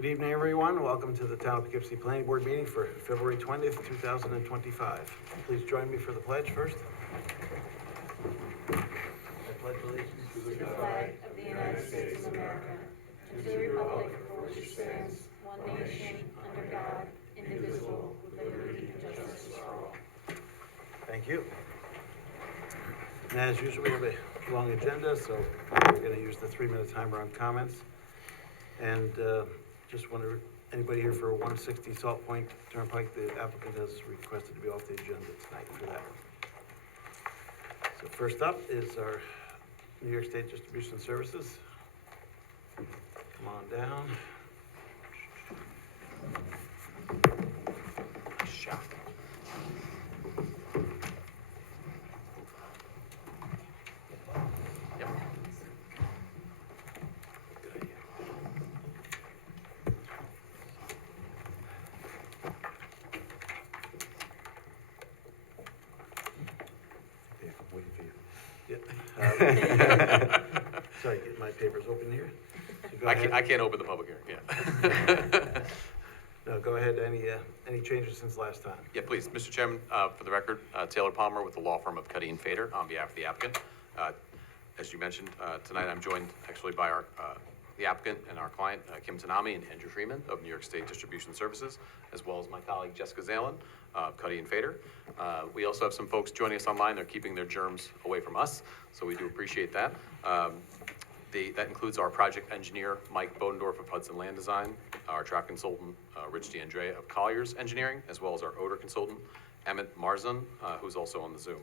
Good evening, everyone. Welcome to the Town of Poughkeepsie Planning Board meeting for February 20th, 2025. Please join me for the pledge first. I pledge allegiance To the flag of the United States of America, and to the republic for which it stands, one nation, under God, indivisible, with liberty and justice for all. Thank you. And as usual, we have a long agenda, so we're going to use the 3-minute timer on comments. And just wonder, anybody here for 160 Salt Point Turnpike? The applicant has requested to be off the agenda tonight for that. So first up is our New York State Distribution Services. Come on down. Shock. Yep. Good idea. Yeah, I'm waiting for you. Yeah. Sorry, get my papers open here. So go ahead. I can't open the public hearing, yeah. No, go ahead. Any changes since last time? Yeah, please, Mr. Chairman, for the record, Taylor Palmer with the law firm of Cuddy and Fader on behalf of the applicant. As you mentioned, tonight I'm joined actually by the applicant and our client, Kim Tanami and Andrew Freeman of New York State Distribution Services, as well as my colleague Jessica Zalen of Cuddy and Fader. We also have some folks joining us online. They're keeping their germs away from us, so we do appreciate that. That includes our project engineer, Mike Bodendorf of Hudson Land Design, our traffic consultant, Rich DeAndrea of Colliers Engineering, as well as our odor consultant, Emmett Marzan, who's also on the Zoom.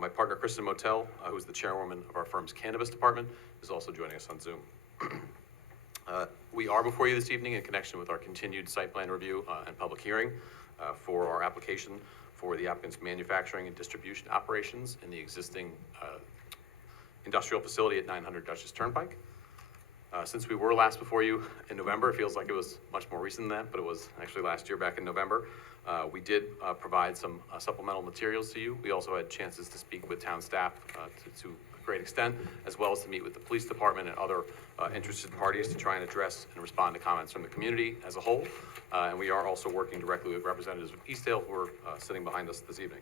My partner, Kristen Motel, who's the chairwoman of our firm's cannabis department, is also joining us on Zoom. We are before you this evening in connection with our continued site plan review and public hearing for our application for the applicant's manufacturing and distribution operations in the existing industrial facility at 900 Dutchess Turnpike. Since we were last before you in November, it feels like it was much more recent than that, but it was actually last year back in November. We did provide some supplemental materials to you. We also had chances to speak with town staff to a great extent, as well as to meet with the police department and other interested parties to try and address and respond to comments from the community as a whole. And we are also working directly with representatives of Eastdale who are sitting behind us this evening.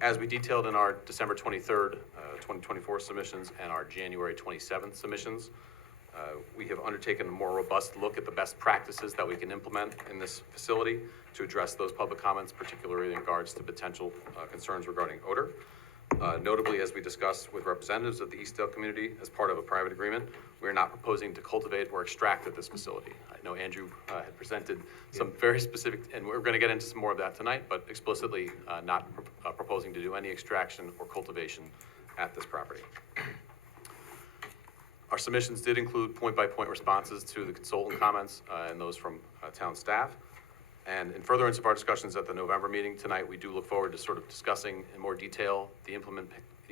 As we detailed in our December 23rd, 2024 submissions and our January 27th submissions, we have undertaken a more robust look at the best practices that we can implement in this facility to address those public comments, particularly in regards to potential concerns regarding odor. Notably, as we discussed with representatives of the Eastdale community as part of a private agreement, we are not proposing to cultivate or extract at this facility. I know Andrew had presented some very specific, and we're going to get into some more of that tonight, but explicitly not proposing to do any extraction or cultivation at this property. Our submissions did include point-by-point responses to the consultant comments and those from town staff. And in furtherance of our discussions at the November meeting tonight, we do look forward to sort of discussing in more detail the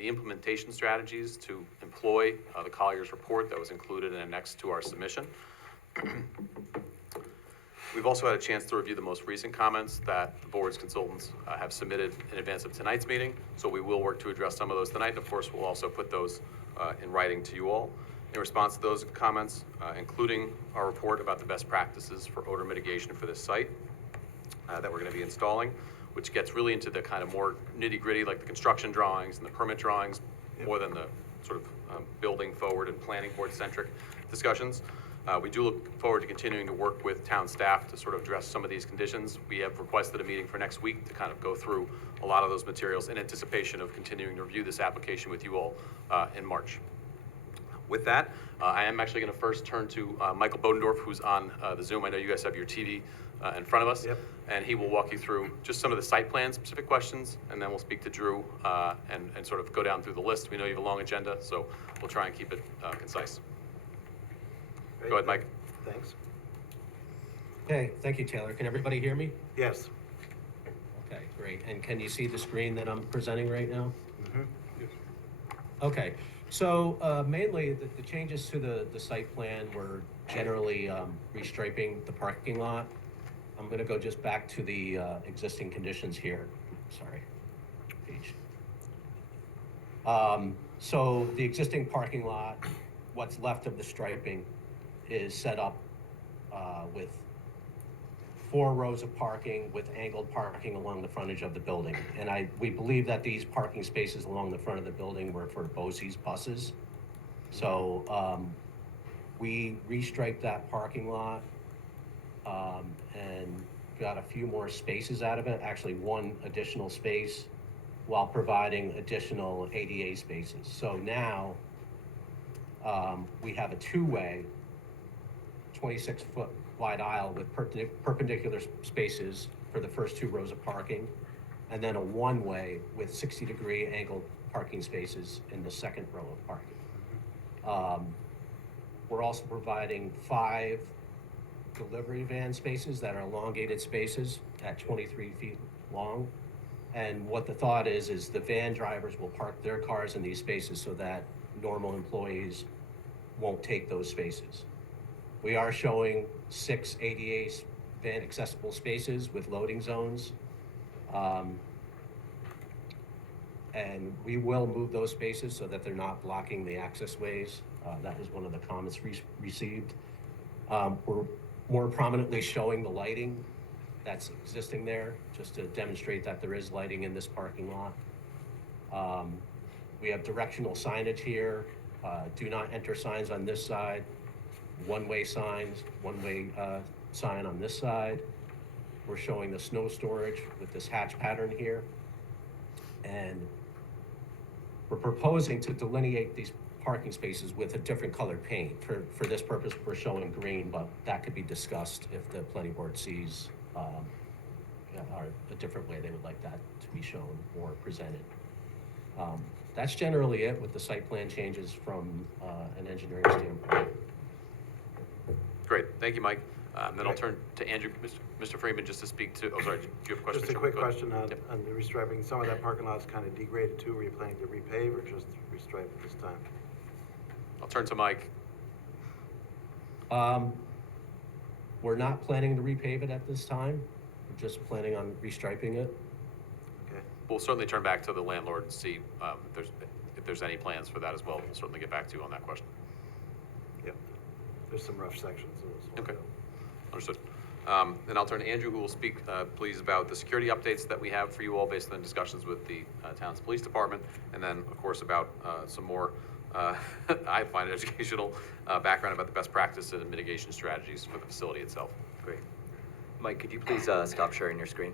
implementation strategies to employ the Collier's report that was included and annexed to our submission. We've also had a chance to review the most recent comments that the board's consultants have submitted in advance of tonight's meeting, so we will work to address some of those tonight, and of course we'll also put those in writing to you all. In response to those comments, including our report about the best practices for odor mitigation for this site that we're going to be installing, which gets really into the kind of more nitty-gritty, like the construction drawings and the permit drawings, more than the sort of building forward and planning board centric discussions. We do look forward to continuing to work with town staff to sort of address some of these conditions. We have requested a meeting for next week to kind of go through a lot of those materials in anticipation of continuing to review this application with you all in March. With that, I am actually going to first turn to Michael Bodendorf, who's on the Zoom. I know you guys have your TV in front of us, Yep. And he will walk you through just some of the site plan specific questions, and then we'll speak to Drew and sort of go down through the list. We know you have a long agenda, so we'll try and keep it concise. Great. Go ahead, Mike. Thanks. Okay, thank you, Taylor. Can everybody hear me? Yes. Okay, great. And can you see the screen that I'm presenting right now? Mm-hmm. Okay, so mainly the changes to the site plan were generally restriping the parking lot. I'm gonna go just back to the existing conditions here. Sorry, page. So the existing parking lot, what's left of the striping is set up with 4 rows of parking with angled parking along the frontage of the building. And we believe that these parking spaces along the front of the building were for BOCES buses. So we restriped that parking lot and got a few more spaces out of it, actually 1 additional space, while providing additional ADA spaces. So now we have a 2-way, 26-foot wide aisle with perpendicular spaces for the first 2 rows of parking, and then a 1-way with 60-degree angled parking spaces in the second row of parking. We're also providing 5 delivery van spaces that are elongated spaces at 23 feet long. And what the thought is the van drivers will park their cars in these spaces so that normal employees won't take those spaces. We are showing 6 ADA van accessible spaces with loading zones. And we will move those spaces so that they're not blocking the access ways. That was one of the comments received. We're more prominently showing the lighting that's existing there, just to demonstrate that there is lighting in this parking lot. We have directional signage here, do not enter signs on this side, one-way signs, one-way sign on this side. We're showing the snow storage with this hatch pattern here. And we're proposing to delineate these parking spaces with a different colored paint. For this purpose, we're showing green, but that could be discussed if the planning board sees a different way they would like that to be shown or presented. That's generally it with the site plan changes from an engineering standpoint. Great, thank you, Mike. Then I'll turn to Andrew, Mr. Freeman, just to speak to, oh, sorry, do you have a question? Just a quick Go ahead. question on the restriping. Some of that parking lot is kind of degraded too. Were you planning to repave or just restripe at this time? I'll turn to Mike. We're not planning to repave it at this time. We're just planning on restriping it. Okay. We'll certainly turn back to the landlord and see if there's any plans for that as well. We'll certainly get back to you on that question. Yep. There's some rough sections. Okay. Understood. And I'll turn to Andrew, who will speak, please, about the security updates that we have for you all based on discussions with the town's police department, and then, of course, about some more, I find, educational background about the best practice and mitigation strategies for the facility itself. Great. Mike, could you please stop sharing your screen?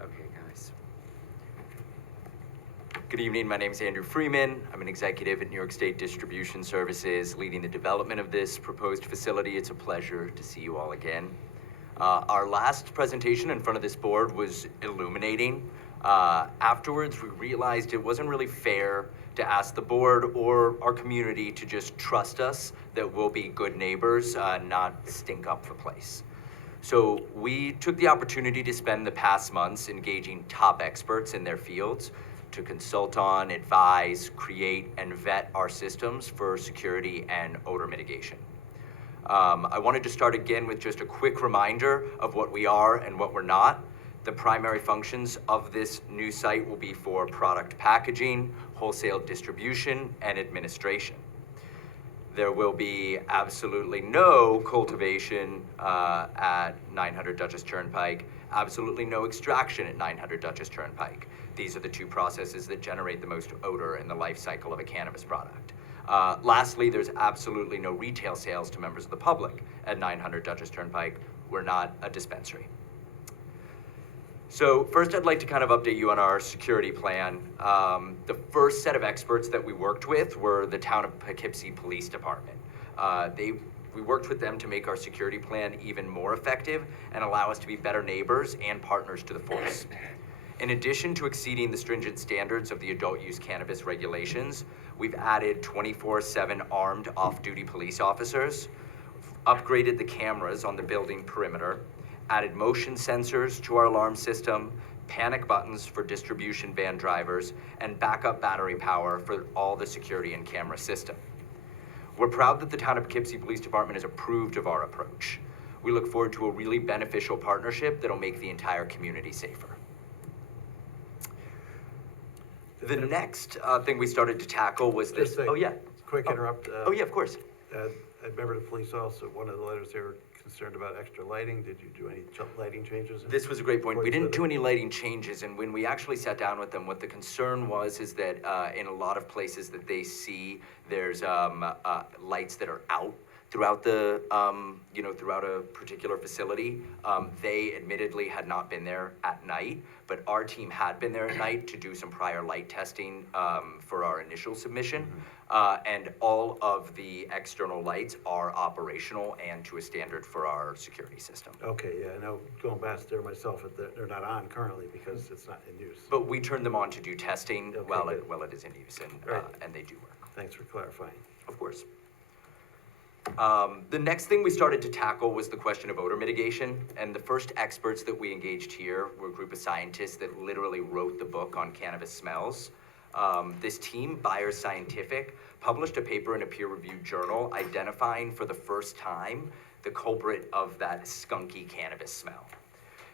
Okay, guys. Good evening, my name is Andrew Freeman. I'm an executive at New York State Distribution Services, leading the development of this proposed facility. It's a pleasure to see you all again. Our last presentation in front of this board was illuminating. Afterwards, we realized it wasn't really fair to ask the board or our community to just trust us that we'll be good neighbors, not stink up the place. So we took the opportunity to spend the past months engaging top experts in their fields to consult on, advise, create, and vet our systems for security and odor mitigation. I wanted to start again with just a quick reminder of what we are and what we're not. The primary functions of this new site will be for product packaging, wholesale distribution, and administration. There will be absolutely no cultivation at 900 Dutchess Turnpike, absolutely no extraction at 900 Dutchess Turnpike. These are the 2 processes that generate the most odor in the life cycle of a cannabis product. Lastly, there's absolutely no retail sales to members of the public at 900 Dutchess Turnpike. We're not a dispensary. So first, I'd like to kind of update you on our security plan. The first set of experts that we worked with were the town of Poughkeepsie Police Department. We worked with them to make our security plan even more effective and allow us to be better neighbors and partners to the force. In addition to exceeding the stringent standards of the adult use cannabis regulations, we've added 24/7 armed off-duty police officers, upgraded the cameras on the building perimeter, added motion sensors to our alarm system, panic buttons for distribution van drivers, and backup battery power for all the security and camera system. We're proud that the town of Poughkeepsie Police Department has approved of our approach. We look forward to a really beneficial partnership that'll make the entire community safer. The next thing we started to tackle was this. Just a Oh, yeah. Quick interrupt. Oh, yeah, of course. I remember the police also, one of the letters, they were concerned about extra lighting. Did you do any lighting changes? This was a great point. We Towards didn't the- do any lighting changes, and when we actually sat down with them, what the concern was is that in a lot of places that they see, there's lights that are out throughout the, throughout a particular facility. They admittedly had not been there at night, but our team had been there at night to do some prior light testing for our initial submission. And all of the external lights are operational and to a standard for our security system. Okay, yeah, I know, going past there myself, they're not on currently because it's not in use. But we turned them on to do testing Okay, while good. it is in use, Right. and they do work. Thanks for clarifying. Of course. The next thing we started to tackle was the question of odor mitigation, and the first experts that we engaged here were a group of scientists that literally wrote the book on cannabis smells. This team, Bayer Scientific, published a paper in a peer-reviewed journal identifying for the first time the culprit of that skunky cannabis smell.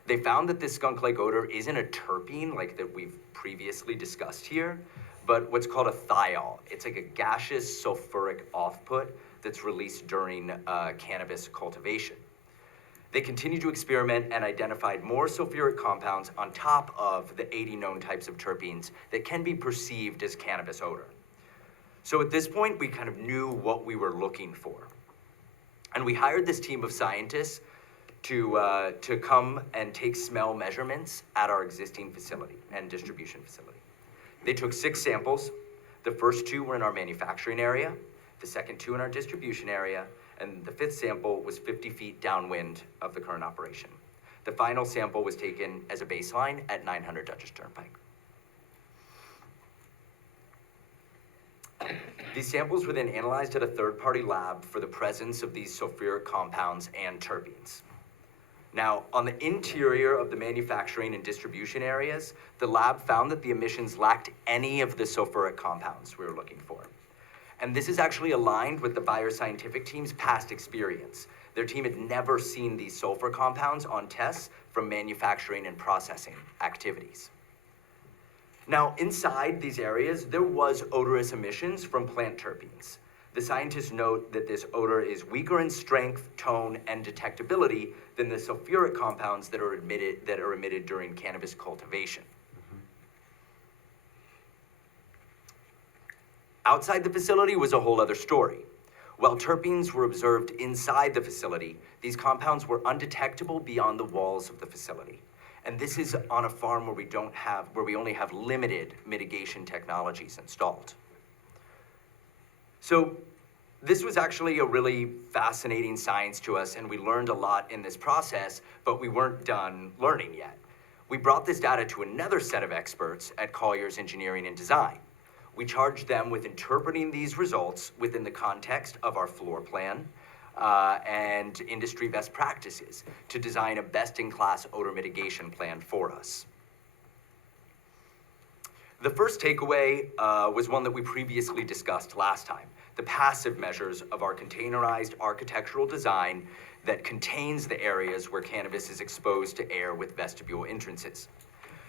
They found that this skunk-like odor isn't a terpene like that we've previously discussed here, but what's called a thiol. It's like a gaseous sulfuric offput that's released during cannabis cultivation. They continued to experiment and identified more sulfuric compounds on top of the 80 known types of terpenes that can be perceived as cannabis odor. So at this point, we kind of knew what we were looking for. And we hired this team of scientists to come and take smell measurements at our existing facility and distribution facility. They took 6 samples. The first 2 were in our manufacturing area, the second 2 in our distribution area, and the 5th sample was 50 feet downwind of the current operation. The final sample was taken as a baseline at 900 Dutchess Turnpike. These samples were then analyzed at a third-party lab for the presence of these sulfuric compounds and terpenes. Now, on the interior of the manufacturing and distribution areas, the lab found that the emissions lacked any of the sulfuric compounds we were looking for. And this is actually aligned with the Bayer Scientific team's past experience. Their team had never seen these sulfur compounds on tests from manufacturing and processing activities. Now, inside these areas, there was odorous emissions from plant terpenes. The scientists note that this odor is weaker in strength, tone, and detectability than the sulfuric compounds that are emitted during cannabis cultivation. Outside the facility was a whole other story. While terpenes were observed inside the facility, these compounds were undetectable beyond the walls of the facility. And this is on a farm where we only have limited mitigation technologies installed. So this was actually a really fascinating science to us, and we learned a lot in this process, but we weren't done learning yet. We brought this data to another set of experts at Colliers Engineering and Design. We charged them with interpreting these results within the context of our floor plan and industry best practices to design a best-in-class odor mitigation plan for us. The first takeaway was one that we previously discussed last time, the passive measures of our containerized architectural design that contains the areas where cannabis is exposed to air with vestibule entrances.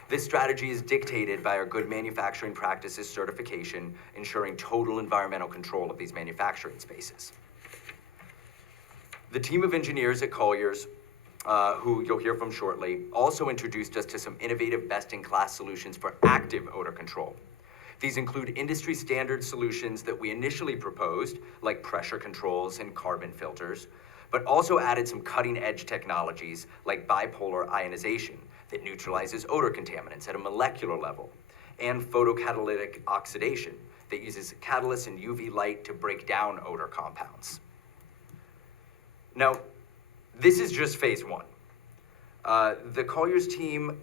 This strategy is dictated by our Good Manufacturing Practices certification, ensuring total environmental control of these manufacturing spaces. The team of engineers at Colliers, who you'll hear from shortly, also introduced us to some innovative best-in-class solutions for active odor control. These include industry standard solutions that we initially proposed, like pressure controls and carbon filters, but also added some cutting-edge technologies like bipolar ionization that neutralizes odor contaminants at a molecular level, and photocatalytic oxidation that uses catalysts and UV light to break down odor compounds. Now, this is just phase 1. The Colliers team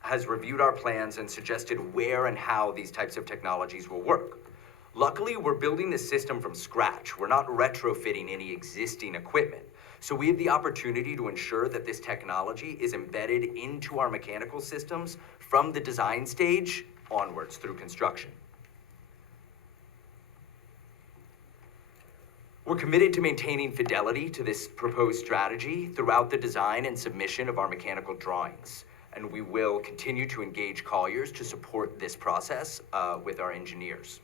has reviewed our plans and suggested where and how these types of technologies will work. Luckily, we're building this system from scratch. We're not retrofitting any existing equipment. So we have the opportunity to ensure that this technology is embedded into our mechanical systems from the design stage onwards through construction. We're committed to maintaining fidelity to this proposed strategy throughout the design and submission of our mechanical drawings. and we will continue to engage Colliers to support this process with our engineers.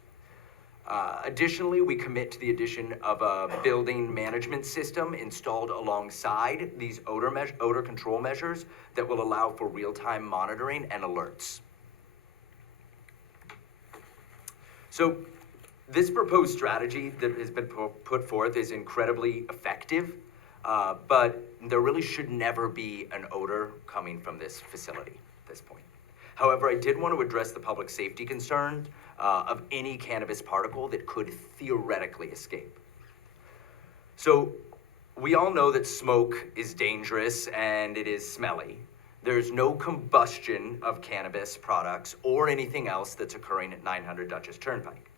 Additionally, we commit to the addition of a building management system installed alongside these odor control measures that will allow for real-time monitoring and alerts. So this proposed strategy that has been put forth is incredibly effective, but there really should never be an odor coming from this facility at this point. However, I did want to address the public safety concern of any cannabis particle that could theoretically escape. So we all know that smoke is dangerous and it is smelly. There's no combustion of cannabis products or anything else that's occurring at 900 Dutchess Turnpike.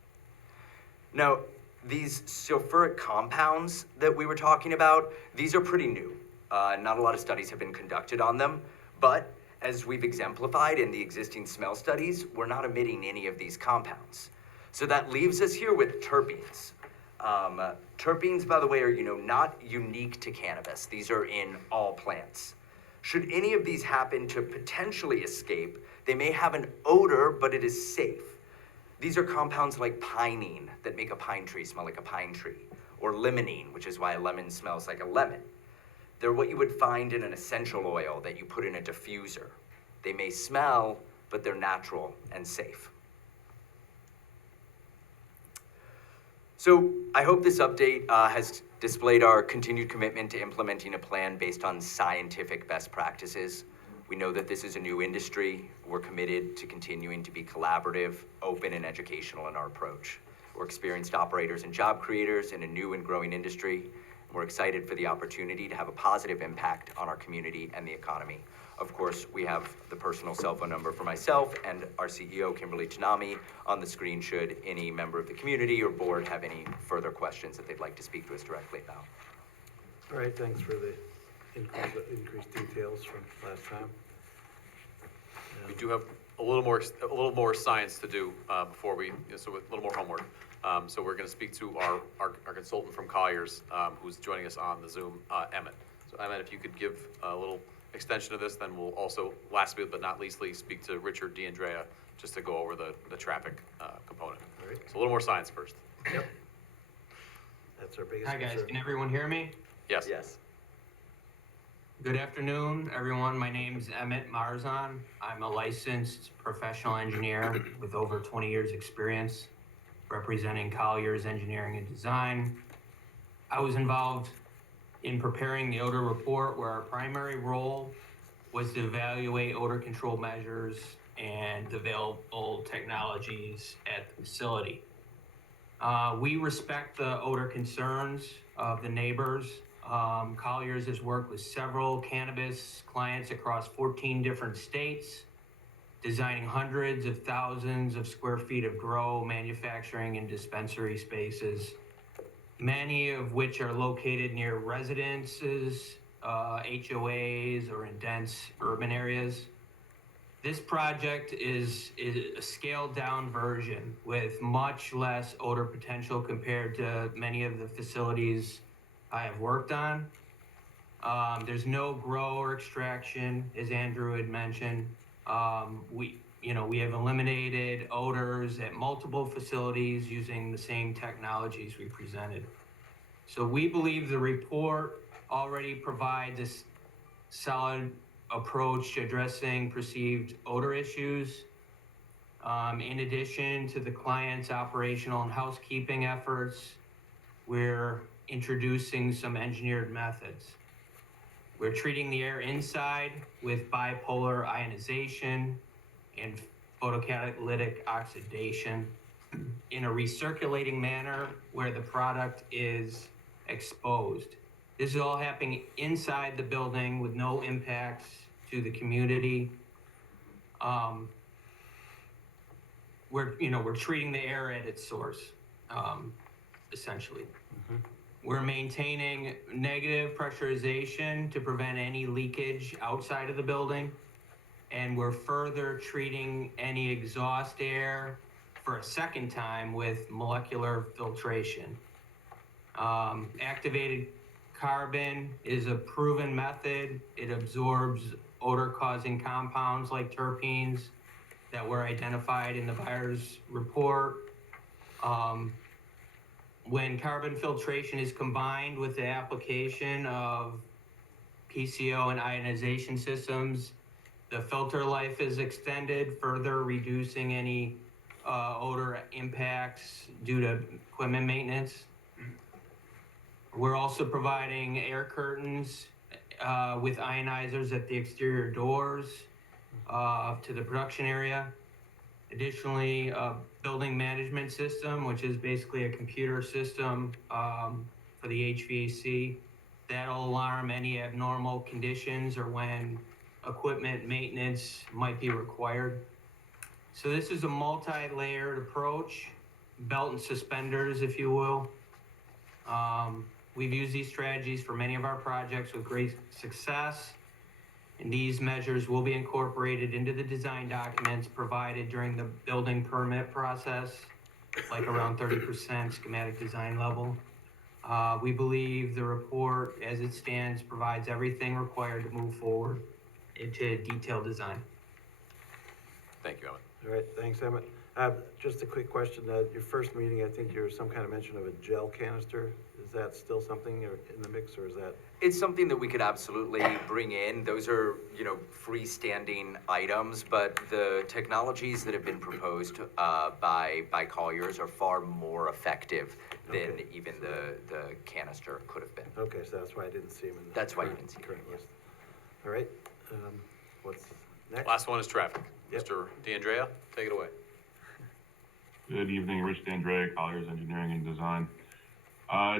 Now, these sulfuric compounds that we were talking about, these are pretty new. Not a lot of studies have been conducted on them, but as we've exemplified in the existing smell studies, we're not emitting any of these compounds. So that leaves us here with terpenes. Terpenes, by the way, are not unique to cannabis. These are in all plants. Should any of these happen to potentially escape, they may have an odor, but it is safe. These are compounds like pinene that make a pine tree smell like a pine tree, or limonene, which is why a lemon smells like a lemon. They're what you would find in an essential oil that you put in a diffuser. They may smell, but they're natural and safe. So I hope this update has displayed our continued commitment to implementing a plan based on scientific best practices. We know that this is a new industry. We're committed to continuing to be collaborative, open, and educational in our approach. We're experienced operators and job creators in a new and growing industry. We're excited for the opportunity to have a positive impact on our community and the economy. Of course, we have the personal cell phone number for myself and our CEO, Kimberly Tanami, on the screen should any member of the community or board have any further questions that they'd like to speak to us directly about. All right, thanks for the increased details from last time. We do have a little more science to do before we, so with a little more homework. So we're going to speak to our consultant from Colliers, who's joining us on the Zoom, Emmett. So Emmett, if you could give a little extension of this, then we'll also, last but not leastly, speak to Richard D'Andrea just to go over the traffic component. All right. So a little more science first. Yep. That's our biggest Hi guys, concern. can everyone hear me? Yes. Yes. Good afternoon, everyone. My name's Emmett Marzon. I'm a licensed professional engineer with over 20 years experience representing Colliers Engineering and Design. I was involved in preparing the odor report where our primary role was to evaluate odor control measures and available technologies at the facility. We respect the odor concerns of the neighbors. Colliers has worked with several cannabis clients across 14 different states, designing hundreds of thousands of square feet of grow, manufacturing, and dispensary spaces, many of which are located near residences, HOAs, or in dense urban areas. This project is a scaled down version with much less odor potential compared to many of the facilities I have worked on. There's no grow or extraction, as Andrew had mentioned. We have eliminated odors at multiple facilities using the same technologies we presented. So we believe the report already provides a solid approach to addressing perceived odor issues. In addition to the client's operational and housekeeping efforts, we're introducing some engineered methods. We're treating the air inside with bipolar ionization and photocatalytic oxidation in a recirculating manner where the product is exposed. This is all happening inside the building with no impacts to the community. We're treating the air at its source, essentially. Mm-hmm. We're maintaining negative pressurization to prevent any leakage outside of the building. And we're further treating any exhaust air for a second time with molecular filtration. Activated carbon is a proven method. It absorbs odor-causing compounds like terpenes that were identified in the buyer's report. When carbon filtration is combined with the application of PCO and ionization systems, the filter life is extended, further reducing any odor impacts due to equipment maintenance. We're also providing air curtains with ionizers at the exterior doors to the production area. Additionally, a building management system, which is basically a computer system for the HVAC. That'll alarm any abnormal conditions or when equipment maintenance might be required. So this is a multi-layered approach, belt and suspenders, if you will. We've used these strategies for many of our projects with great success, and these measures will be incorporated into the design documents provided during the building permit process, like around 30% schematic design level. We believe the report, as it stands, provides everything required to move forward into detailed design. Thank you, Emmett. All right, thanks, Emmett. Just a quick question, your first meeting, I think there was some kind of mention of a gel canister. Is that still something in the mix, or is that? It's something that we could absolutely bring in. Those are, freestanding items, but the technologies that have been proposed by Colliers are far more effective than Okay. even the canister could have been. Okay, so that's why I didn't see him in the. That's why you current- didn't see him. Current list. All right, what's next? Last one is traffic. Yep. Mr. D'Andrea, take it away. Good evening, Rich D'Andrea, Colliers Engineering and Design.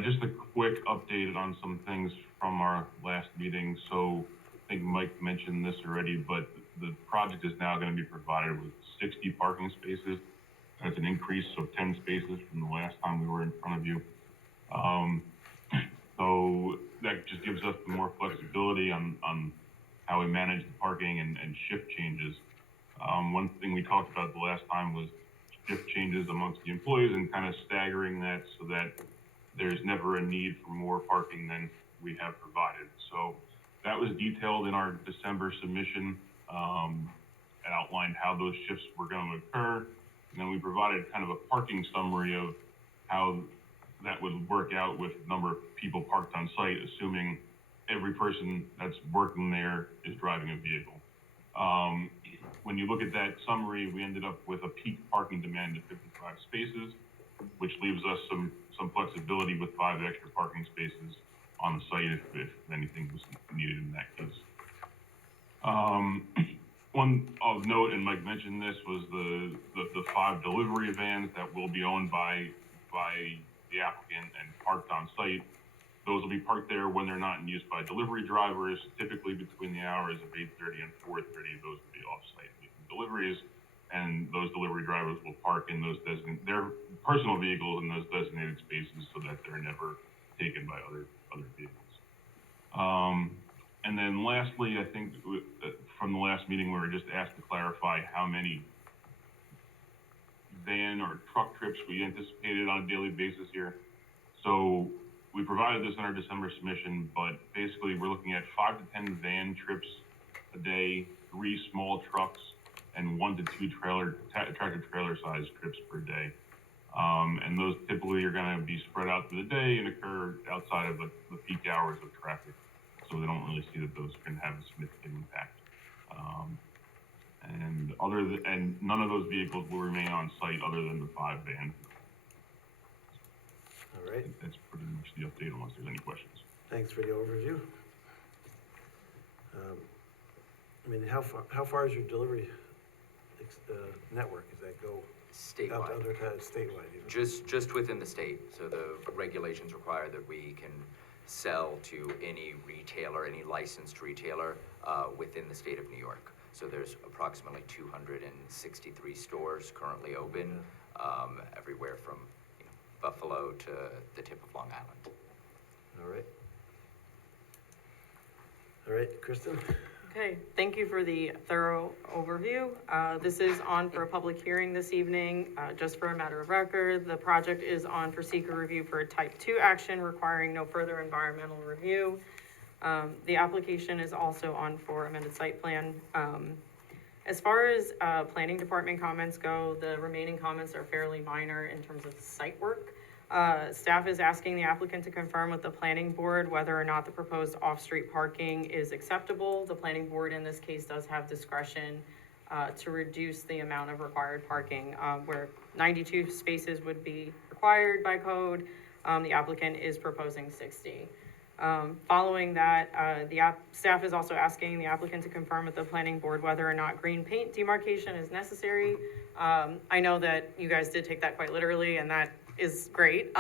Just a quick update on some things from our last meeting. So I think Mike mentioned this already, but the project is now going to be provided with 60 parking spaces. That's an increase of 10 spaces from the last time we were in front of you. So that just gives us more flexibility on how we manage the parking and shift changes. One thing we talked about the last time was shift changes amongst the employees and kind of staggering that so that there's never a need for more parking than we have provided. So that was detailed in our December submission, and outlined how those shifts were going to occur. And then we provided kind of a parking summary of how that would work out with the number of people parked on site, assuming every person that's working there is driving a vehicle. When you look at that summary, we ended up with a peak parking demand of 55 spaces, which leaves us some flexibility with 5 extra parking spaces on the site if anything was needed in that case. One of note, and Mike mentioned this, was the 5 delivery vans that will be owned by the applicant and parked on site. Those will be parked there when they're not in use by delivery drivers, typically between the hours of 8:30 and 4:30. Those will be off-site making deliveries, and those delivery drivers will park in those their personal vehicles in those designated spaces so that they're never taken by other vehicles. And then lastly, I think from the last meeting, we were just asked to clarify how many van or truck trips we anticipated on a daily basis here. So we provided this in our December submission, but basically we're looking at 5 to 10 van trips a day, 3 small trucks, and 1 to 2 tractor trailer size trips per day. And those typically are going to be spread out through the day and occur outside of the peak hours of traffic. So we don't really see that those can have a significant impact. And none of those vehicles will remain on site other than the 5 vans. All I right, think that's pretty much the update unless there's any questions. thanks for the overview. How far is your delivery network? Does that go out to Statewide. other statewide even? Just within the state. So the regulations require that we can sell to any retailer, any licensed retailer within the state of New York. So there's approximately 263 stores currently open, everywhere from Buffalo to the tip of Long Island. All right, Kristen? Okay, thank you for the thorough overview. This is on for a public hearing this evening. Just for a matter of record, the project is on for seeker review for a type 2 action requiring no further environmental review. The application is also on for amended site plan. As far as planning department comments go, the remaining comments are fairly minor in terms of site work. Staff is asking the applicant to confirm with the planning board whether or not the proposed off-street parking is acceptable. The planning board in this case does have discretion to reduce the amount of required parking, where 92 spaces would be required by code. The applicant is proposing 60. Following that, staff is also asking the applicant to confirm with the planning board whether or not green paint demarcation is necessary. I know that you guys did take that quite literally, and that is great.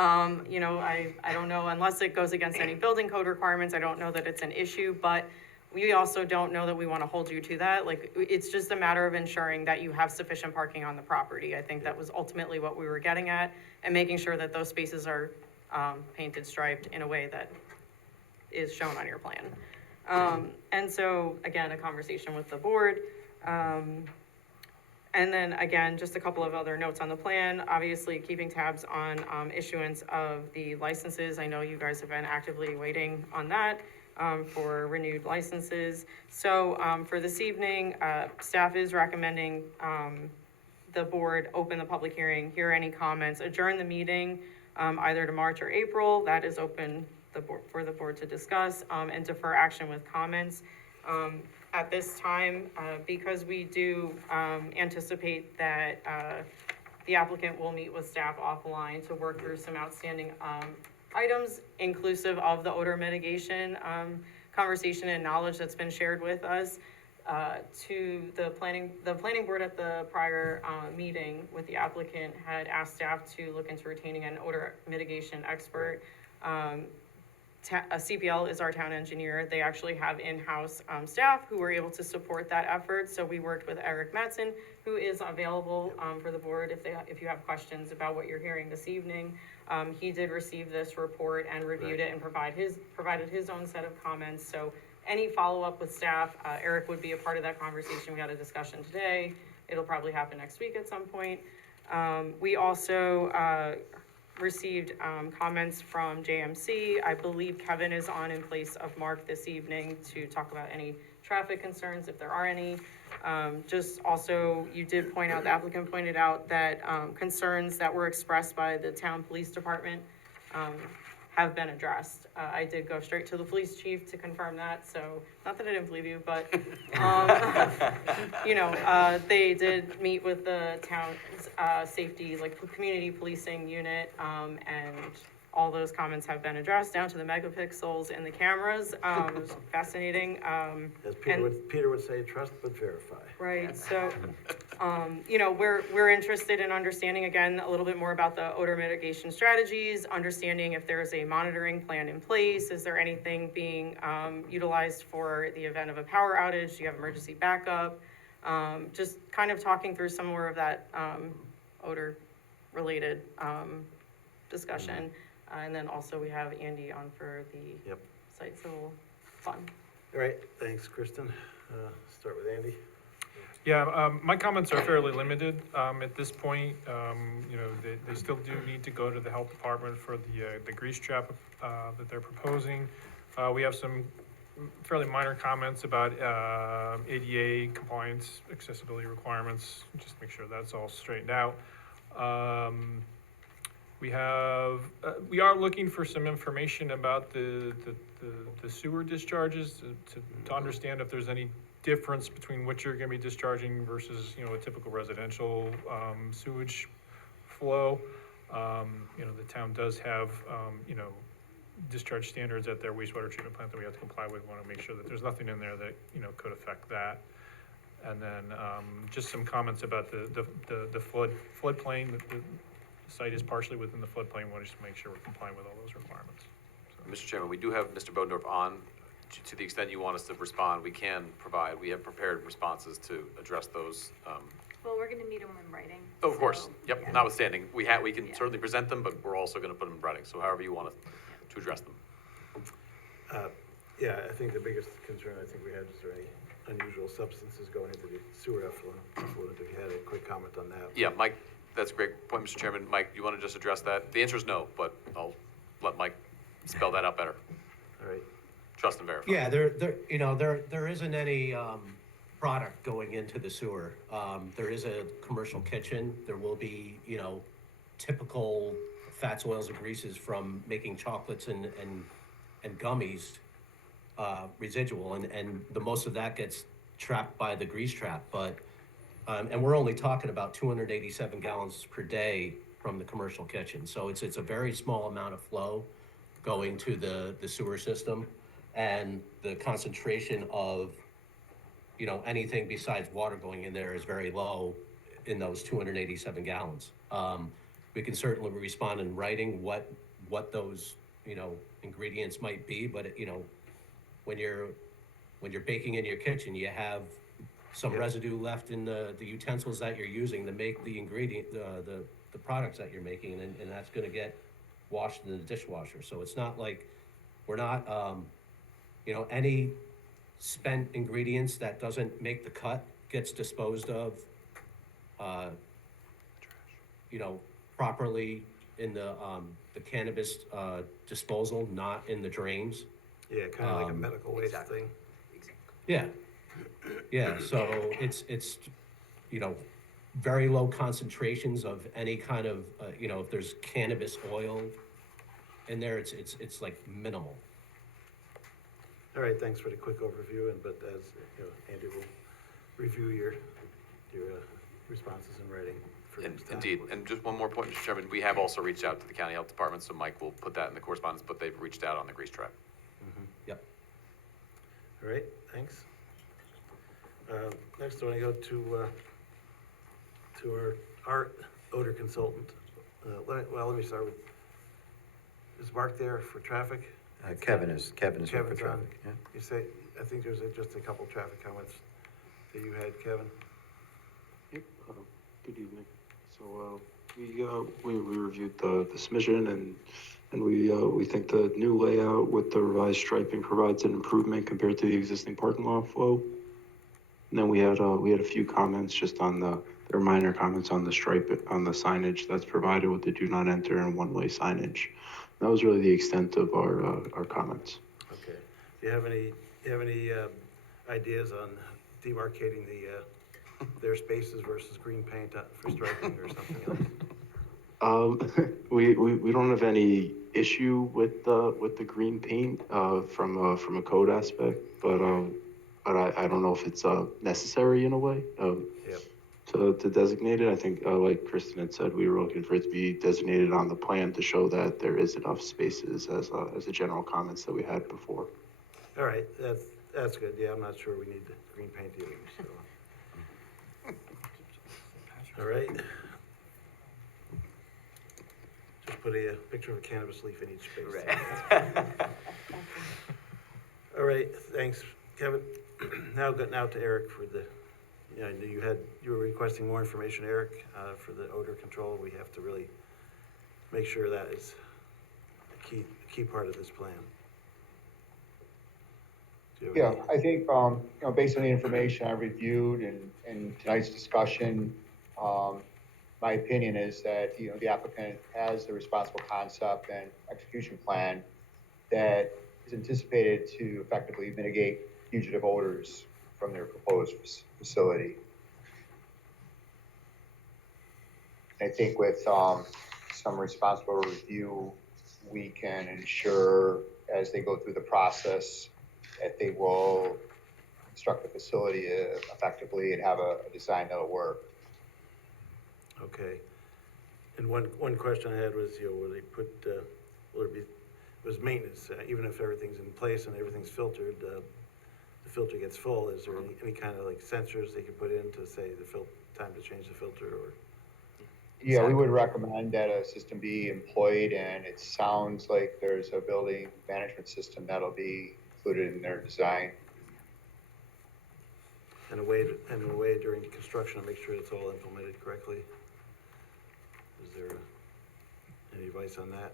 You know, I don't know, unless it goes against any building code requirements, I don't know that it's an issue, but we also don't know that we want to hold you to that. Like, it's just a matter of ensuring that you have sufficient parking on the property. I think that was ultimately what we were getting at, and making sure that those spaces are painted, striped in a way that is shown on your plan. And so, again, a conversation with the board. And then, again, just a couple of other notes on the plan. Obviously, keeping tabs on issuance of the licenses. I know you guys have been actively waiting on that for renewed licenses. So for this evening, staff is recommending the board open the public hearing, hear any comments, adjourn the meeting either to March or April. That is open for the board to discuss, and defer action with comments. At this time, because we do anticipate that the applicant will meet with staff offline to work through some outstanding items, inclusive of the odor mitigation conversation and knowledge that's been shared with us, to the planning board at the prior meeting with the applicant had asked staff to look into retaining an odor mitigation expert. A CPL is our town engineer. They actually have in-house staff who were able to support that effort. So we worked with Eric Mattson, who is available for the board if you have questions about what you're hearing this evening. He did receive this report and reviewed it and provided his own set of comments. So any follow-up with staff, Eric would be a part of that conversation. We had a discussion today. It'll probably happen next week at some point. We also received comments from JMC. I believe Kevin is on in place of Mark this evening to talk about any traffic concerns, if there are any. Just also, you did point out, the applicant pointed out that concerns that were expressed by the town police department have been addressed. I did go straight to the police chief to confirm that, so not that I didn't believe you, but you know, they did meet with the town's safety, like community policing unit, and all those comments have been addressed down to the megapixels in the cameras. Fascinating. As Peter would say, trust but verify. Right, so, you know, we're interested in understanding, again, a little bit more about the odor mitigation strategies, understanding if there's a monitoring plan in place, is there anything being utilized for the event of a power outage, do you have emergency backup? Just kind of talking through some more of that odor-related discussion. And then also we have Andy on for the site civil fun. All right, thanks, Kristen. Start with Andy. Yeah, my comments are fairly limited at this point. You know, they still do need to go to the health department for the grease trap that they're proposing. We have some fairly minor comments about ADA compliance, accessibility requirements, just make sure that's all straightened out. We are looking for some information about the sewer discharges to understand if there's any difference between what you're gonna be discharging versus, you know, a typical residential sewage flow. You know, the town does have, you know, discharge standards at their wastewater treatment plant that we have to comply with. We want to make sure that there's nothing in there that, you know, could affect that. And then just some comments about the floodplain. The site is partially within the floodplain. We want to just make sure we're complying with all those requirements. So. Mr. Chairman, we do have Mr. Bodendorf on. To the extent you want us to respond, we can provide. We have prepared responses to address those. Well, we're gonna need them in writing. Oh, of course. so, Yep. yeah. Notwithstanding, we can certainly present them, but we're also going to put them in writing. So however you want to address them. Yeah, I think the biggest concern I think we had, is there any unusual substances going into the sewer effluent? If you had a quick comment on that. Yeah, Mike, that's a great point, Mr. Chairman. Mike, you want to just address that? The answer is no, but I'll let Mike spell that out better. All right. trust and verify. Yeah, there isn't any, product going into the sewer. There is a commercial kitchen. There will be, typical fats, oils, and greases from making chocolates and gummies, residual, and the most of that gets trapped by the grease trap, but, and we're only talking about 287 gallons per day from the commercial kitchen, so it's a very small amount of flow going to the sewer system, and the concentration of, anything besides water going in there is very low in those 287 gallons. We can certainly respond in writing what those, ingredients might be, but, when you're baking in your kitchen, you have some Yeah. residue left in the utensils that you're using to make the ingredient, the products that you're making, and that's gonna get washed in the dishwasher. So it's not like, we're not, any spent ingredients that doesn't make the cut gets disposed of, properly in the cannabis, disposal, not in the drains. Yeah, kind of like a medical waste exactly. thing. Yeah, yeah, so it's, very low concentrations of any kind of, if there's cannabis oil in there, it's like minimal. All right, thanks for the quick overview, but as, Andy will review your responses in writing for And next time. indeed, and just one more point, Mr. Chairman, we have also reached out to the county health department, so Mike will put that in the correspondence, but they've reached out on the grease trap. Yep. All right, thanks. Next, I want to go to our art odor consultant. Let me start with, is Mark there for traffic? Kevin is here for Kevin's on. traffic, yeah. You say, I think there's just a couple traffic comments that you had, Kevin. Yep, good evening. So, we reviewed the submission and we think the new layout with the revised striping provides an improvement compared to the existing parking lot flow. And then we had a few comments just on there were minor comments on the on the signage that's provided with the do not enter and one-way signage. That was really the extent of our comments. Okay. Do you have any ideas on demarcating their spaces versus green paint for striping or something else? We don't have any issue with the green paint from a code aspect, but I don't know if it's necessary in a way Yep. to designate it. I think like Kristen had said, we were looking for it to be designated on the plan to show that there is enough spaces as the general comments that we had before. All right, that's good. Yeah, I'm not sure we need the green paint either, so. All right. Just put a picture of a cannabis leaf in each space. Right. All right, thanks, Kevin. Now to Eric for the, I knew you were requesting more information, Eric, for the odor control. We have to really make sure that is a key part of this plan. Do you have Yeah, any- I think, based on the information I reviewed and tonight's discussion, my opinion is that, the applicant has the responsible concept and execution plan that is anticipated to effectively mitigate fugitive odors from their proposed facility. I think with, some responsible review, we can ensure as they go through the process that they will construct the facility effectively and have a design that'll work. Okay. And one question I had was, will they put, will it be, was maintenance, even if everything's in place and everything's filtered, the filter gets full, is there any kind of like sensors they could put in to say time to change the filter or? Yeah, we would recommend that a system be employed, and it sounds like there's a building management system that'll be included in their design. And a way during construction to make sure it's all implemented correctly? Is there any advice on that?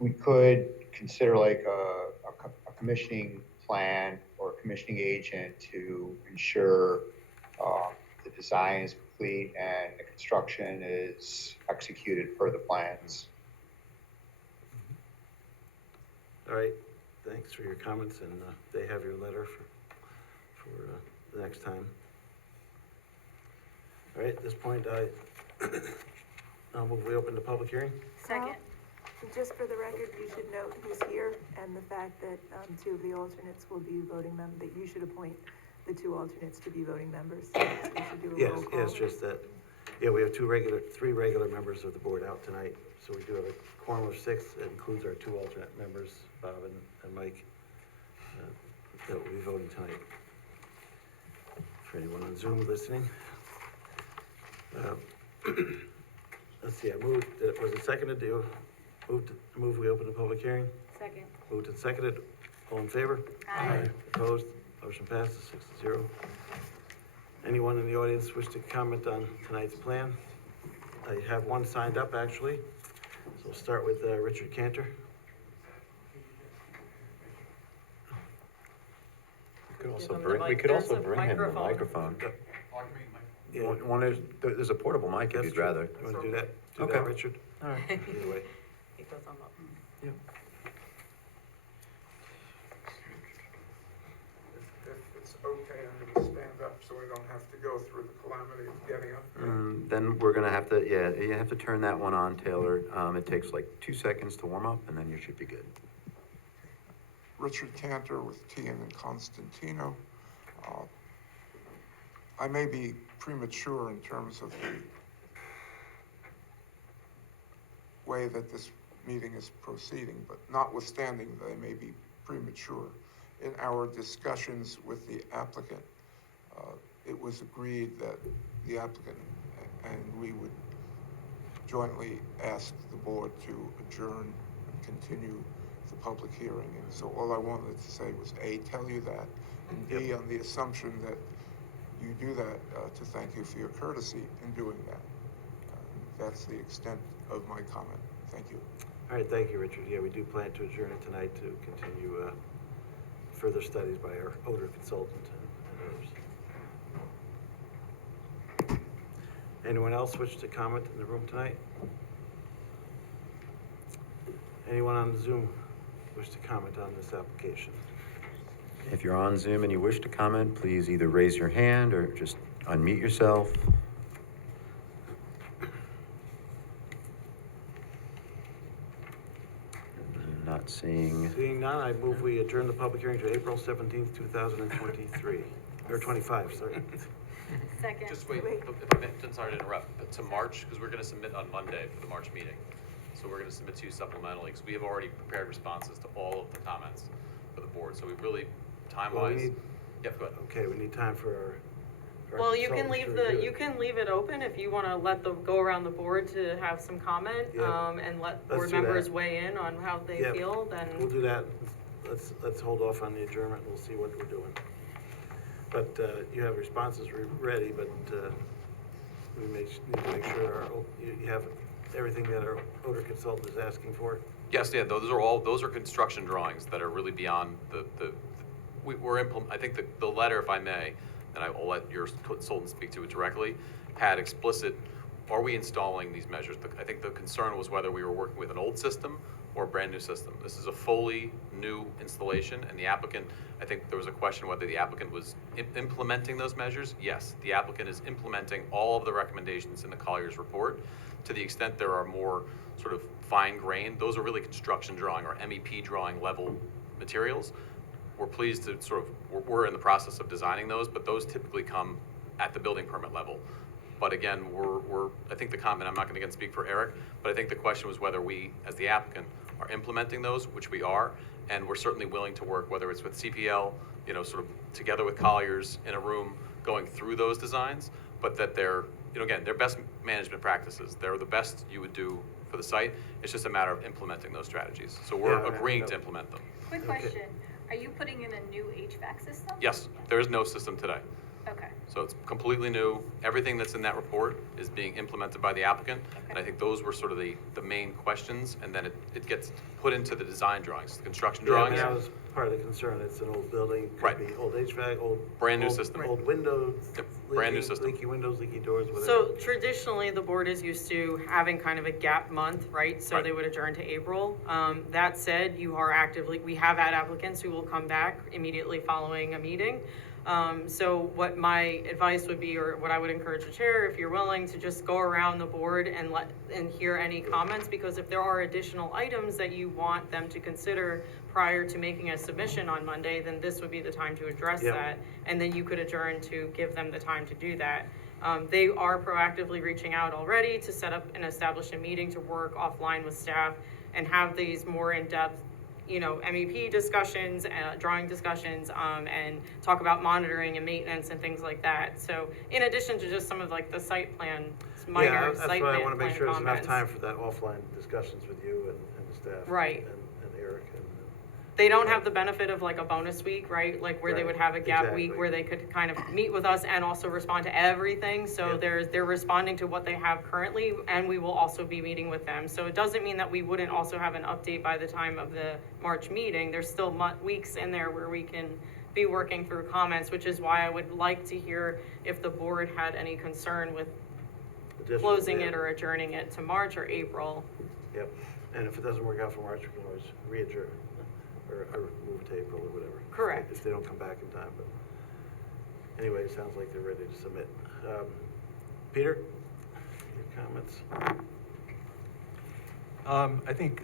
We could consider like a commissioning plan or a commissioning agent to ensure the design is complete and the construction is executed per the plans. All right, thanks for your comments, and they have your letter for the next time. All right, at this point, I'll move we open the public hearing. Second. Just for the record, you should note who's here and the fact that, two of the alternates will be voting that you should appoint the two alternates to be voting members. So we should do a Yes, roll call. yes, just that, yeah, we have three regular members of the board out tonight, so we do have a quorum of 6, that includes our 2 alternate members, Bob and Mike, that will be voting tonight. For anyone on Zoom listening. Let's see, I moved, was it seconded, move we open the public hearing? Second. Moved and seconded, all in favor? Aye. Opposed, motion passes 6-0. Anyone in the audience wish to comment on tonight's plan? I have one signed up, actually, so we'll start with Richard Cantor. We could also bring him the microphone. Yeah, There's a portable mic if that's you'd true. rather. You wanna do that? Do Okay. that, Richard? All right. Either way. Keep those on up. If it's okay, I'm gonna stand up so I don't have to go through the calamity of getting up there. Then we're gonna have to, you have to turn that one on, Taylor. It takes like 2 seconds to warm up, and then you should be good. Richard Cantor with Tian and Constantino. I may be premature in terms of the way that this meeting is proceeding, but notwithstanding that I may be premature, in our discussions with the applicant, it was agreed that the applicant and we would jointly ask the board to adjourn and continue the public hearing. And so all I wanted to say was A, tell you that, and B, on the assumption that you do that, to thank you for your courtesy in doing that. That's the extent of my comment. Thank you. All right, thank you, Richard. Yeah, we do plan to adjourn it tonight to continue further studies by our odor consultant and others. Anyone else wish to comment in the room tonight? Anyone on Zoom wish to comment on this application? If you're on Zoom and you wish to comment, please either raise your hand or just unmute yourself. Not seeing. Seeing none, I move we adjourn the public hearing to April 17th, 2023, or 25, sorry. Second. Just wait, Wait. if I may, I'm sorry to interrupt, but to March, because we're gonna submit on Monday for the March meeting. So we're gonna submit to you supplementally, because we have already prepared responses to all of the comments for the board, so we really, Well, we time-wise. need- Yep, go ahead. Okay, we need time for our Well, you can consultants to leave review it. you can leave it open if you wanna go around the board to have some comment, Yeah. And let Let's board do that. members weigh in on how they Yeah. feel, We'll then, do that. Let's hold off on the adjournment. We'll see what we're doing. But you have responses ready, but we need to make sure you have everything that our odor consultant is asking for. Yes, yeah, those are construction drawings that are really beyond I think the letter, if I may, and I will let your consultant speak to it directly, had explicit, are we installing these measures? I think the concern was whether we were working with an old system or a brand-new system. This is a fully new installation, and the applicant, I think there was a question whether the applicant was implementing those measures. Yes, the applicant is implementing all of the recommendations in the Collier's report. To the extent there are more sort of fine-grained, those are really construction drawing or MEP drawing level materials. We're pleased to we're in the process of designing those, but those typically come at the building permit level. But again, I think the comment, I'm not gonna again speak for Eric, but I think the question was whether we, as the applicant, are implementing those, which we are, and we're certainly willing to work, whether it's with CPL, sort of together with Colliers in a room, going through those designs, but that they're, again, they're best management practices. They're the best you would do for the site. It's just a matter of implementing those strategies. So we're Yeah, agreeing to implement them. Quick question, are you putting in a new HVAC system? Yes, there is no system today. Okay. So it's completely new. Everything that's in that report is being implemented by the applicant. And I think those were sort of the main questions, and then it gets put into the design drawings, the construction Yeah, I drawings. mean, that was part of the concern. It's an old building, Right. could be old HVAC, old. Brand new old- system. Old windows. Yep, brand new leaking- system. Leaky windows, leaky doors, whatever. So traditionally, the board is used to having kind of a gap month, right? So Right. they would adjourn to April. That said, we have had applicants who will come back immediately following a meeting. So what my advice would be, or what I would encourage the chair, if you're willing, to just go around the board and hear any comments, because if there are additional items that you want them to consider prior to making a submission on Monday, then this would be the time to address Yeah. that. And then you could adjourn to give them the time to do that. They are proactively reaching out already to set up and establish a meeting to work offline with staff and have these more in-depth, MEP discussions, drawing discussions, and talk about monitoring and maintenance and things like that. So in addition to just some of like the site plan, minor Yeah, site that's plan why I wanna make plan sure there's enough comments. time for that offline discussions with you and the staff. Right. And Eric and. They don't have the benefit of like a bonus week, right? Like where they would have a gap week Exactly. where they could kind of meet with us and also respond to everything. So Yeah. they're responding to what they have currently, and we will also be meeting with them. So it doesn't mean that we wouldn't also have an update by the time of the March meeting. There's still weeks in there where we can be working through comments, which is why I would like to hear if the board had any concern with additional- closing yeah. it or adjourning it to March or April. Yep, and if it doesn't work out for March, we can always re-adjourn, or move to April or whatever. Correct. If they don't come back in time, but anyway, it sounds like they're ready to submit. Peter, your comments? I think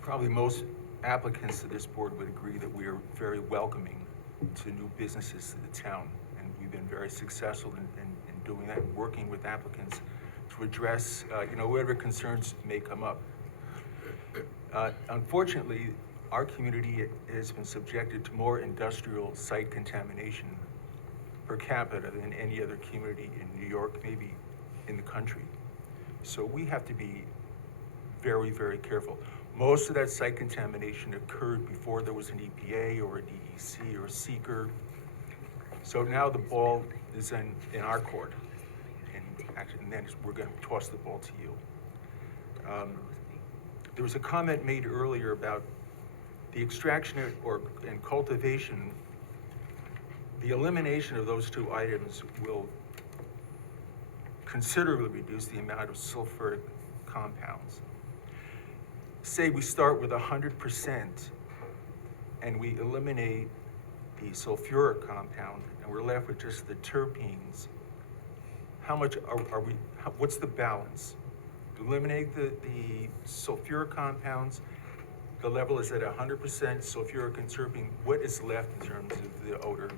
probably most applicants to this board would agree that we are very welcoming to new businesses to the town. And we've been very successful in doing that, and working with applicants to address, whatever concerns may come up. Unfortunately, our community has been subjected to more industrial site contamination per capita than any other community in New York, maybe in the country. So we have to be very, very careful. Most of that site contamination occurred before there was an EPA or a DEC or a seeker. So now the ball is in our court. And then we're gonna toss the ball to you. There was a comment made earlier about the extraction and cultivation. The elimination of those two items will considerably reduce the amount of sulfuric compounds. Say we start with 100% and we eliminate the sulfuric compound and we're left with just the terpenes. How much what's the balance? Eliminate the sulfuric compounds, the level is at 100% sulfuric and terpene. What is left in terms of the odor?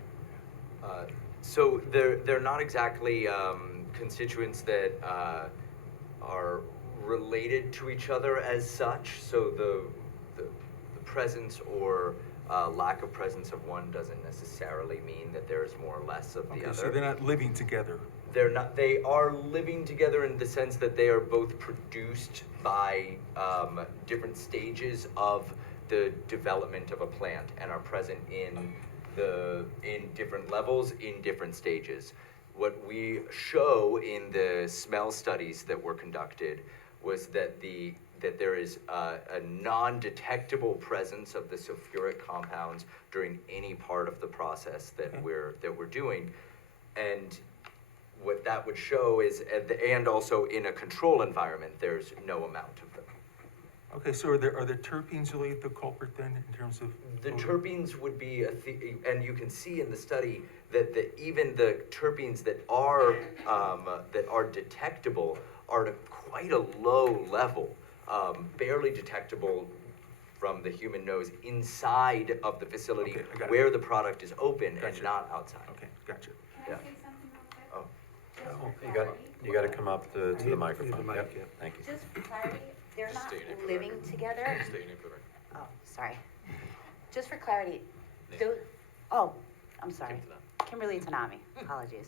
So they're not exactly constituents that are related to each other as such. So the presence or lack of presence of one doesn't necessarily mean that there's more or less of the Okay, other. so they're not living together. They're not. They are living together in the sense that they are both produced by different stages of the development of a plant and are present in different levels in different stages. What we show in the smell studies that were conducted was that there is a non-detectable presence of the sulfuric compounds during any part of the process that we're doing, and what that would show is, and also in a control environment, there's no amount of them. Okay, so are the terpenes really the culprit then in terms of? The odor? terpenes would be and you can see in the study that even the terpenes that are detectable are at quite a low level, barely detectable from the human nose inside of the facility Okay, I got it. where the product is open Gotcha. and not outside. Okay, gotcha. Yeah. You got to come up to Need the the microphone. mic, Yep, yeah. thank you. Just for clarity, they're not Stay in it for living record. together? Stay in it for the record. Oh, sorry. Just for clarity, Name. I'm sorry. Kim Tanami. Kimberly Tanami, apologies.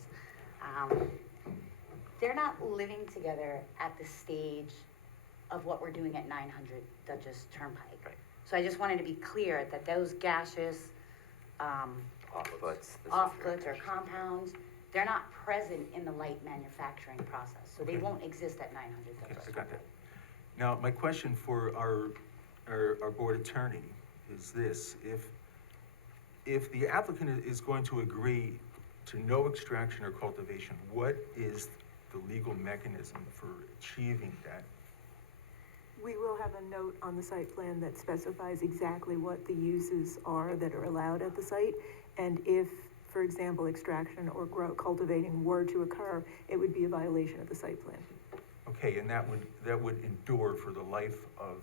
They're not living together at the stage of what we're doing at 900 Dutchess Turnpike. Right. So I just wanted to be clear that those gaseous Offputs. this is offputs or very- compounds, they're not present in the light manufacturing process, so they Okay. won't exist at 900 Okay, Douglas. I got that. Now, my question for our board attorney is this: if the applicant is going to agree to no extraction or cultivation, what is the legal mechanism for achieving that? We will have a note on the site plan that specifies exactly what the uses are that are allowed at the site. And if, for example, extraction or cultivating were to occur, it would be a violation of the site plan, Okay, and that would endure for the life of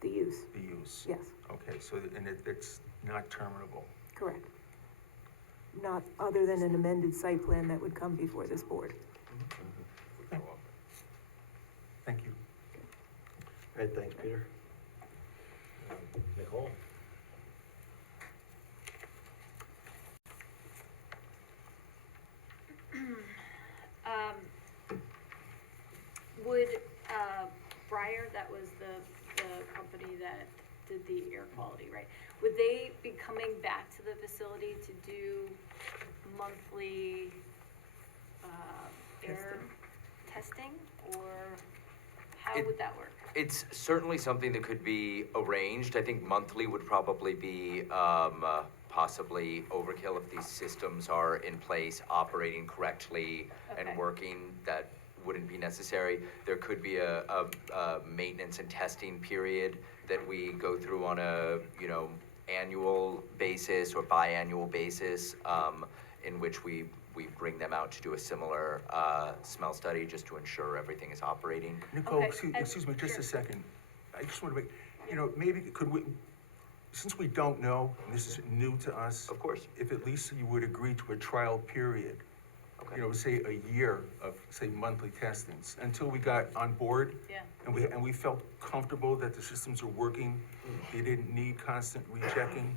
the use. the use? Yes, Okay, so, and it's not terminable? correct. Not other than an amended site plan that would come before this board. Thank you. All right, thanks, Peter. Nicole? Would, Breyer, that was the company that did the air quality, right? Would they be coming back to the facility to do monthly, air testing? Or how It- would that work? It's certainly something that could be arranged. I think monthly would probably be possibly overkill if these systems are in place, operating correctly and Okay. working. That wouldn't be necessary. There could be a maintenance and testing period that we go through on a, annual basis or biannual basis, in which we bring them out to do a similar smell study just to ensure everything is operating. Nicole, Okay, excuse me, just sure. a second. I just want to make, maybe could we, since we don't know, and this is new to us. Of course. If at least you would agree to a trial period, Okay. say a year of, say, monthly testings, until we got on board. Yeah. And we felt comfortable that the systems are working, they didn't need constant rechecking.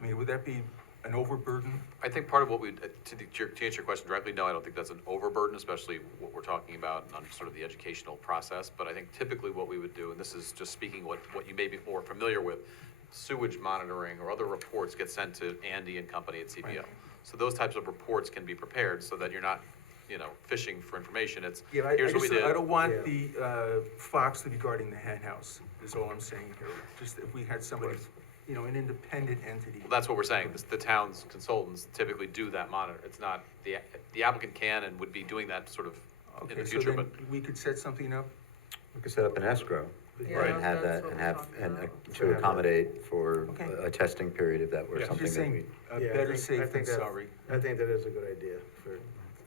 I mean, would that be an overburden? I think part of what we, to answer your question directly, no, I don't think that's an overburden, especially what we're talking about on sort of the educational process. But I think typically what we would do, and this is just speaking what you may be more familiar with, sewage monitoring or other reports get sent to Andy and company at CBO. Right. So those types of reports can be prepared so that you're not, fishing for information. It's, Yeah, here's what we did. I don't want Yeah. the fox to be guarding the hen house, is all I'm saying here. Just if we had somebody, an independent entity. Well, that's what we're saying. The town's consultants typically do that monitor. It's not, the applicant can and would be doing that sort of in Okay, the so future, then but we could set something up? We could set up an escrow Yeah, and have that, that's and what have, we're and talking to accommodate for Okay. a testing period if that were Yeah. something Just that we. saying, Yeah, I better think- I safe than think that's- sorry. I think that is a good idea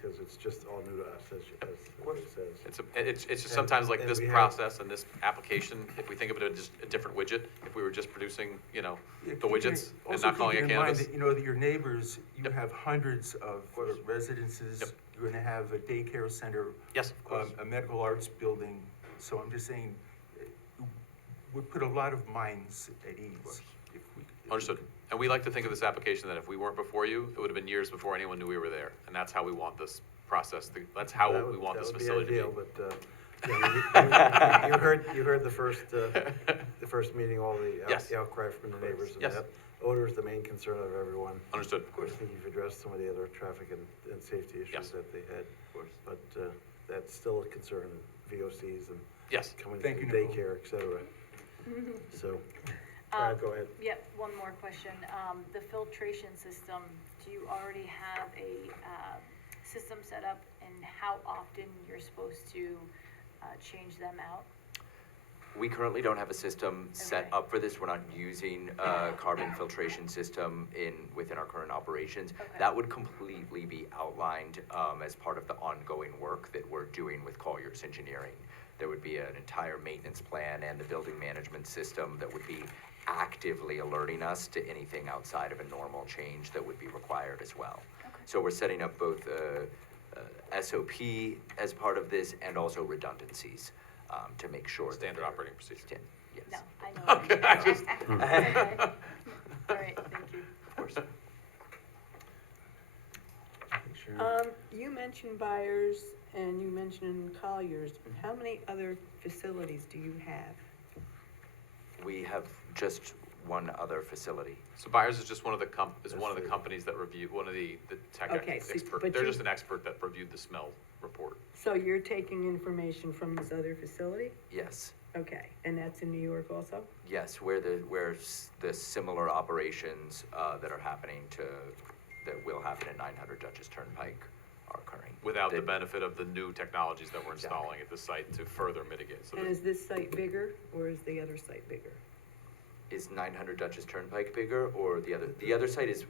because it's just all new to us, as it says. it's just sometimes like And this we have- process and this application, if we think of it as just a different widget, if we were just producing, Yeah, the keeping widgets it- and also not calling it keeping in mind cannabis. that, that your neighbors, you Yep. have hundreds of residences. Yep. You're gonna have a daycare center, Yes, of course. a medical arts building. So I'm just saying, would put a lot of minds at ease if we. Understood. And we like to think of this application that if we weren't before you, it would have been years before anyone knew we were there. And that's how we want this process, that's how That we would- want that this would be facility to ideal, be. But, you heard the first meeting, all the Yes. outcry from the neighbors. And Yes. that odor is the main concern of everyone. Understood. I think you've addressed some of the other traffic and safety Yes. issues that they had. Of course. But that's still a concern, VOCs and Yes. coming Thank from you, Nicole. daycare, et cetera. So, go ahead. Yep, one more question. The filtration system, do you already have a, system set up and how often you're supposed to, change them out? We currently don't have a system set Okay. up for this. We're not using a carbon filtration system within our current operations. Okay. That would completely be outlined as part of the ongoing work that we're doing with Collier's Engineering. There would be an entire maintenance plan and the building management system that would be actively alerting us to anything outside of a normal change that would be required as well. Okay. So we're setting up both SOP as part of this and also redundancies to make sure. that Standard they're- operating procedure. Yes. No, I know. Okay, I just- Okay. All right, thank you. Of course. You mentioned Byers and you mentioned Colliers. How many other facilities do you have? We have just one other facility. So Byers is just one of the That's one of the the- companies that reviewed, one of the tech Okay, so- expert, but they're you- just an expert that reviewed the smell report. So you're taking information from this other facility? Yes, Okay, and that's in New York also? yes, where the similar operations, that are happening that will happen at 900 Dutchess Turnpike are occurring. Without the That- benefit of the new technologies that we're installing at the site to further mitigate. So And that- is this site bigger, or is the other site bigger? Is 900 Dutchess Turnpike bigger, or the other site is a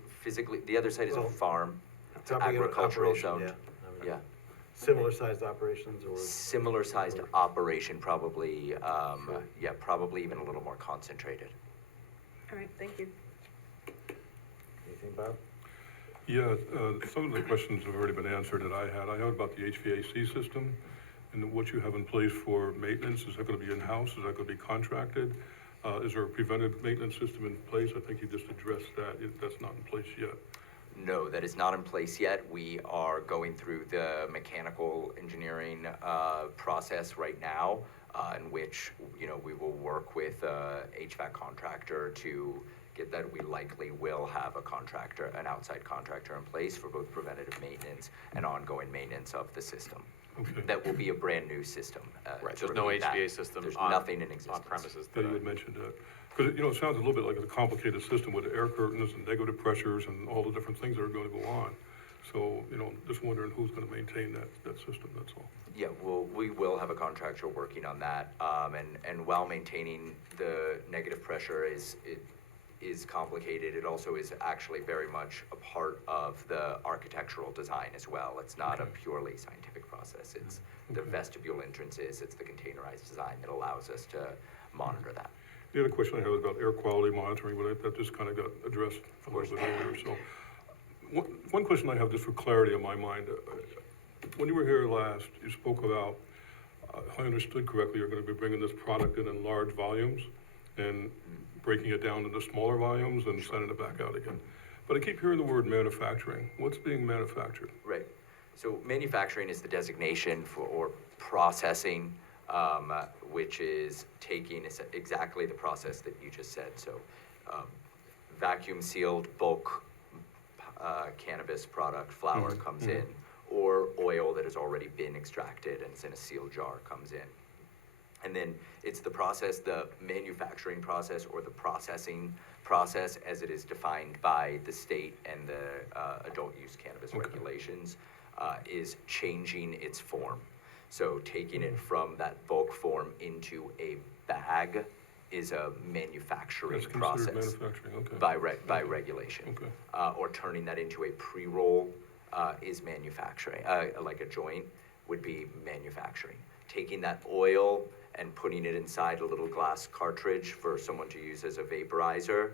Well, farm, it's Topic of agricultural operation, zone. yeah. I mean, Yeah, Similar sized operations or? similar sized operation, probably, yeah, probably even a little more concentrated. All right, thank you. Anything, Bob? Yeah, some of the questions have already been answered that I had. I heard about the HVAC system and what you have in place for maintenance. Is that gonna be in-house? Is that gonna be contracted? Is there a preventive maintenance system in place? I think you just addressed that. That's not in place yet. No, that is not in place yet. We are going through the mechanical engineering process right now, in which, we will work with a HVAC contractor to get that. We likely will have an outside contractor in place for both preventative maintenance and ongoing maintenance of the system. Okay. That will be a brand new system. Right, to there's no repeat that. HVA system There's on nothing in existence. on premises Yeah, you today. had mentioned that. Because, it sounds a little bit like a complicated system with air curtains and negative pressures and all the different things that are gonna go on. So, just wondering who's gonna maintain that system, that's all. Yeah, we will have a contractor working on that, and while maintaining the negative pressure is complicated, it also is actually very much a part of the architectural design as well. It's not a purely scientific process. It's the vestibule entrances, it's the containerized design that allows us to monitor that. The other question I had was about air quality monitoring, but that just kind of got addressed a little bit earlier, so. One question I have, just for clarity in my mind, when you were here last, you spoke about, if I understood correctly, you're gonna be bringing this product in large volumes and breaking it down into smaller volumes and sending it back out again. But I keep hearing the word manufacturing. What's being manufactured? Right. So manufacturing is the designation or processing, which is taking exactly the process that you just said. So vacuum sealed bulk cannabis product, flower comes in, or oil that has already been extracted and is in a sealed jar comes in. And then it's the process, the manufacturing process or the processing process as it is defined by the state and the adult use cannabis regulations, is changing its form. So taking it from that bulk form into a bag is a manufacturing That's process. considered manufacturing, okay. By regulation. Okay. Or turning that into a pre-roll is manufacturing. Like a joint would be manufacturing. Taking that oil and putting it inside a little glass cartridge for someone to use as a vaporizer,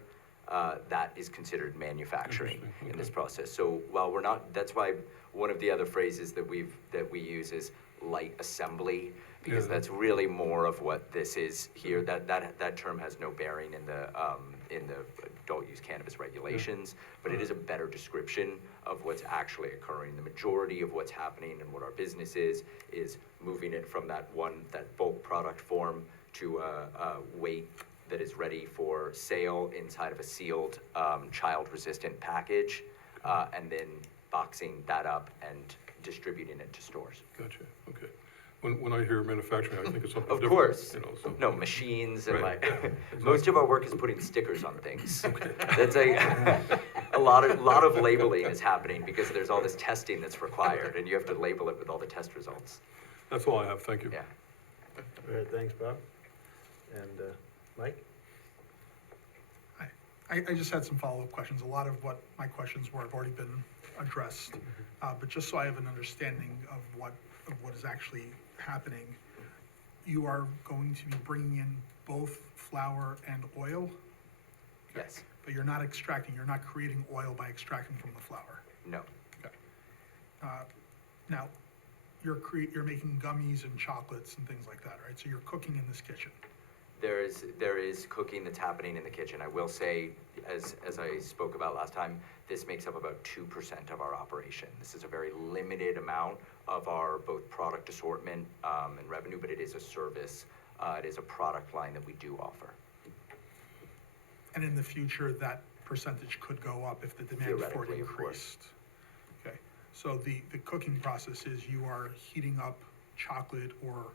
that is considered manufacturing in this process. So while we're not, that's why one of the other phrases that we use is light assembly, because that's really more of what this is here. That term has no bearing in the adult use cannabis regulations, but it is a better description of what's actually occurring. The majority of what's happening and what our business is moving it from that bulk product form to a weight that is ready for sale inside of a sealed, child-resistant package, and then boxing that up and distributing it to stores. Gotcha, okay. When I hear manufacturing, I think it's something Of different. course. So. No, machines and Right, like, yeah, most of our work is putting stickers on things. That's a lot of labeling is happening because there's all this testing that's required and you have to label it with all the test results. That's all I have, thank you. Yeah. All right, thanks, Bob. And, Mike? I just had some follow-up questions. A lot of what my questions were have already been addressed. But just so I have an understanding of what is actually happening, you are going to be bringing in both flour and oil? Yes. But you're not creating oil by extracting from the flour? No. Okay. Now, you're making gummies and chocolates and things like that, right? So you're cooking in this kitchen? There is cooking that's happening in the kitchen. I will say, as I spoke about last time, this makes up about 2% of our operation. This is a very limited amount of our both product assortment and revenue, but it is a service. It is a product line that we do offer. And in the future, that percentage could go up if the demand for it Theoretically, of course. increased. Okay, so the cooking process is you are heating up chocolate or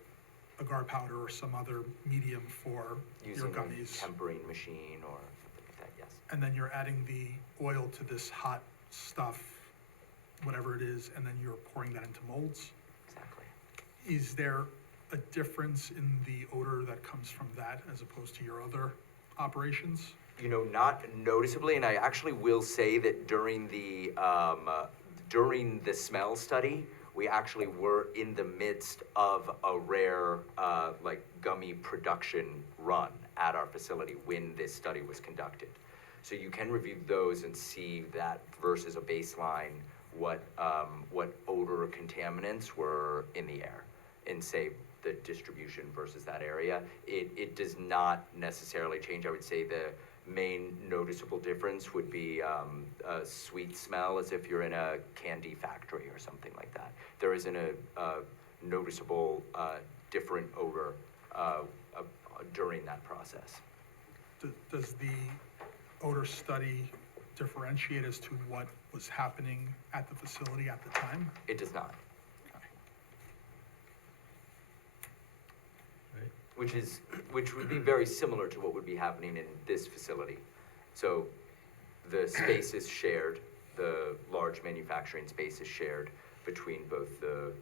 agar powder or some other medium for your Using gummies. a tempering machine or something like that, yes. And then you're adding the oil to this hot stuff, whatever it is, and then you're pouring that into molds. Exactly. Is there a difference in the odor that comes from that as opposed to your other operations? You know, not noticeably, and I actually will say that during the smell study, we actually were in the midst of a rare, like gummy production run at our facility when this study was conducted. So you can review those and see that versus a baseline, what odor or contaminants were in the air in, say, the distribution versus that area. It does not necessarily change. I would say the main noticeable difference would be a sweet smell, as if you're in a candy factory or something like that. There isn't a noticeable different odor during that process. Does the odor study differentiate as to what was happening at the facility at the time? It does not. Which would be very similar to what would be happening in this facility. So the space is shared, the large manufacturing space is shared between both the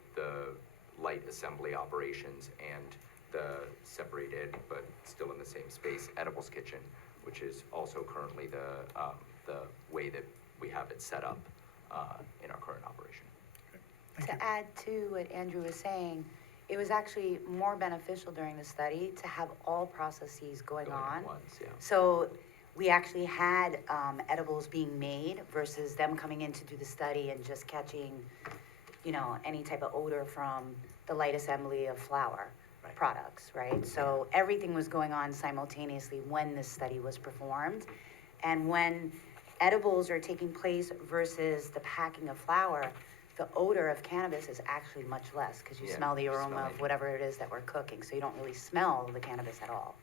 light assembly operations and the separated, but still in the same space, edibles kitchen, which is also currently the way that we have it set up in our current operation. To add to what Andrew was saying, it was actually more beneficial during the study to have all processes going on. At once, yeah. So we actually had edibles being made versus them coming in to do the study and just catching, you know, any type of odor from the light assembly of flour products, right? So everything was going on simultaneously when this study was performed. And when edibles are taking place versus the packing of flour, the odor of cannabis is actually much less because you Yeah, smell the you aroma smell of it. whatever it is that we're cooking. So you don't really smell the cannabis at all.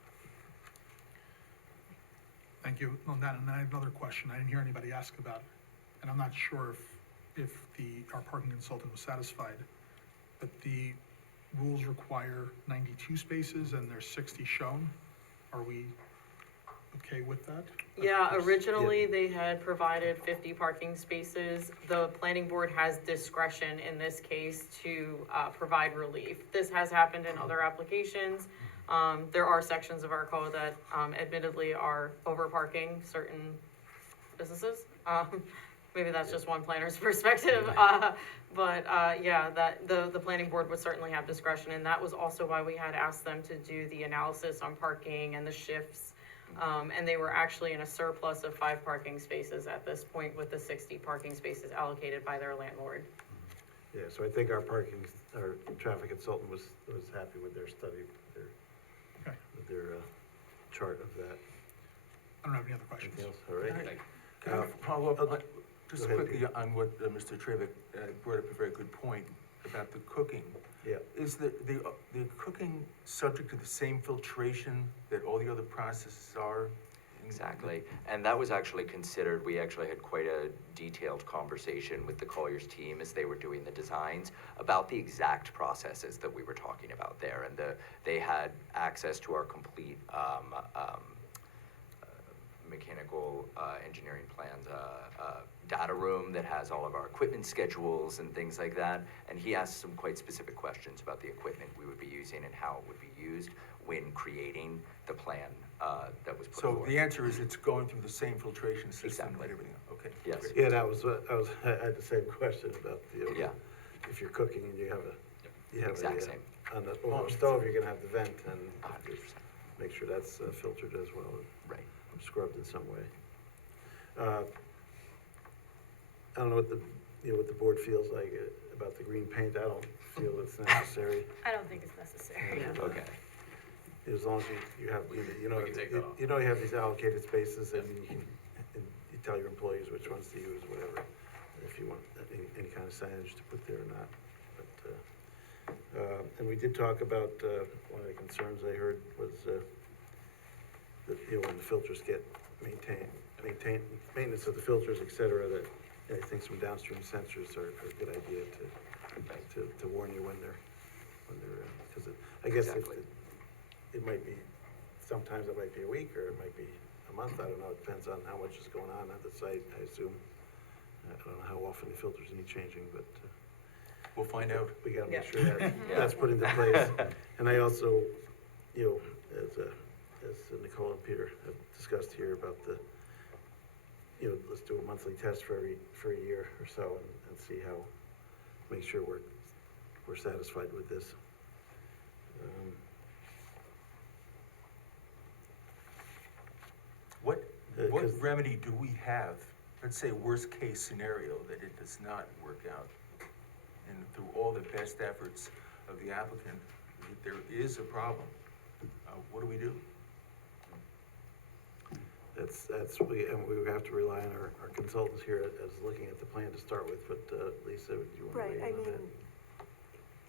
Thank you on that. And I have another question I didn't hear anybody ask about, and I'm not sure if our parking consultant was satisfied, but the rules require 92 spaces and there's 60 shown. Are we okay with that? Yeah, originally they had provided 50 parking spaces. The planning board has discretion in this case to provide relief. This has happened in other applications. There are sections of our code that admittedly are over parking certain businesses. Maybe that's just one planner's perspective. But yeah, that the planning board would certainly have discretion, and that was also why we had asked them to do the analysis on parking and the shifts. And they were actually in a surplus of 5 parking spaces at this point with the 60 parking spaces allocated by their landlord. Yeah, so I think our traffic consultant was happy with their study, with their chart of that. I don't have any other questions. Anything else? All right. Can I follow up just go ahead, quickly on what Mr. Trevik brought up a very good point about the cooking? Yeah. Is the cooking subject to the same filtration that all the other processes are? Exactly, and that was actually considered. We actually had quite a detailed conversation with the Colliers team as they were doing the designs about the exact processes that we were talking about there, and they had access to our complete mechanical engineering plans, data room that has all of our equipment schedules and things like that. And he asked some quite specific questions about the equipment we would be using and how it would be used when creating the plan that was put So forward. the answer is it's going through the same filtration system Exactly. and everything, okay? Yes. great. Yeah, I had the same question about Yeah. if you're cooking and you have Exact same. on the stove, you're gonna have the vent and 100%. make sure that's filtered as well. Right. Scrubbed in some way. I don't know what the board feels like about the green paint. I don't feel it's necessary. I don't think it's necessary. Okay. As long as you have, you know, We can take that off. you know you have these allocated spaces and you tell your employees which ones to use, whatever, if you want any kind of signage to put there or not. But, and we did talk about, one of the concerns I heard was, that, when the filters get maintenance of the filters, et cetera, that I think some downstream sensors are a good idea to warn you when they're, because I guess Exactly. it might be, sometimes it might be a week, or it might be a month, I don't know, it depends on how much is going on at the site, I assume. I don't know how often the filters need changing, but, We'll find out. we gotta Yeah. make sure that, that's put into place. And I also, as Nicole and Peter have discussed here about the, let's do a monthly test for a year or so and see how, make sure we're satisfied with this. What 'cause- remedy do we have? Let's say worst case scenario that it does not work out. And through all the best efforts of the applicant, that there is a problem. What do we do? And we have to rely on our consultants here as looking at the plan to start with, but Lisa, do you want to Right, weigh I in on that? mean,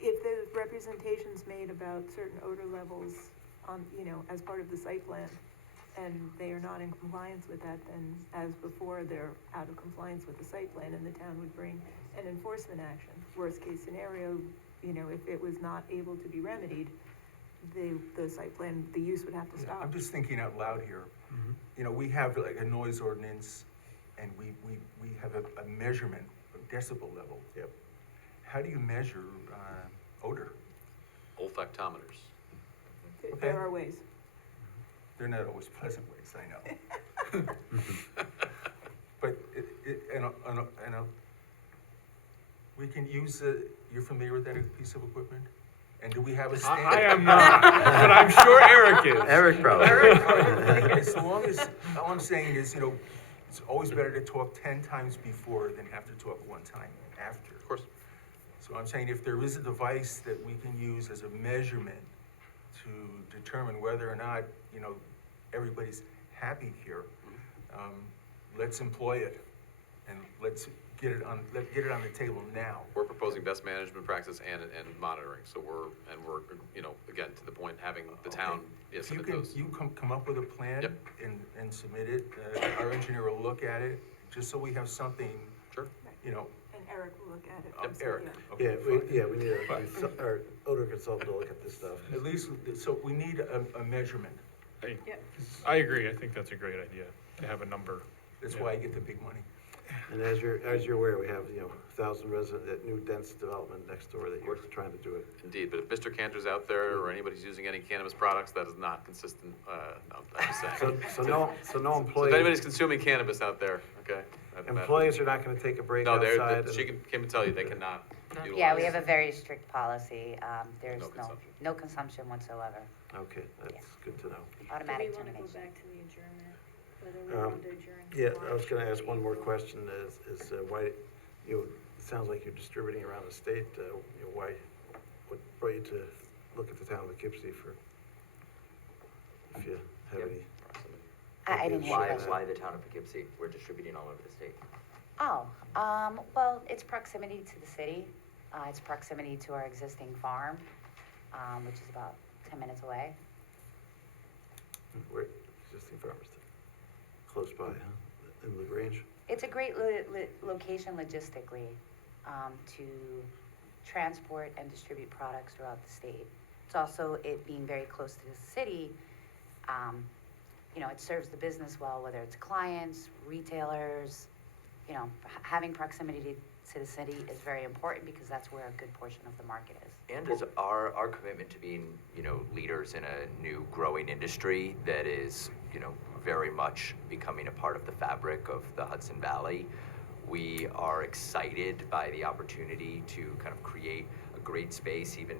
if the representation's made about certain odor levels on, as part of the site plan, and they are not in compliance with that, then as before, they're out of compliance with the site plan, and the town would bring an enforcement action. Worst case scenario, if it was not able to be remedied, the site plan, the use would have to stop. I'm just thinking out loud here. We have like a noise ordinance, and we have a measurement of decibel level. Yep. How do you measure odor? Olfactometers. There are ways. They're not always pleasant ways, I know. But we can use, you're familiar with that piece of equipment? And do we have a standard? I am not, but I'm sure Eric is. Eric probably. Okay, so long as, all I'm saying is, it's always better to talk 10 times before than have to talk one time after. Of course. So I'm saying if there is a device that we can use as a measurement to determine whether or not, everybody's happy here, let's employ it, and let's get it on the table now. We're proposing best management practice and monitoring, so we're, again, to the point, having the town, yes, If you submit can, those. you come up with a plan Yep. and submit it, our engineer will look at it, just so we have something, Sure. And Eric will look at it. Yep, also, Eric. yeah. Okay, fine. We need our odor consultant to look at this stuff. At least, so we need a measurement. I agree, I think that's a great idea, to have a number. That's Yeah. why I get the big money. And as you're aware, we have, 1,000 resident, that new dense development next door that you're trying to do it. Indeed, but if Mr. Cantor's out there, or anybody's using any cannabis products, that is not consistent, no, I'm just saying. So no So if employee, anybody's consuming cannabis out there, okay? employees are not gonna take a break No, outside. she can tell you, they cannot utilize. Yeah, we have a very strict policy. There's No consumption. no consumption whatsoever. Okay, that's good to know. Automatic Do we wanna go termination. back to the adjournment, whether we want to adjourn? Yeah, I was gonna ask one more question, is why, it sounds like you're distributing around the state, why, what brought you to look at the town of Poughkeepsie for, if you have Yep. any? I didn't hear Why, the question. why the town of Poughkeepsie? We're distributing all over the state. Oh, well, it's proximity to the city. It's proximity to our existing farm, which is about 10 minutes away. Where, existing farmers, close by, huh, in LaGrange? It's a great location logistically, to transport and distribute products throughout the state. It's also, it being very close to the city, it serves the business well, whether it's clients, retailers, having proximity to the city is very important because that's where a good portion of the market is. And is our commitment to being, leaders in a new growing industry that is, very much becoming a part of the fabric of the Hudson Valley. We are excited by the opportunity to kind of create a great space, even,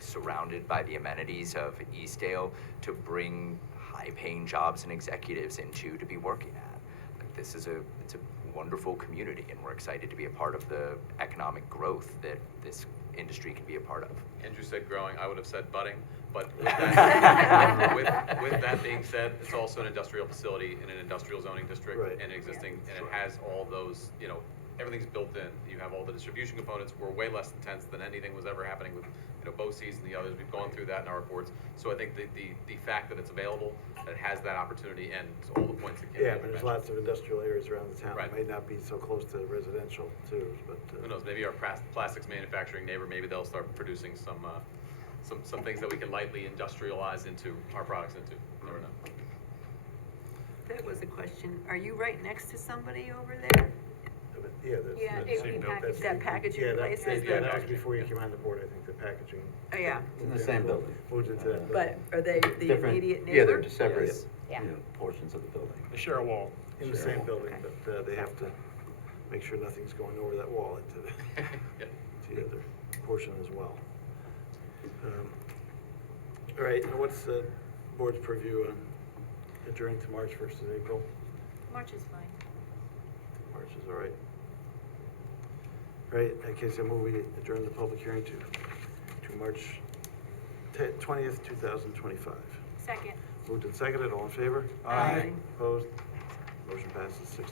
surrounded by the amenities of Eastdale, to bring high-paying jobs and executives into to be working at. Like, it's a wonderful community, and we're excited to be a part of the economic growth that this industry can be a part of. Andrew said growing, I would have said budding, but with that, with that being said, it's also an industrial facility in an industrial zoning district Right. and existing, and it has all those, everything's built in. You have all the distribution components. We're way less intense than anything was ever happening with, BOCES and the others. We've gone through that in our reports. So I think the fact that it's available, that it has that opportunity, and all the points that Kim Yeah, but there's mentioned. lots of industrial areas around the town. Right. It may not be so close to residential too, but, Who knows, maybe our plastics manufacturing neighbor, maybe they'll start producing some things that we can lightly industrialize into our products into. Never know. That was a question. Are you right next to somebody over there? yeah, that's. Yeah, that's- AP that's- packaging. That packaging Yeah, place is yeah, the, that was before you came on the board, I think, the packaging. oh, yeah. In the same building. Moved into that But building. are they the Different- immediate Yeah, neighbor? they're separate, Yes. Yeah. portions of the building. They share a wall. In the same building, but, they have to make sure nothing's going over that wall into Yeah. the other portion as well. All right, now what's the board's purview on adjourning to March versus April? March is fine. March is all right. All right, in that case, I move we adjourn the public hearing to March 20th, 2025. Second. Moved and seconded, all in favor? Aye. Opposed? Motion passes 6-0.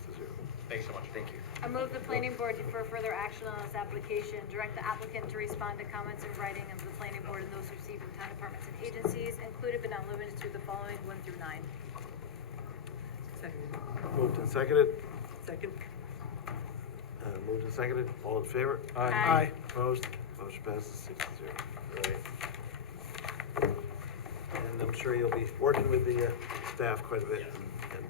Thanks so much. Thank you. I move the planning board defer further action on this application, direct the applicant to respond to comments in writing of the planning board and those received from town departments and agencies, included but not limited to the following 1 through 9. Second. Moved and seconded, Second. moved and seconded, all in favor? Aye. Opposed? Motion passes 6-0. All right. And I'm sure you'll be working with the staff quite a bit, and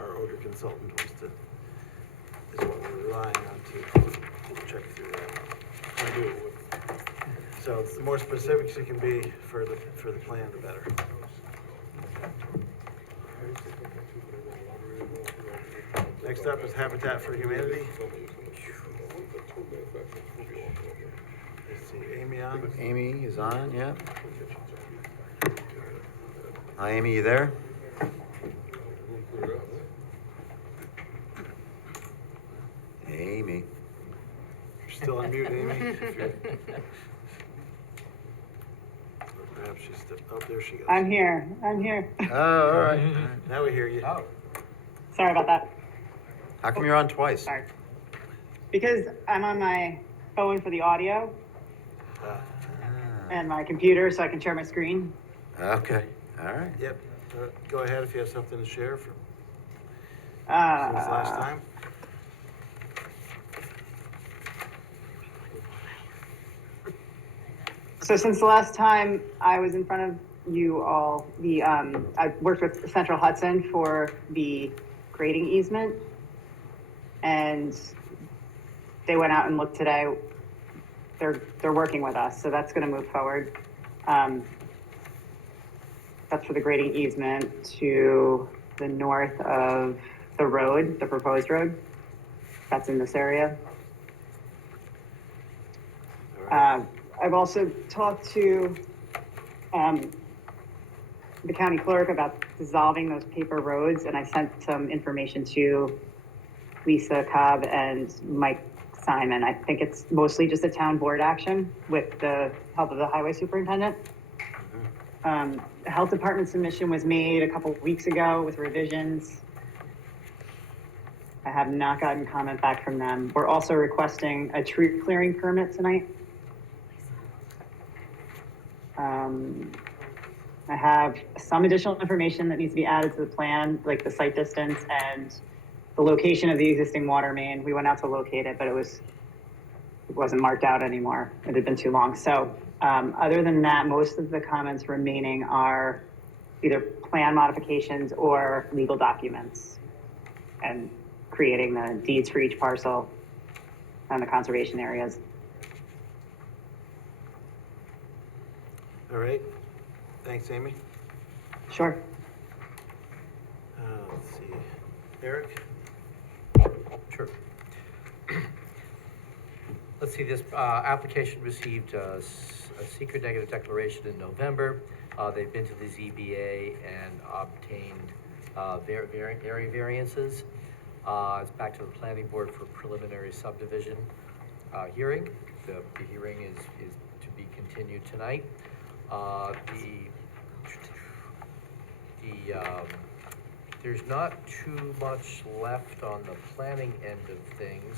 our odor consultant wants to, is what we're relying on to check through that. And do it with- So the more specifics you can be for the plan, the better. Next up is Habitat for Humanity. Let's see, Amy on? Amy is on, yeah. Hi, Amy, you there? Amy. You're still on mute, Amy? If you're- Or perhaps she's still, oh, there she goes. I'm here. Oh, all right. Now we hear you. Oh. Sorry about that. How come you're on twice? Sorry. Because I'm on my phone for the audio and my computer so I can share my screen. Okay, all right. Yep, go ahead if you have something to share from since Uh, last time. So since the last time I was in front of you all, I worked with Central Hudson for the grading easement. And they went out and looked today. They're working with us, so that's gonna move forward. That's for the grading easement to the north of the road, the proposed road. That's in this area. I've also talked to the county clerk about dissolving those paper roads, and I sent some information to Lisa Cobb and Mike Simon. I think it's mostly just a town board action with the help of the highway superintendent. The health department submission was made a couple of weeks ago with revisions. I have not gotten comment back from them. We're also requesting a tree clearing permit tonight. I have some additional information that needs to be added to the plan, like the site distance and the location of the existing water main. We went out to locate it, but it wasn't marked out anymore. It had been too long. So other than that, most of the comments remaining are either plan modifications or legal documents and creating the deeds for each parcel and the conservation areas. All right, thanks, Amy. Sure. Let's see, Eric? Sure. Let's see, this application received a secret negative declaration in November. They've been to the ZBA and obtained area variances. It's back to the planning board for preliminary subdivision hearing. The hearing is to be continued tonight. There's not too much left on the planning end of things.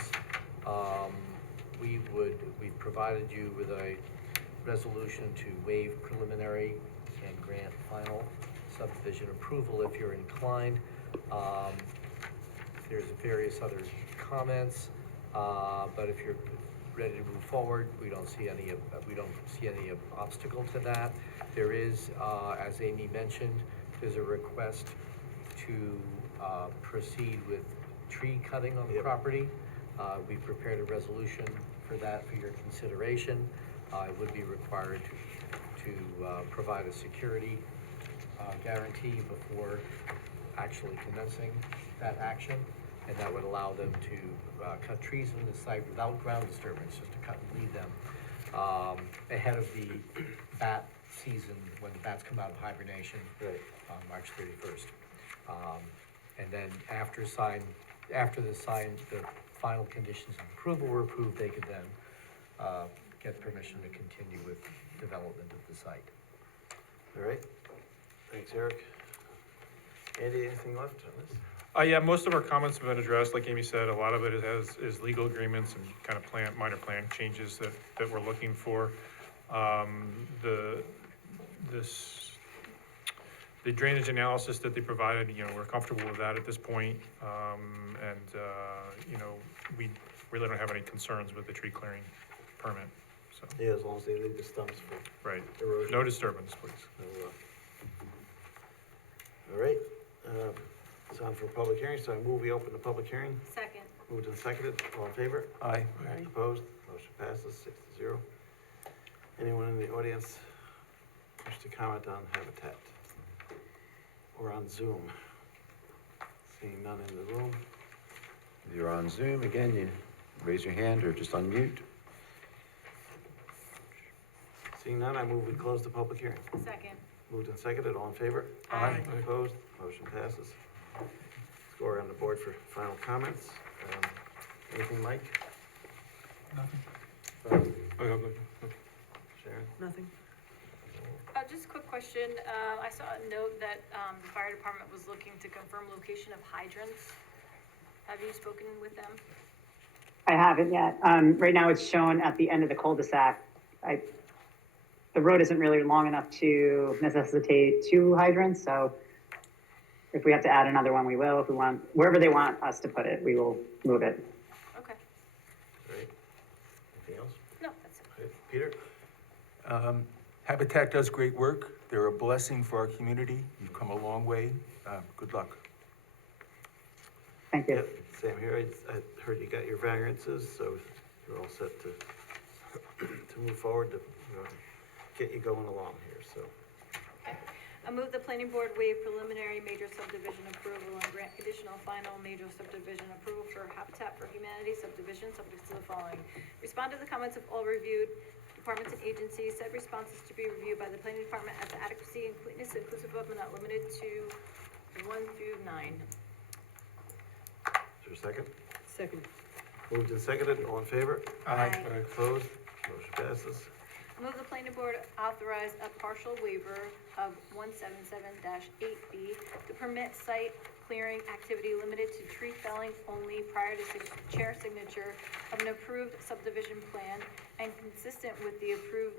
We've provided you with a resolution to waive preliminary and grant final subdivision approval if you're inclined. There's various other comments, but if you're ready to move forward, we don't see any obstacle to that. There is, as Amy mentioned, there's a request to proceed with tree cutting on the property. We've prepared a resolution for that for your consideration. It would be required to provide a security guarantee before actually commencing that action, and that would allow them to cut trees on the site without ground disturbance, just to cut and leave them ahead of the bat season, when the bats come out of hibernation on March 31st. And then after the final conditions of approval were approved, they could then get permission to continue with development of the site. All right, thanks, Eric. Andy, anything left on this? Yeah, most of our comments have been addressed, like Amy said. A lot of it is legal agreements and kind of minor plan changes that we're looking for. The drainage analysis that they provided, we're comfortable with that at this point. We really don't have any concerns with the tree clearing permit, so. Yeah, as long as they leave the stumps for Right, erosion. no disturbance, please. All right, it's on for public hearing, so I move we open the public hearing. Second. Moved and seconded, all in favor? Aye. Opposed? Motion passes 6-0. Anyone in the audience wish to comment on Habitat? Or on Zoom? Seeing none in the room. If you're on Zoom, again, you raise your hand or just unmute. Seeing none, I move we close the public hearing. Second. Moved and seconded, all in favor? Aye. Opposed? Motion passes. Let's go around the board for final comments. Anything, Mike? Nothing. I have nothing. Sharon? Nothing. Just a quick question. I saw a note that the fire department was looking to confirm location of hydrants. Have you spoken with them? I haven't yet. Right now it's shown at the end of the cul-de-sac. The road isn't really long enough to necessitate 2 hydrants, so if we have to add another one, we will. If we want, wherever they want us to put it, we will move it. Okay. All right. Anything else? No, that's it. All right. Peter? Habitat does great work. They're a blessing for our community. You've come a long way. Good luck. Thank you. Yep, same here. I heard you got your variances, so you're all set to move forward to get you going along here, so. I move the planning board waive preliminary major subdivision approval and grant conditional final major subdivision approval for Habitat for Humanity subdivision subject to the following. Respond to the comments of all reviewed departments and agencies. Said responses to be reviewed by the planning department as to adequacy and completeness inclusive of but not limited to 1 through 9. Is there a second? Second. Moved and seconded, all in favor? Aye. Opposed? Motion passes. I move the planning board authorize a partial waiver of 177-8B to permit site clearing activity limited to tree felling only prior to chair signature of an approved subdivision plan and consistent with the approved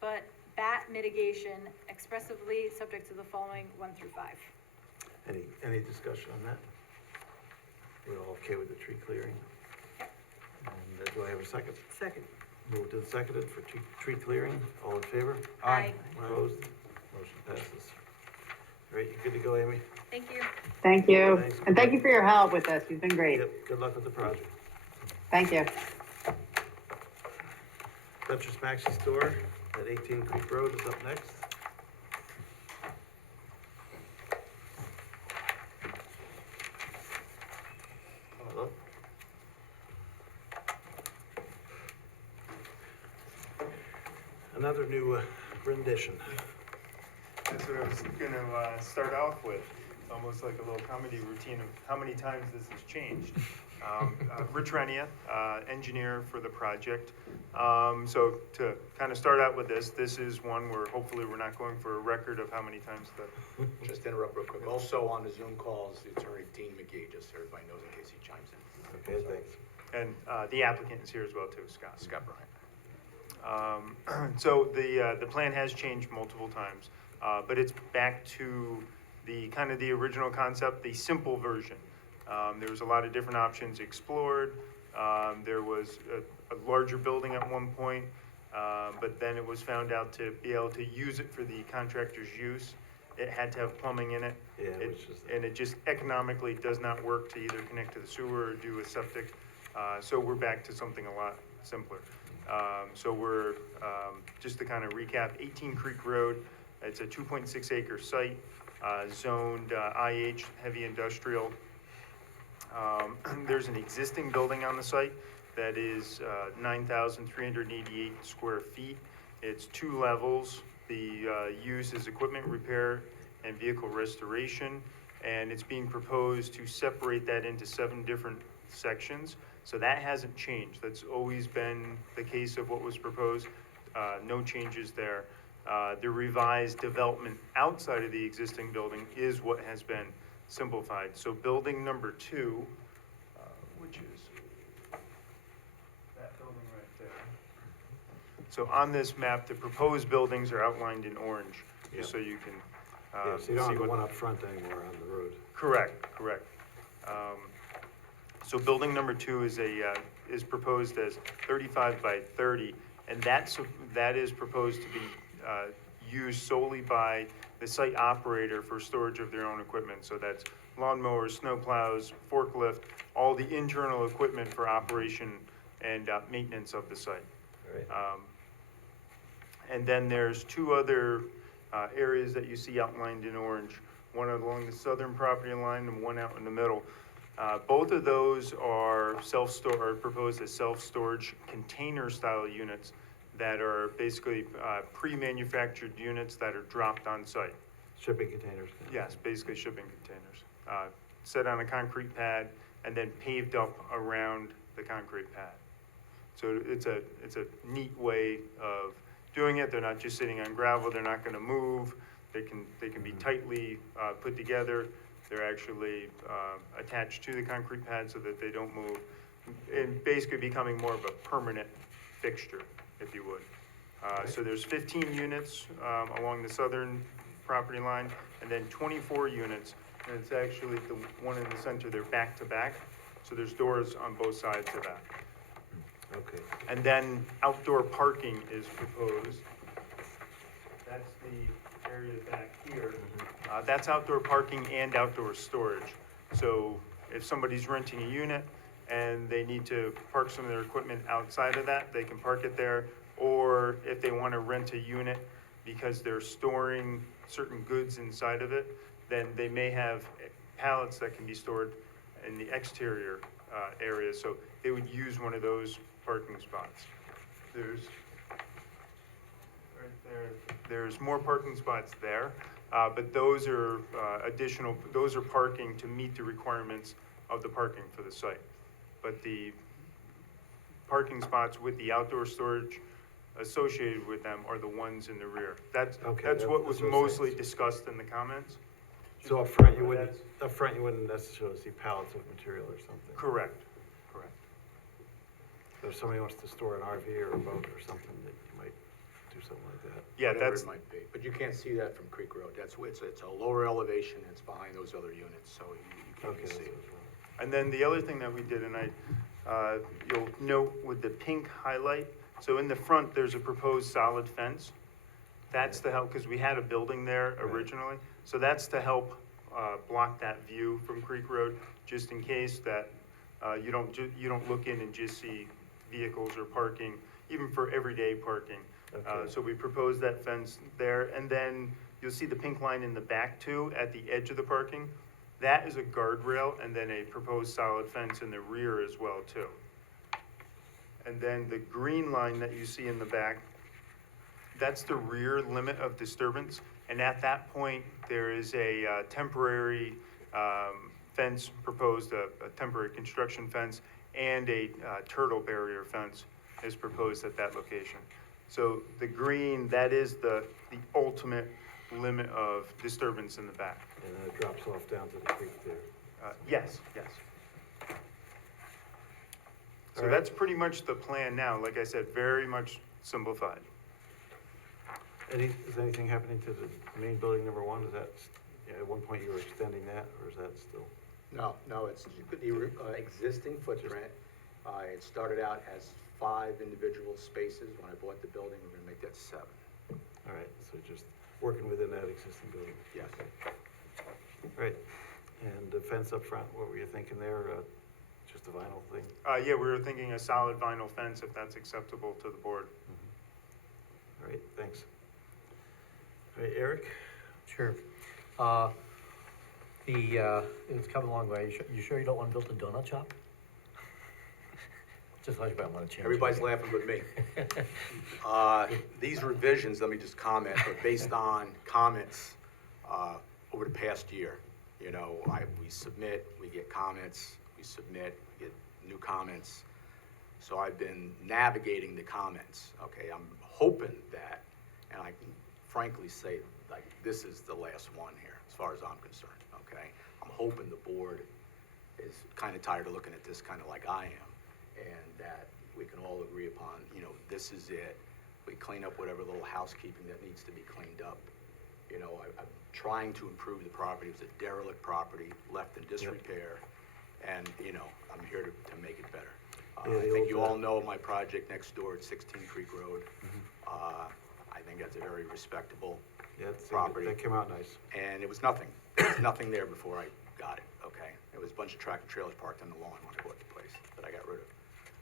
but bat mitigation expressively subject to the following 1 through 5. Any discussion on that? We're all okay with the tree clearing? And do I have a second? Second. Moved and seconded for tree clearing, all in favor? Aye. Opposed? Motion passes. All right, you good to go, Amy? Thank you. Thank you. Thanks. And thank you for your help with this. You've been great. Yep, good luck with the project. Thank you. Duchess Maxi Store at 18 Creek Road is up next. Hello? Another new rendition. That's what I was gonna start off with. It's almost like a little comedy routine of how many times this has changed. Rich Renia, engineer for the project. So to kind of start out with this is one where hopefully we're not going for a record of how many times the. Just interrupt real quick. Also on the Zoom calls, Attorney Dean McGee, just so everybody knows in case he chimes in. Okay, thanks. And the applicant is here as well too, Scott. Scott Bryant. So the plan has changed multiple times, but it's back to the kind of the original concept, the simple version. There was a lot of different options explored. There was a larger building at one point, but then it was found out to be able to use it for the contractor's use. It had to have plumbing in it. Yeah, And it just economically does not work to either connect to the sewer or do a septic. So we're back to something a lot simpler. So we're, just to kind of recap, 18 Creek Road, it's a 2.6 acre site, zoned IH, heavy industrial. There's an existing building on the site that is 9,388 square feet. It's 2 levels. The use is equipment repair and vehicle restoration, and it's being proposed to separate that into 7 different sections. So that hasn't changed. That's always been the case of what was proposed. No changes there. The revised development outside of the existing building is what has been simplified. So building number 2, which is that building right there. So on this map, the proposed buildings are outlined in orange, just so you can Yeah, so you don't see have the what- one up front anymore on the road. Correct. So building number 2 is proposed as 35 by 30, and that is proposed to be used solely by the site operator for storage of their own equipment. So that's lawnmowers, snowplows, forklift, all the internal equipment for operation and maintenance of the site. And then there's 2 other areas that you see outlined in orange, one along the southern property line and one out in the middle. Both of those are proposed as self-storage container-style units that are basically pre-manufactured units that are dropped on site. Shipping containers. Yes, basically shipping containers. Set on a concrete pad and then paved up around the concrete pad. So it's a neat way of doing it. They're not just sitting on gravel. They're not going to move. They can be tightly put together. They're actually attached to the concrete pad so that they don't move, and basically becoming more of a permanent fixture, if you would. So there's 15 units along the southern property line, and then 24 units, and it's actually the one in the center. They're back to back, so there's doors on both sides of that. Okay. And then outdoor parking is proposed. That's the area back here. That's outdoor parking and outdoor storage. So if somebody's renting a unit and they need to park some of their equipment outside of that, they can park it there. Or if they want to rent a unit because they're storing certain goods inside of it, then they may have pallets that can be stored in the exterior area. So they would use one of those parking spots. There's more parking spots there, but those are those are parking to meet the requirements of the parking for the site. But the parking spots with the outdoor storage associated with them are the ones in the rear. That's what was mostly discussed in the comments. So up front, you wouldn't necessarily see pallets of material or something? Correct. So if somebody wants to store an RV or a boat or something, that you might do something like that? Yeah, Whatever that's, it might be, but you can't see that from Creek Road. It's a lower elevation, it's behind those other units, so you can't Okay, see it. and then the other thing that we did, and you'll note with the pink highlight, so in the front, there's a proposed solid fence. That's to help, because we had a building there originally, so that's to help block that view from Creek Road, just in case that you don't look in and just see vehicles or parking, even for everyday parking. So we proposed that fence there, and then you'll see the pink line in the back too, at the edge of the parking. That is a guardrail, and then a proposed solid fence in the rear as well too. And then the green line that you see in the back, that's the rear limit of disturbance, and at that point, there is a temporary fence proposed, a temporary construction fence, and a turtle barrier fence is proposed at that location. So the green, that is the ultimate limit of disturbance in the back. And then it drops off down to the creek there. Yes. So that's pretty much the plan now, like I said, very much simplified. Is anything happening to the main building number one? Is that, at one point you were extending that, or is that still? No, it's the existing footprint. It started out as 5 individual spaces. When I bought the building, we're gonna make that 7. All right, so just working within that existing building. Yes. Right, and the fence up front, what were you thinking there? Just a vinyl thing? Yeah, we were thinking a solid vinyl fence, if that's acceptable to the board. All right, thanks. All right, Eric? Sure. It's come a long way. You sure you don't want to build a donut shop? Just like you might want to change. Everybody's laughing but me. These revisions, let me just comment, are based on comments over the past year. You know, we submit, we get comments, we submit, we get new comments. So I've been navigating the comments, okay? I'm hoping that, and I can frankly say, like, this is the last one here, as far as I'm concerned, okay? I'm hoping the board is kind of tired of looking at this kind of like I am, and that we can all agree upon, you know, this is it. We clean up whatever little housekeeping that needs to be cleaned up. You know, I'm trying to improve the property. It was a derelict property, left in disrepair, and, you know, I'm here to make it better. I think you all know my project next door at 16 Creek Road. I think that's a very respectable property. That came out nice. And it was nothing. There was nothing there before I got it, okay? It was a bunch of tractor trailers parked on the lawn when I bought the place that I got rid of.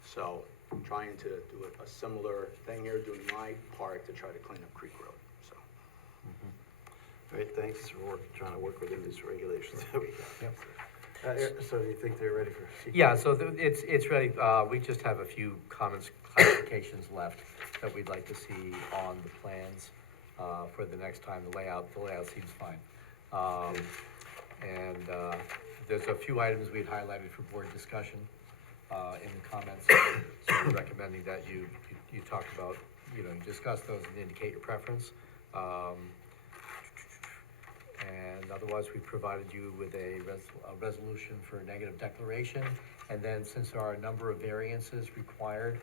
So I'm trying to do a similar thing here, doing my part to try to clean up Creek Road, so. All right, thanks for trying to work within these regulations that we got. So do you think they're ready for? Yeah, so it's ready. We just have a few comments, clarifications left that we'd like to see on the plans for the next time. The layout seems fine. There's a few items we'd highlighted for board discussion in the comments. So we're recommending that you talk about, you discuss those and indicate your preference. And otherwise, we provided you with a resolution for a negative declaration. And then since there are a number of variances required,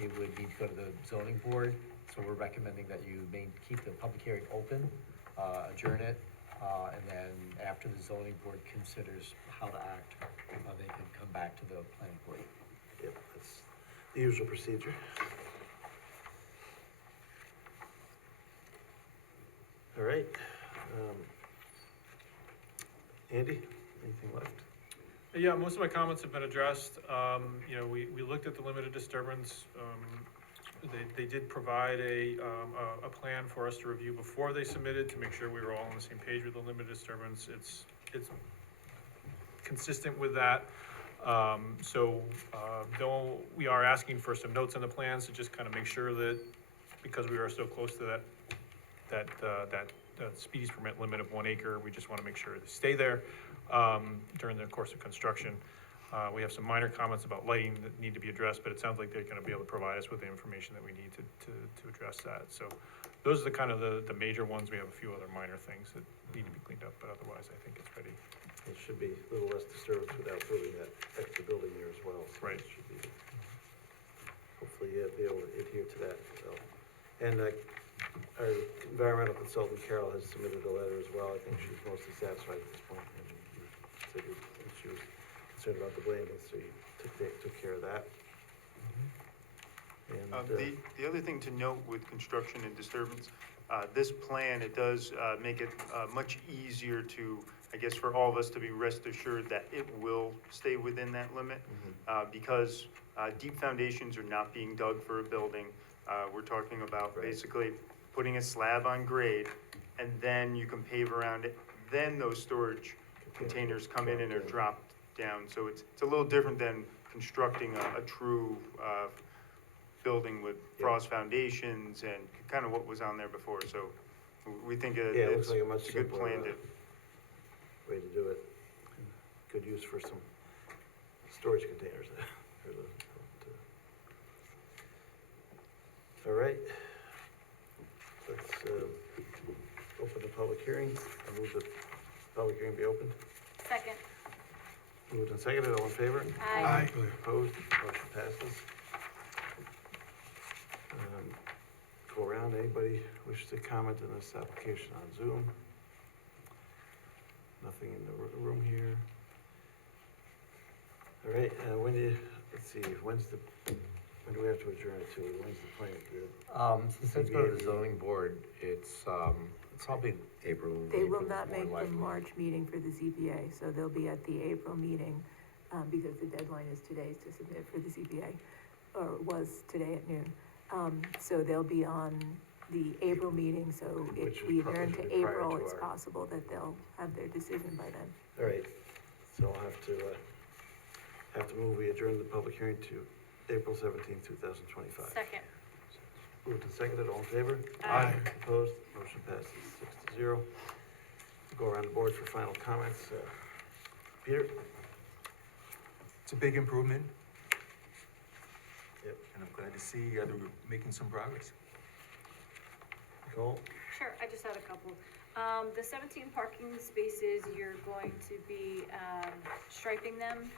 it would need to go to the zoning board. So we're recommending that you keep the public hearing open, adjourn it, and then after the zoning board considers how to act, they can come back to the planning board. Yep, that's the usual procedure. All right. Andy, anything left? Yeah, most of my comments have been addressed. We looked at the limited disturbance. They did provide a plan for us to review before they submitted to make sure we were all on the same page with the limited disturbance. It's consistent with that. Though we are asking for some notes on the plans to just kind of make sure that, because we are so close to that speedies permit limit of 1 acre, we just want to make sure they stay there during the course of construction. We have some minor comments about lighting that need to be addressed, but it sounds like they're going to be able to provide us with the information that we need to address that. So those are the kind of the major ones. We have a few other minor things that need to be cleaned up, but otherwise I think it's ready. It should be a little less disturbance without building that extra building there as well. So Right. it should be, hopefully be able to adhere to that. So, and our environmental consultant, Carol, has submitted a letter as well. I think she's mostly satisfied at this point. And said she was concerned about the blaming, so you took care of that. And, The other thing to note with construction and disturbance, this plan, it does make it much easier to, I guess, for all of us to be rest assured that it will stay within that limit, because deep foundations are not being dug for a building. We're talking about basically putting a slab on grade, and then you can pave around it. Then those storage containers come in and are dropped down. So it's a little different than constructing a true building with frost foundations and kind of what was on there before. So we think it it's looks like a much a good simpler plan to. way to do it. Good use for some storage containers. All right. Let's open the public hearing. I move the public hearing be opened. Second. Moved and seconded, all in favor? Aye. Opposed, motion passes. Go around, anybody wish to comment on this application on Zoom? Nothing in the room here. All right, let's see, when do we have to adjourn it to? When's the plan good? Since it's go to the zoning board, it's probably April. They will April not more make the likely. March meeting for the ZBA, so they'll be at the April meeting, because the deadline is today to submit for the ZBA, or was today at noon. So they'll be on the April meeting, so Which if is we probably adjourn to prior April, to it's our- possible that they'll have their decision by then. All right, so I'll have to move, we adjourn the public hearing to April 17th, 2025. Second. Moved and seconded, all in favor? Aye. Opposed, motion passes 6-0. Go around the board for final comments. Peter? It's a big improvement, Yep. and I'm glad to see they're making some progress. Nicole? Sure, I just had a couple. The 17 parking spaces, you're going to be, striping them?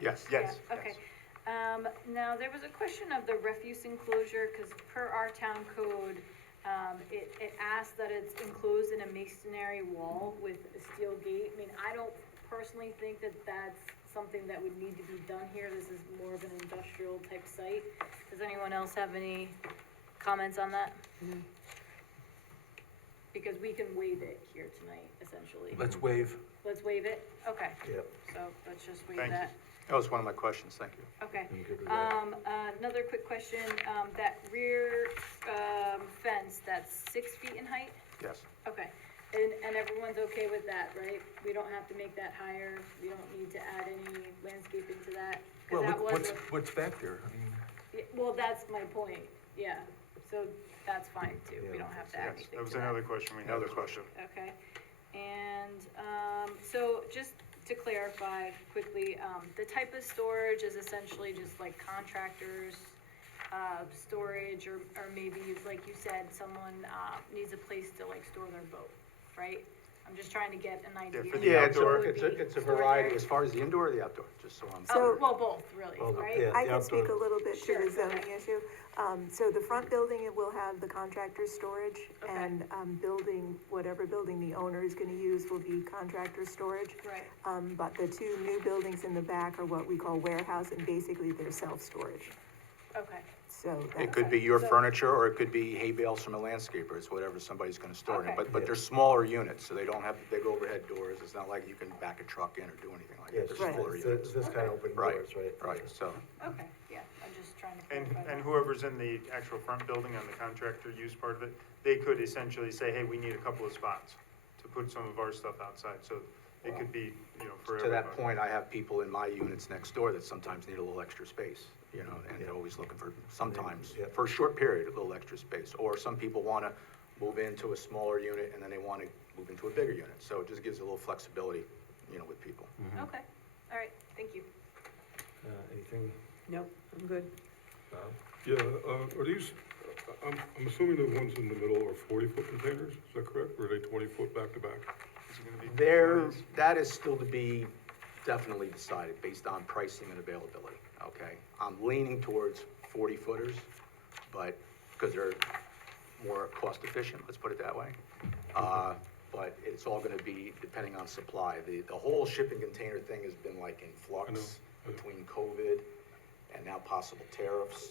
Yes. Yeah, okay. Now, there was a question of the refuse enclosure, because per our town code, it asks that it's enclosed in a masonry wall with a steel gate. I mean, I don't personally think that that's something that would need to be done here. This is more of an industrial type site. Does anyone else have any comments on that? Because we can waive it here tonight, essentially. Let's waive. Let's waive it? Okay. Yep. So let's just waive Thank you. that. That was one of my questions, thank you. Okay. I'm good with that. Another quick question, that rear, fence, that's 6 feet in height? Yes. Okay, and everyone's okay with that, right? We don't have to make that higher, we don't need to add any landscaping to that? 'Cause Well, that look, was what's back there? I mean, yeah, well, that's my point, yeah, so that's fine too, we Yeah, don't have to add Yes, anything that was to that. another question we had. Another as well. question. Okay, and, so just to clarify quickly, the type of storage is essentially just like contractors, storage, or maybe, like you said, someone, needs a place to like store their boat, right? I'm just trying to get an idea. for the Yeah, outdoor. it's a variety, as far as the indoor or the outdoor, just so I'm. Oh, well, both, really, Well, right? yeah. I the can speak a outdoor- little bit to Sure, the go ahead. zoning issue. So the front building, it will have the contractor's storage, Okay. and, whatever building the owner is gonna use will be contractor storage. Right, But the two new buildings in the back are what we call warehouse, and basically they're self-storage, okay, so It that's. could be your So- furniture, or it could be hay bales from a landscaper, it's whatever somebody's gonna store in it. Okay. But they're smaller units, so they don't have big overhead doors, it's not like you can back a truck in or do anything like Yes, that, they're Right. smaller it's units. this kind of open Right, doors, right? right, so, okay, yeah, I'm just trying to And, clarify that. and whoever's in the actual front building on the contractor use part of it, they could essentially say, hey, we need a couple of spots to put some of our stuff outside, so it could be, for to everybody. that point, I have people in my units next door that sometimes need a little extra space, and they're always looking for, sometimes, Yeah. for a short period, a little extra space. Or some people wanna move into a smaller unit, and then they wanna move into a bigger unit, so it just gives a little flexibility, with people. Okay, all right, thank you. Anything, Nope, I'm good. Bob? Yeah, are these, I'm assuming the ones in the middle are 40-foot containers, is that correct? Or are they 20-foot back-to-back? Is it gonna be There, 20s? that is still to be definitely decided based on pricing and availability, okay? I'm leaning towards 40-footers, but, because they're more cost efficient, let's put it that way. But it's all gonna be depending on supply. The whole shipping container thing has been like in I know. flux between COVID and now possible tariffs.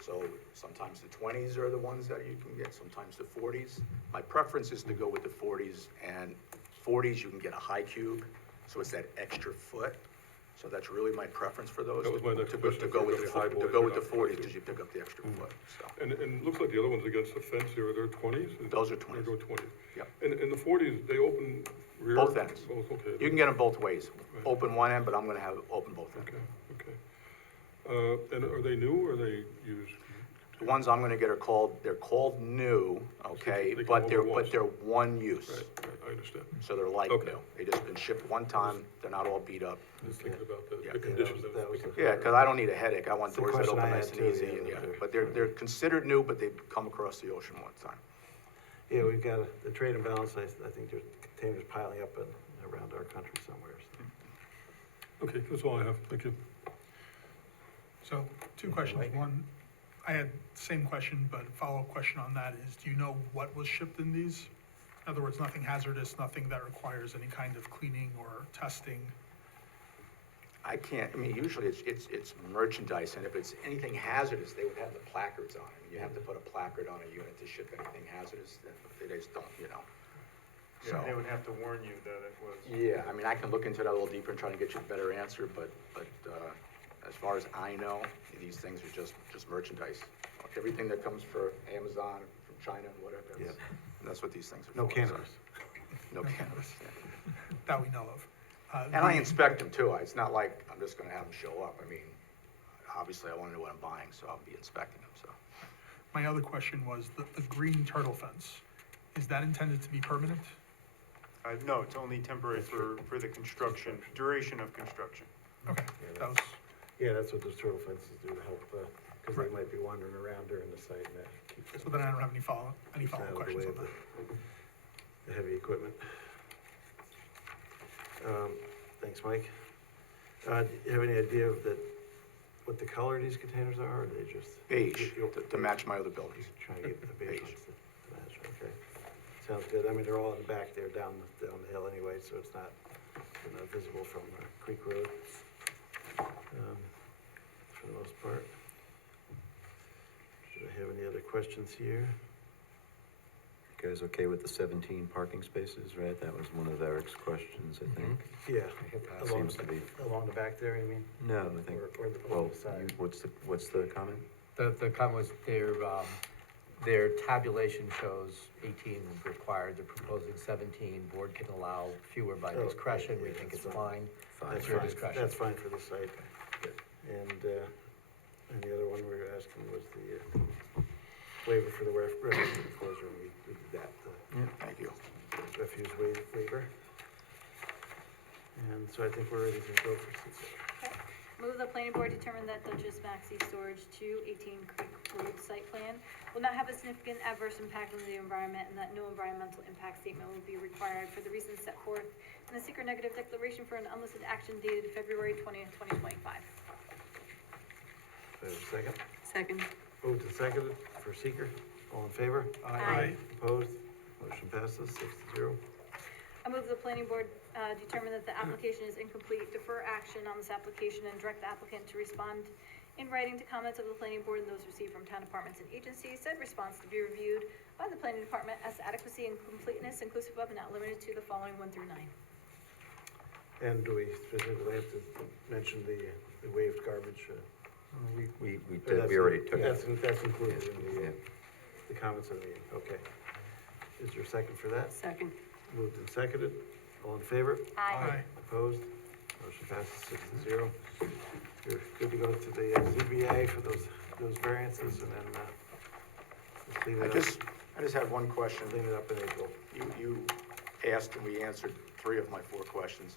So sometimes the 20s are the ones that you can get, sometimes the 40s. My preference is to go with the 40s, and 40s you can get a high cube, so it's that extra foot. So that's really my preference for those. That was my next to question. go with If you're the, gonna be high to go with boys, the you're not 40s, 20s. because you pick up the extra foot, so. And it looks like the other ones against the fence here, they're 20s? Those are 20s. They're 20s. Yep. And the 40s, they open rear? Both ends. Both, okay. You can get them both ways. Right. Open one end, but I'm gonna have open both ends. Okay, okay. And are they new or are they used? The ones I'm gonna get they're called new, okay, They come but over once. they're one use. Right, right, I understand. So they're like Okay. new. They just been shipped one time, they're not all beat up. Just thinking about Yeah. the condition. that was the- Yeah, because I don't need a headache. I want It's the doors that question open I nice had and too, easy, yeah, and yeah. they're- But they're considered new, but they've come across the ocean one time. Yeah, we've got the trade and balance, I think there's containers piling up around our country somewhere, so. Okay, that's all I have, thank you. So, two questions. One, I had the same question, but a follow-up question on that is, do you know what was shipped in these? In other words, nothing hazardous, nothing that requires any kind of cleaning or testing? I can't, I mean, usually it's merchandise, and if it's anything hazardous, they would have the placards on it. You have to put a placard on a unit to ship anything hazardous, they just don't, you know. So, They would have to warn you that it was. yeah, I mean, I can look into that a little deeper and try to get you a better answer, but, as far as I know, these things are just merchandise. Everything that comes for Amazon, from China, whatever, that's what these things are for. No so. cannabis. No cannabis, yeah. That we know of. And I inspect them too, it's not like I'm just gonna have them show up, I mean, obviously I wanna know what I'm buying, so I'll be inspecting them, so. My other question was, the green turtle fence, is that intended to be permanent? No, it's only temporary for the construction, duration of construction. Okay, that was, Yeah, that's what those turtle fences do to help, because they might be wandering around during the site and that keeps them. so then I don't have any follow-up keeps them out of the questions way on of that. the heavy equipment. Thanks, Mike. Do you have any idea of what the color of these containers are, or are they just? Beige, to match my other buildings. Trying to get the beige ones to match, okay. Sounds good. I mean, they're all in the back there, down the hill anyway, so it's not, visible from Creek Road, for the most part. Should I have any other questions here? You guys okay with the 17 parking spaces, right? That was one of Eric's questions, I think. Yeah, That along, seems to be, along the back there, you mean? no, I think, Or the, well, on the side? what's the comment? The comment was their tabulation shows 18 required, they're proposing 17, board can allow fewer by Oh, discretion, we yeah, think it's that's fine. That's It's your fine, discretion. that's fine for the site. And the other one we were asking was the waiver for the refuse enclosure, and we did that, Thank you. refuse waiver. And so I think we're ready to go for Cecil. Okay. Move the planning board determine that Duchess Maxi Storage 218 Creek Road site plan will not have a significant adverse impact on the environment, and that no environmental impact statement will be required for the reasons set forth in the secret negative declaration for an unlisted action dated February 20th, 2025. Do I have a second? Second. Moved and seconded for seeker. All in favor? Aye. Opposed? Motion passes 6-0. I move the planning board determine that the application is incomplete, defer action on this application, and direct the applicant to respond in writing to comments of the planning board and those received from town departments and agencies. Said response to be reviewed by the planning department as to adequacy and completeness, inclusive of and not limited to the following 1 through 9. And do we specifically have to mention the waived garbage? We Or did, we already took That's it. included in Yeah. the comments of the meeting, okay. Is there a second for that? Second. Moved and seconded, all in favor? Aye. Opposed? Motion passes 6-0. You're good to go to the ZBA for those variances, and then, we'll clean I it up. just had one question. Clean it up in April. You asked and we answered 3 of my 4 questions.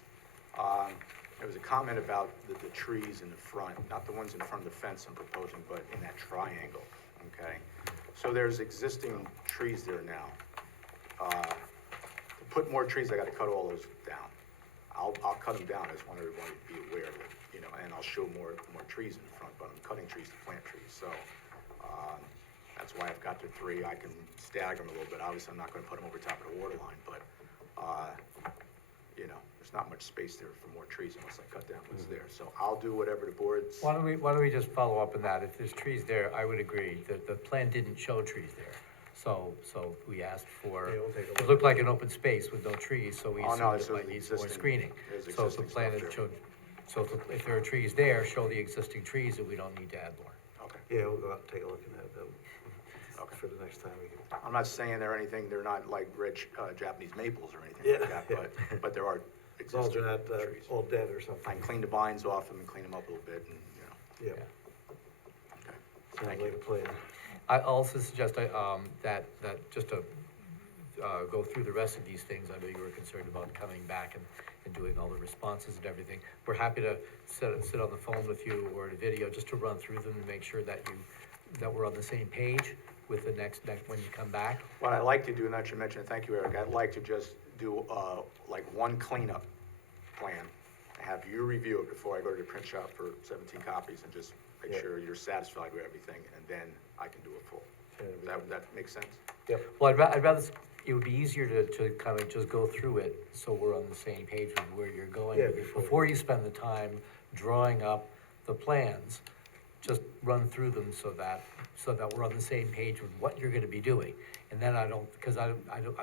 There was a comment about the trees in the front, not the ones in front of the fence I'm proposing, but in that triangle, okay? So there's existing trees there now. To put more trees, I gotta cut all those down. I'll cut them down, I just want everyone to be aware of it, and I'll show more trees in the front, but I'm cutting trees to plant trees, so, that's why I've got the 3. I can stagger them a little bit, obviously I'm not gonna put them over top of the water line, but, there's not much space there for more trees unless I cut down what's there, so I'll do whatever the board's. Why don't we just follow up on that? If there's trees there, I would agree, the plan didn't show trees there. So we asked for, Yeah, we'll take a it look. looked like an open space with no trees, so we Oh, no, assumed this it might is need some more existing- screening. there's So if the existing plan stuff had there. showed, so if there are trees there, show the existing trees, and we don't need to add more. Okay. Yeah, we'll go out and take a look at that, Okay. for the next time we can. I'm not saying they're anything, they're not like red Japanese maples or anything like that, Yeah. but there are As long as existing they're not trees. all dead or I something. can clean the vines off them and clean them up a little bit, and, Yeah, okay. sounds like a plan. I also suggest, that just to, go through the rest of these things, I know you were concerned about coming back and doing all the responses and everything. We're happy to sit on the phone with you or a video, just to run through them and make sure that we're on the same page with the next, when you come back. What I like to do, not to mention, thank you, Eric, I'd like to just do, like one cleanup plan have you review it before I go to the print shop for 17 copies and just make Yeah. sure you're satisfied with everything, and then I can do a full. That make sense? Well, I'd rather, it would be easier to kind of just go through it, so we're on the same page with where you're going. Yeah, with it. before- Before you spend the time drawing up the plans, just run through them so that we're on the same page with what you're gonna be doing. And then I don't, because I'm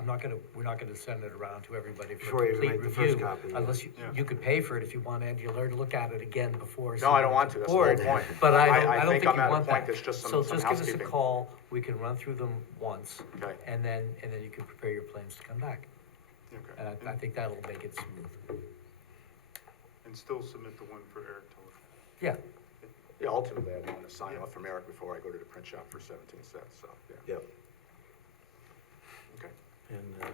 not gonna, we're not gonna send it around to everybody for Before you complete make the review. first copy, yeah. Unless you could pay for it if you want, and you'll learn to look at it again before. No, I don't want to, that's the whole Board. point. But I I don't think think I'm you at a want point that. that's just some So just give us a housekeeping. call, we can run through them once. Okay. And then you can prepare your plans to come back. Okay. And I think that'll make it smooth. And still submit the one for Eric to look at. Yeah. Yeah, ultimately, I want to sign off from Eric before I go to the print shop for 17 sets, so, yeah. Yep. Okay. And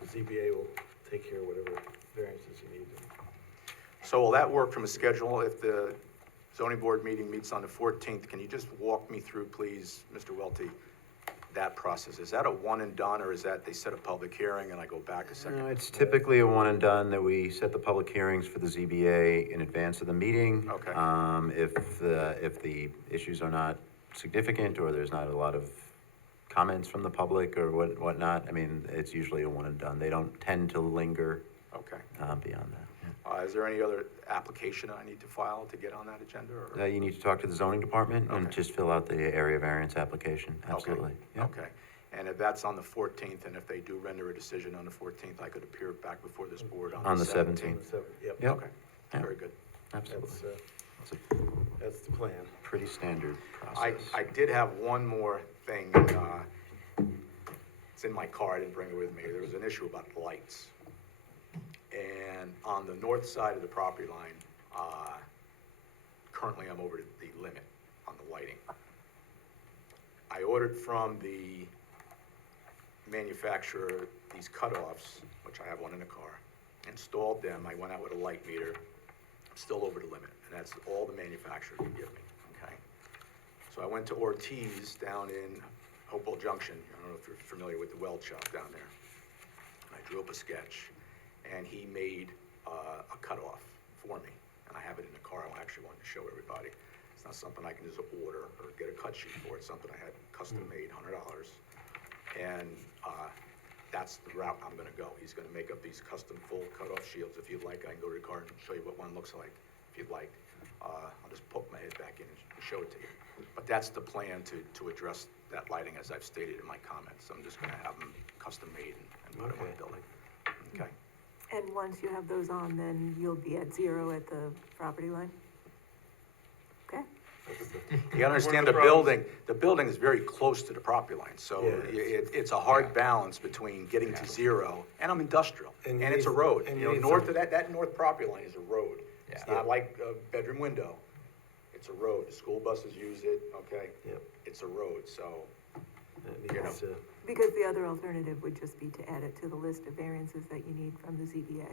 the ZBA will take care of whatever variances you need. So will that work from a schedule? If the zoning board meeting meets on the 14th, can you just walk me through, please, Mr. Welty, that process? Is that a one and done, or is that they set a public hearing and I go back a second? No, it's typically a one and done, that we set the public hearings for the ZBA in advance of the meeting. Okay. If the issues are not significant, or there's not a lot of comments from the public or whatnot, I mean, it's usually a one and done. They don't tend to linger Okay. beyond that. Is there any other application I need to file to get on that agenda, or? You need to talk to the zoning department and Okay. just fill out the area variance application, absolutely. Yeah. Okay. And if that's on the 14th, and if they do render a decision on the 14th, I could appear back before this board on the 17th? Yep. Yep. Okay, very good. Absolutely. That's the plan. Pretty standard process. I did have one more thing, it's in my car, I didn't bring it with me. There was an issue about lights. And on the north side of the property line, currently I'm over the limit on the lighting. I ordered from the manufacturer these cutoffs, which I have one in the car, installed them, I went out with a light meter, I'm still over the limit, and that's all the manufacturer can give me, okay? So I went to Ortiz down in Hopewell Junction, I don't know if you're familiar with the weld shop down there. I drew up a sketch, and he made a cutoff for me, and I have it in the car. I actually wanted to show everybody. It's not something I can just order or get a cut sheet for. It's something I had custom made, $100, and that's the route I'm going to go. He's going to make up these custom full cutoff shields. If you'd like, I can go to the car and show you what one looks like. If you'd like, I'll just poke my head back in and show it to you. But that's the plan to address that lighting, as I've stated in my comments. I'm just going to have them custom made and put them on the building. Okay. And once you have those on, then you'll be at 0 at the property line? Okay? You gotta understand, One of the the building is very close to the property line, so Yeah. it's a hard balance between getting to 0, and I'm industrial, And and you it's a need- road. and You you know, need north some- of that north property line is a road. It's Yeah. not like a bedroom window. It's a road. The school buses use it, okay? Yep. It's a road, so, It You needs, Because the other alternative would just be to add it to the list of variances that you need from the ZBA.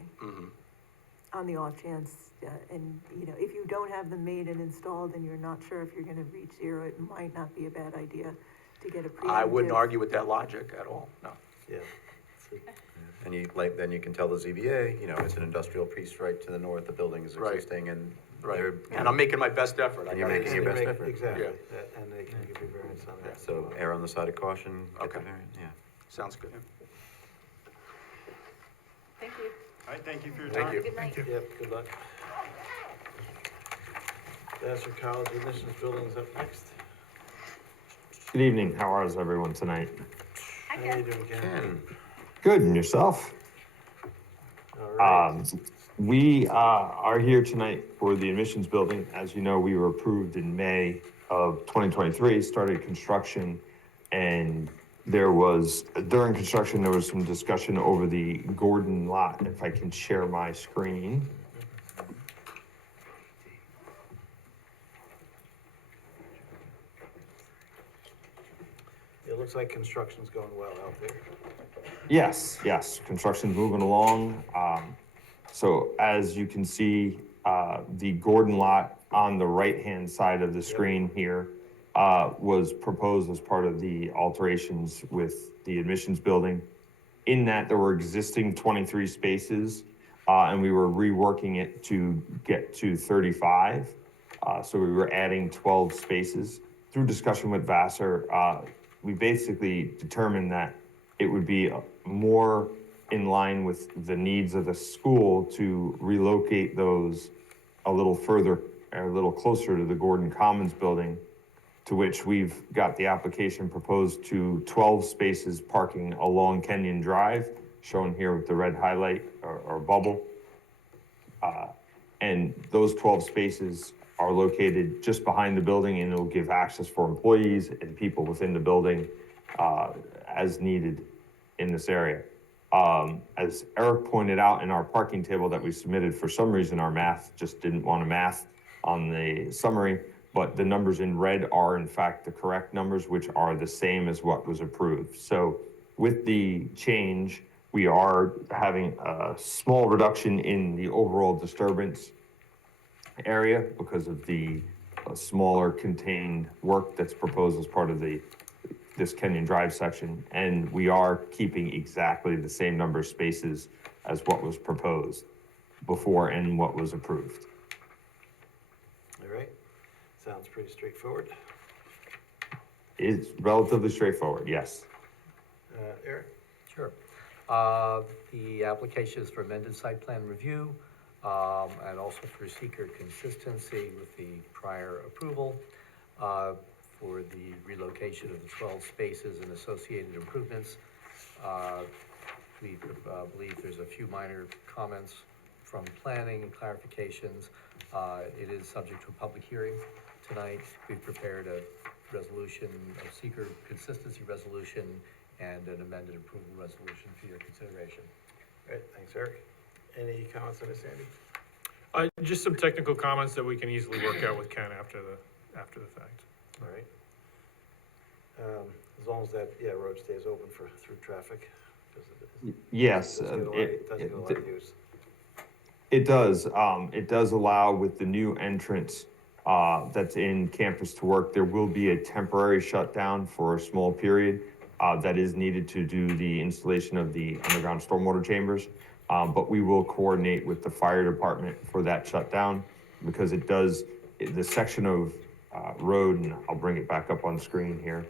On the off chance, and, you know, if you don't have them made and installed and you're not sure if you're gonna reach 0, it might not be a bad idea to get a preemptive. I wouldn't argue with that logic at all, no. yeah. And then you can tell the ZBA, it's an industrial piece right to the north, the building is Right. existing, and Right, they're, and I'm making my best effort. I And you're gotta making your understand. best effort. Exactly, Yeah. and they can give you variance on that. so err on the side of caution. get the Okay. variance, Yeah. Sounds good. Thank you. All right, thank you for your Thank time. you. Good night. Yep, good luck. Vassar College admissions building is up next. Good evening. How is everyone tonight? Hi, How you Ken. doing, Ken? Ken, Good, and yourself? All right. We are here tonight for the admissions building. As you know, we were approved in May of 2023, started construction, and during construction, there was some discussion over the Gordon lot. If I can share my screen. It looks like construction's going well out there. Yes, construction's moving along. So as you can see, the Gordon lot on the right-hand side of the screen here was proposed as part of the alterations with the admissions building. In that, there were existing 23 spaces and we were reworking it to get to 35. So we were adding 12 spaces. Through discussion with Vassar, we basically determined that it would be more in line with the needs of the school to relocate those a little further, a little closer to the Gordon Commons building, to which we've got the application proposed to 12 spaces parking along Kenyon Drive, shown here with the red highlight or bubble. And those 12 spaces are located just behind the building, and it'll give access for employees and people within the building as needed in this area. As Eric pointed out in our parking table that we submitted, for some reason our math just didn't want to math on the summary, but the numbers in red are in fact the correct numbers, which are the same as what was approved. So with the change, we are having a small reduction in the overall disturbance area because of the smaller contained work that's proposed as part of this Kenyon Drive section. And we are keeping exactly the same number of spaces as what was proposed before and what was approved. All right, sounds pretty straightforward. It's relatively straightforward, yes. Eric? Sure. The application is for amended site plan review, and also for seeker consistency with the prior approval, for the relocation of the 12 spaces and associated improvements. We believe there's a few minor comments from planning and clarifications. It is subject to a public hearing tonight. We've prepared a resolution, a seeker consistency resolution, and an amended approval resolution for your consideration. All right, thanks, Eric. Any comments on this, Andy? Just some technical comments that we can easily work out with Ken after the fact. All right. As long as that, road stays open through traffic. 'Cause Yes, it does get a lot of use. it does. It does allow with the new entrance that's in campus to work, there will be a temporary shutdown for a small period that is needed to do the installation of the underground stormwater chambers. But we will coordinate with the fire department for that shutdown because it does, the section of road, and I'll bring it back up on screen here.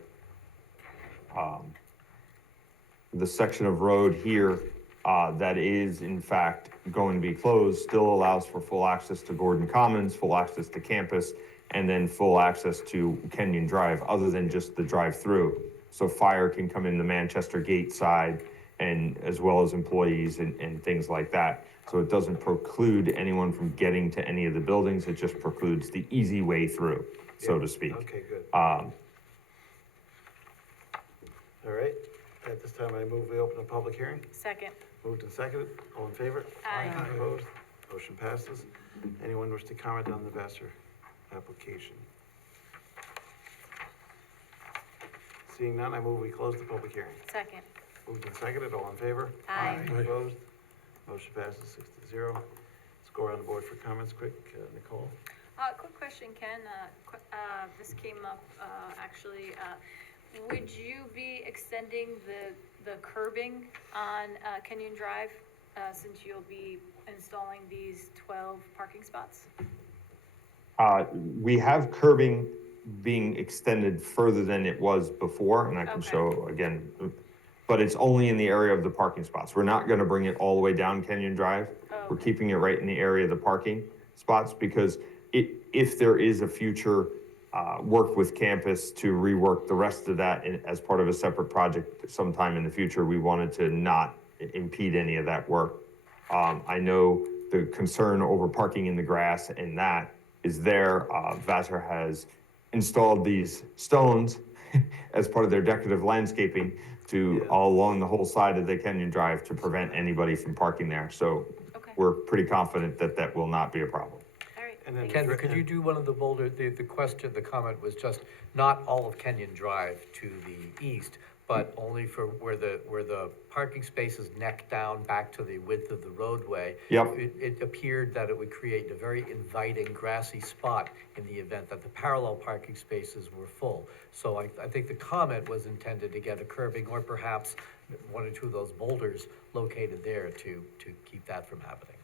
The section of road here that is in fact going to be closed still allows for full access to Gordon Commons, full access to campus, and then full access to Kenyon Drive, other than just the drive-through. So fire can come in the Manchester Gate side, and as well as employees and things like that. So it doesn't preclude anyone from getting to any of the buildings, it just precludes the easy way through, so to speak. Okay, good. All right, at this time, I move we open a public hearing. Second. Moved and seconded, all in favor? Aye. Opposed? Motion passes. Anyone wish to comment on the Vassar application? Seeing none, I move we close the public hearing. Second. Moved and seconded, all in favor? Aye. Opposed? Motion passes 6-0. Let's go around the board for comments quick. Nicole? Quick question, Ken, this came up, actually, would you be extending the curbing on, Kenyon Drive, since you'll be installing these 12 parking spots? We have curbing being extended further than it was before, and I can Okay. show again, but it's only in the area of the parking spots. We're not gonna bring it all the way down Kenyon Drive. Oh, We're okay. keeping it right in the area of the parking spots, because if there is a future work with campus to rework the rest of that as part of a separate project sometime in the future, we wanted to not impede any of that work. I know the concern over parking in the grass, and that is there. Vassar has installed these stones as part of their decorative landscaping to all along the whole side of the Kenyon Drive to prevent anybody from parking there. So Okay. we're pretty confident that that will not be a problem. All right. And then Ken, could you do one of the boulder, the question, the comment was just not all of Kenyon Drive to the east, but only for where the parking spaces neck down back to the width of the roadway. Yep. It appeared that it would create a very inviting grassy spot in the event that the parallel parking spaces were full. So I think the comment was intended to get a curbing or perhaps one or two of those boulders located there to keep that from happening.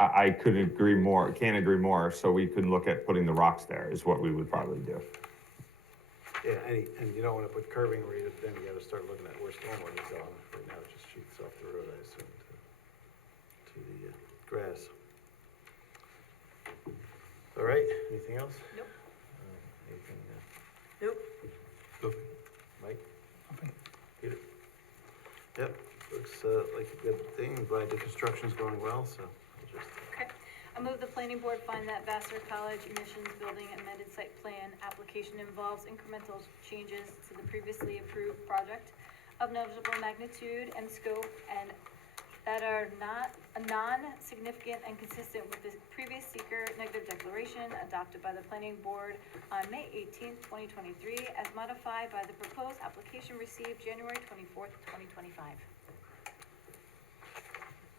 I could agree more, can't agree more, so we could look at putting the rocks there is what we would probably do. Yeah, and you don't wanna put curbing where you, then you gotta start looking at where stormwater is going. Right now, it just shoots off the road, I assume, to the grass. All right, anything else? Nope. Anything, Nope. Nothing. Mike? Peter? Yep, looks like a good thing. I'm glad the construction's going well, so I'll just, Okay. I move the planning board find that Vassar College emissions building amended site plan application involves incremental changes to the previously approved project of noticeable magnitude and scope and that are not non-significant and consistent with the previous seeker negative declaration adopted by the planning board on May 18th, 2023, as modified by the proposed application received January 24th, 2025.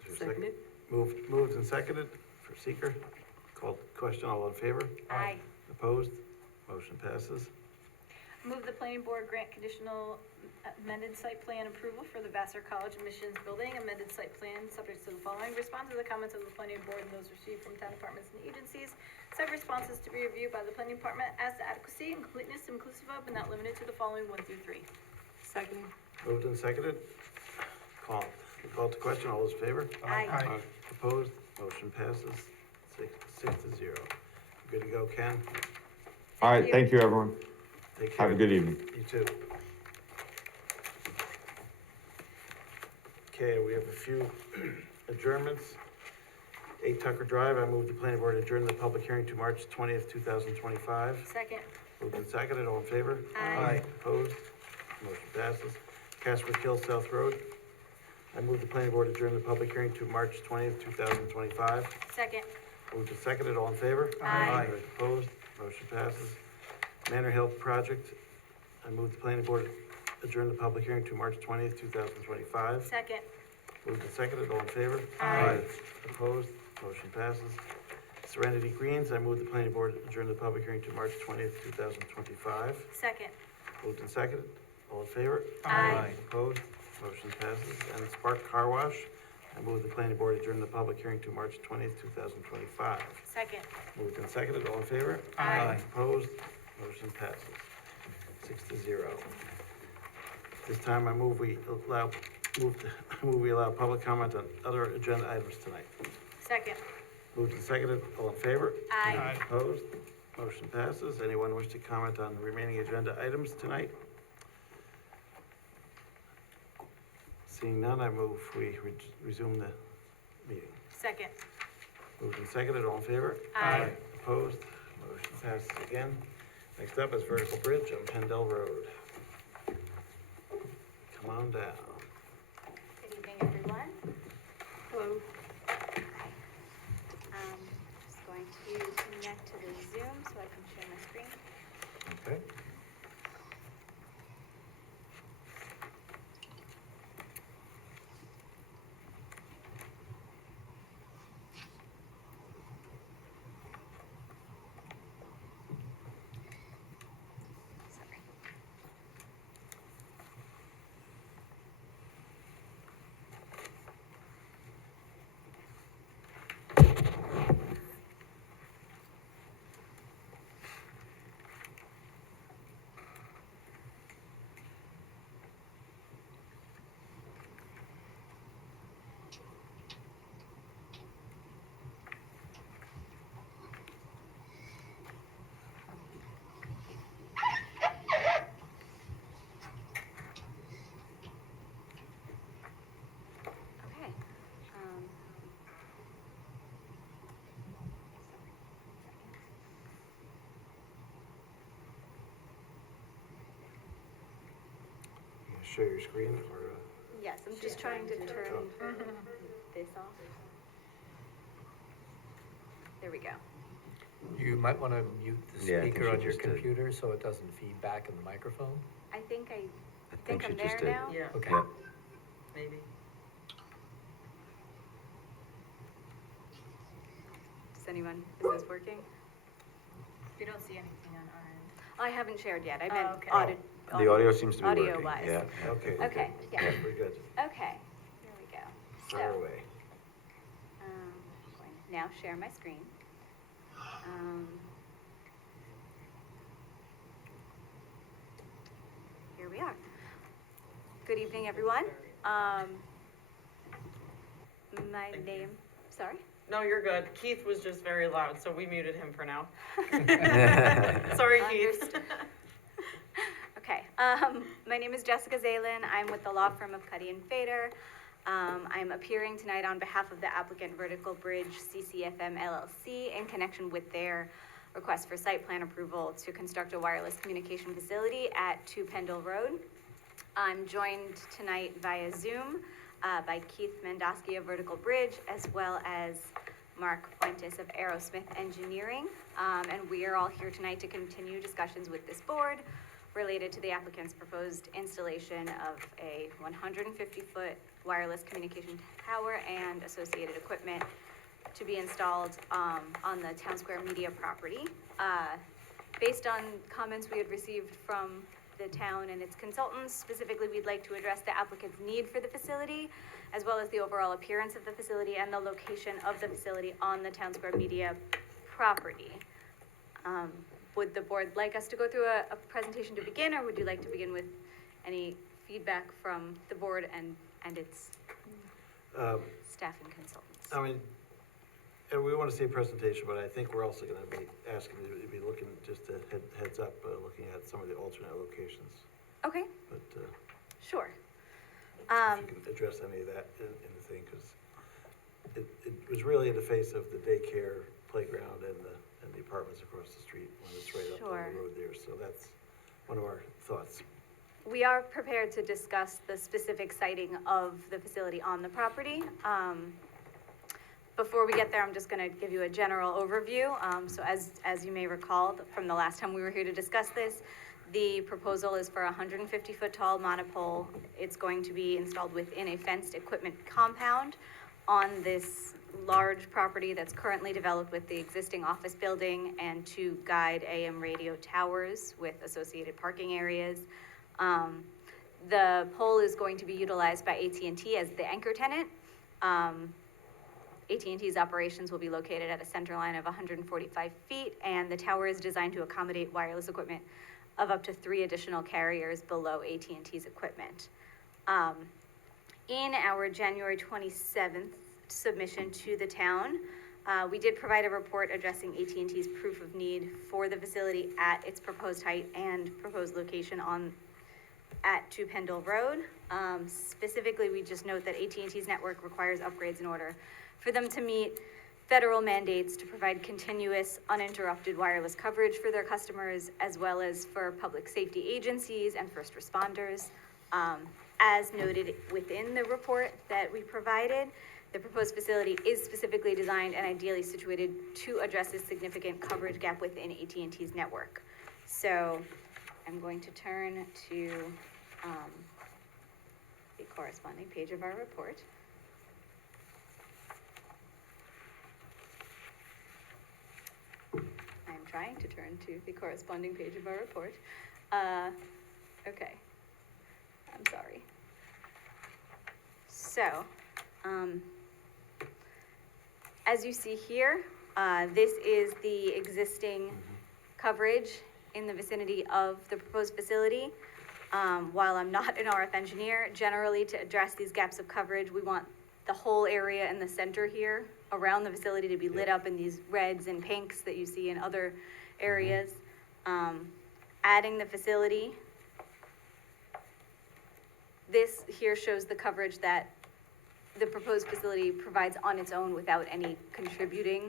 is there a second? Moved and seconded for seeker. Called question, all in favor? Aye. Opposed? Motion passes. Move the planning board grant conditional amended site plan approval for the Vassar College admissions building, amended site plan subject to the following. Respond to the comments of the planning board and those received from town departments and agencies. Said responses to be reviewed by the planning department as to adequacy and completeness inclusive of but not limited to the following 1 through 3. Second. Moved and seconded. Call to question, all those in favor? Aye. Opposed? Motion passes 6 to 0. Good to go, Ken? All right, thank you, everyone. Take care. Have a good evening. You too. Okay, we have a few adjournments. 8 Tucker Drive, I move the planning board adjourn the public hearing to March 20th, 2025. Second. Moved and seconded, all in favor? Aye. Opposed? Motion passes. Casper Hill South Road, I move the planning board adjourn the public hearing to March 20th, 2025. Second. Moved and seconded, all in favor? Aye. Opposed? Motion passes. Manor Hill Project, I move the planning board adjourn the public hearing to March 20th, 2025. Second. Moved and seconded, all in favor? Aye. Opposed? Motion passes. Serenity Greens, I move the planning board adjourn the public hearing to March 20th, 2025. Second. Moved and seconded, all in favor? Aye. Opposed? Motion passes. And Spark Car Wash, I move the planning board adjourn the public hearing to March 20th, 2025. Second. Moved and seconded, all in favor? Aye. Opposed? Motion passes. 6 to 0. This time I move we allow public comment on other agenda items tonight. Second. Moved and seconded, all in favor? Aye. Opposed? Motion passes. Anyone wish to comment on the remaining agenda items tonight? Seeing none, I move we resume the meeting. Second. Moved and seconded, all in favor? Aye. Opposed? Motion passes again. Next up is Vertical Bridge on Pendle Road. Come on down. Good evening, everyone. Hello. Just going to connect to the Zoom so I can share my screen. Okay. Okay. Share your screen or? Yes, I'm just trying to turn this off. There we go. You might want to mute the Yeah, I think speaker she on your just did. computer so it doesn't feed back in the microphone. I think I think think I'm she just there did. now. Yeah, Okay. Yep. maybe. Does anyone, is this working? We don't see anything on our end. I haven't shared yet. I meant okay. The audio seems to be working. Audio-wise. Yeah. Okay. Okay, yeah. We're good. Okay, here we go. Fire So, away. going now share my screen. Here we are. Good evening, everyone. My name, sorry? No, you're good. Keith was just very loud, so we muted him for now. Sorry, Keith. Understood. Okay, my name is Jessica Zalen. I'm with the law firm of Cuddy and Fader. I'm appearing tonight on behalf of the applicant Vertical Bridge CCFM LLC in connection with their request for site plan approval to construct a wireless communication facility at 2 Pendle Road. I'm joined tonight via Zoom by Keith Mendosky of Vertical Bridge, as well as Mark Fuentes of Aerosmith Engineering. And we are all here tonight to continue discussions with this board related to the applicant's proposed installation of a 150-foot wireless communication tower and associated equipment to be installed on the Town Square Media property. Based on comments we had received from the town and its consultants, specifically, we'd like to address the applicant's need for the facility, as well as the overall appearance of the facility and the location of the facility on the Town Square Media property. Would the board like us to go through a presentation to begin, or would you like to begin with any feedback from the board and its staff and consultants? I mean, and we want to see a presentation, but I think we're also going to be asking you to be looking, just a heads up, looking at some of the alternate locations. Okay, But sure. if you can address any of that in the thing, because it was really in the face of the daycare, playground, and the apartments across the street when it's right up on Sure. the road there. So that's one of our thoughts. We are prepared to discuss the specific siting of the facility on the property. Before we get there, I'm just gonna give you a general overview. So as you may recall from the last time we were here to discuss this, the proposal is for a 150-foot tall monopole. It's going to be installed within a fenced equipment compound on this large property that's currently developed with the existing office building and 2 guide AM radio towers with associated parking areas. The pole is going to be utilized by AT&T as the anchor tenant. AT&T's operations will be located at a center line of 145 feet, and the tower is designed to accommodate wireless equipment of up to 3 additional carriers below AT&T's equipment. In our January 27th submission to the town, we did provide a report addressing AT&T's proof of need for the facility at its proposed height and proposed location at 2 Pendle Road. Specifically, we just note that AT&T's network requires upgrades in order for them to meet federal mandates to provide continuous, uninterrupted wireless coverage for their customers, as well as for public safety agencies and first responders. As noted within the report that we provided, the proposed facility is specifically designed and ideally situated to address this significant coverage gap within AT&T's network. So I'm going to turn to the corresponding page of our report. I'm trying to turn to the corresponding page of our report. Okay. I'm sorry. So, as you see here, this is the existing coverage in the vicinity of the proposed facility. While I'm not an RF engineer, generally to address these gaps of coverage, we want the whole area in the center here around the facility to be lit up in these reds and pinks that you see in other areas. Adding the facility. This here shows the coverage that the proposed facility provides on its own without any contributing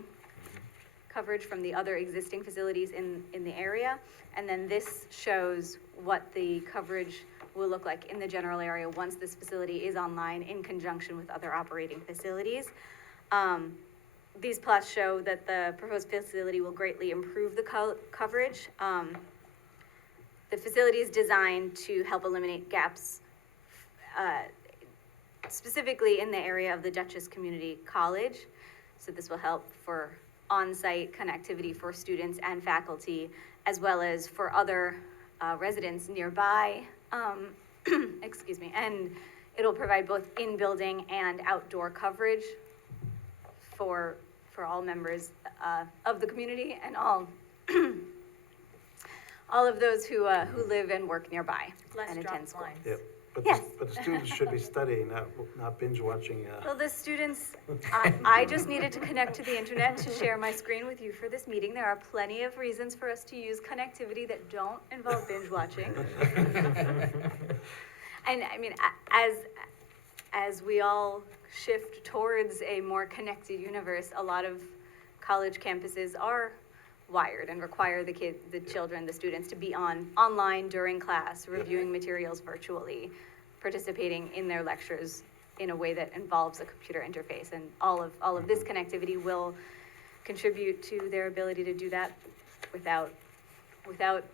coverage from the other existing facilities in the area. And then this shows what the coverage will look like in the general area once this facility is online in conjunction with other operating facilities. These plots show that the proposed facility will greatly improve the coverage. The facility is designed to help eliminate gaps, specifically in the area of the Dutchess Community College. So this will help for on-site connectivity for students and faculty, as well as for other residents nearby. Excuse me, and it'll provide both in-building and outdoor coverage for all members, of the community and all, all of those who live and work nearby and attend school. Yep, but Yes. but the students should be studying, not binge watching, Well, the students, I just needed to connect to the internet to share my screen with you for this meeting. There are plenty of reasons for us to use connectivity that don't involve binge watching. And I mean, as we all shift towards a more connected universe, a lot of college campuses are wired and require the children, the students to be online during class, reviewing materials virtually, participating in their lectures in a way that involves a computer interface. And all of this connectivity will contribute to their ability to do that without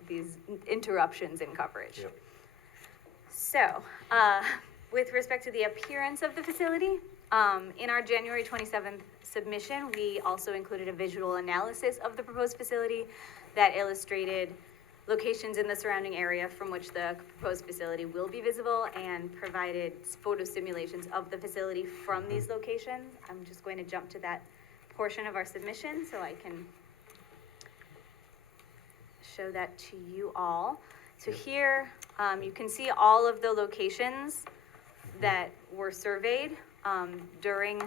these interruptions in coverage. Yep. So, with respect to the appearance of the facility, in our January 27th submission, we also included a visual analysis of the proposed facility that illustrated locations in the surrounding area from which the proposed facility will be visible and provided photo simulations of the facility from these locations. I'm just going to jump to that portion of our submission so I can show that to you all. So here, you can see all of the locations that were surveyed during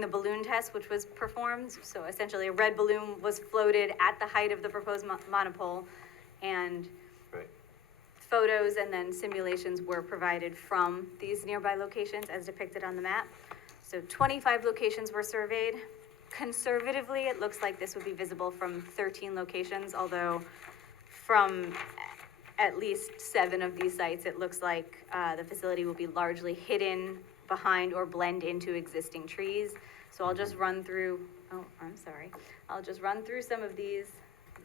the balloon test, which was performed. So essentially, a red balloon was floated at the height of the proposed monopole, and right. photos and then simulations were provided from these nearby locations as depicted on the map. So 25 locations were surveyed. Conservatively, it looks like this would be visible from 13 locations, although from at least 7 of these sites, it looks like the facility will be largely hidden behind or blend into existing trees. So I'll just run through, I'll just run through some of these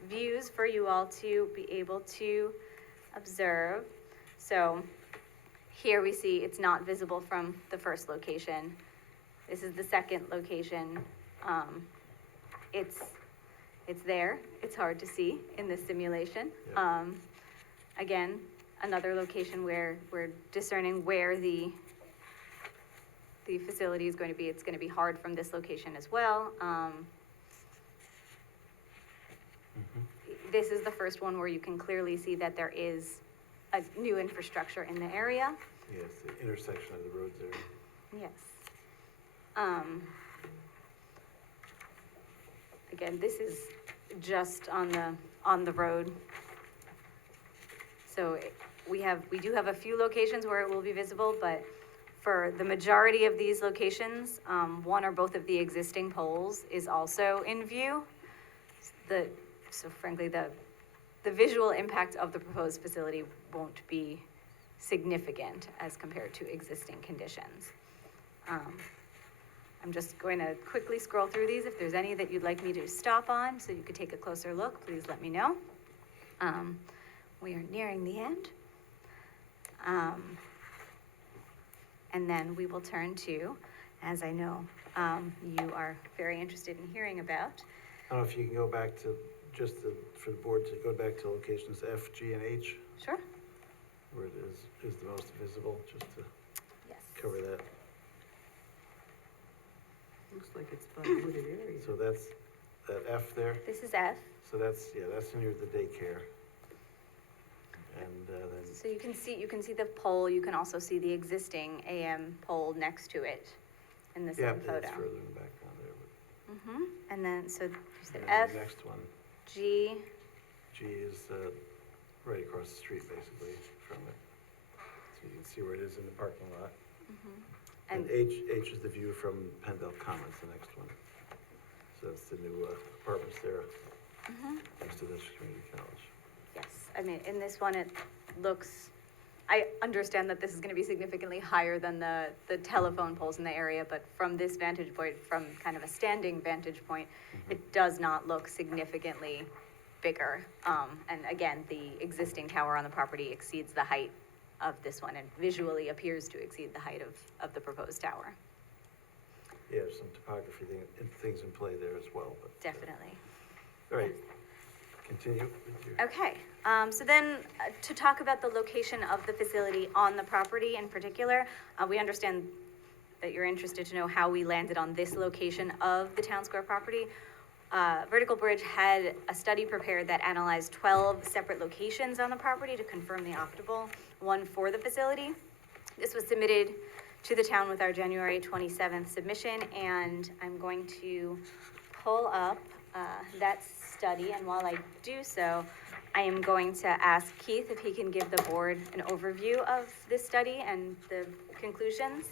views for you all to be able to observe. So here we see it's not visible from the first location. This is the second location. It's there. It's hard to see in this simulation. Yeah. Again, another location where we're discerning where the facility is going to be. It's going to be hard from this location as well. This is the first one where you can clearly see that there is a new infrastructure in the area. Yes, the intersection of the roads there. Yes. Again, this is just on the road. So we do have a few locations where it will be visible, but for the majority of these locations, one or both of the existing poles is also in view. So frankly, the visual impact of the proposed facility won't be significant as compared to existing conditions. I'm just going to quickly scroll through these. If there's any that you'd like me to stop on so you could take a closer look, please let me know. We are nearing the end. And then we will turn to, as I know you are very interested in hearing about. I don't know if you can go back to, for the board to go back to locations F, G, and H, Sure. where it is the most visible, just to Yes. cover that. Looks like it's by a wooded area. So that's that F there. This is F. So that's near the daycare. And then, So you can see the pole. You can also see the existing AM pole next to it in the yeah, same photo. it's further in the background there. But, And then, so you said and then F, the next one, G, G is right across the street, basically, from it. So you can see where it is in the parking lot. And H is the view from Pendle Commons, the next one. So that's the new apartments there next to the community college. yes. I mean, in this one, it looks, I understand that this is gonna be significantly higher than the telephone poles in the area, but from this vantage point, from kind of a standing vantage point, it does not look significantly bigger. And again, the existing tower on the property exceeds the height of this one and visually appears to exceed the height of the proposed tower. Yeah, there's some topography things in play there as well, but. Definitely. All right, continue with your. Okay, so then to talk about the location of the facility on the property in particular, we understand that you're interested to know how we landed on this location of the town square property. Vertical Bridge had a study prepared that analyzed 12 separate locations on the property to confirm the optimal one for the facility. This was submitted to the town with our January 27th submission, and I'm going to pull up that study, and while I do so, I am going to ask Keith if he can give the board an overview of this study and the conclusions.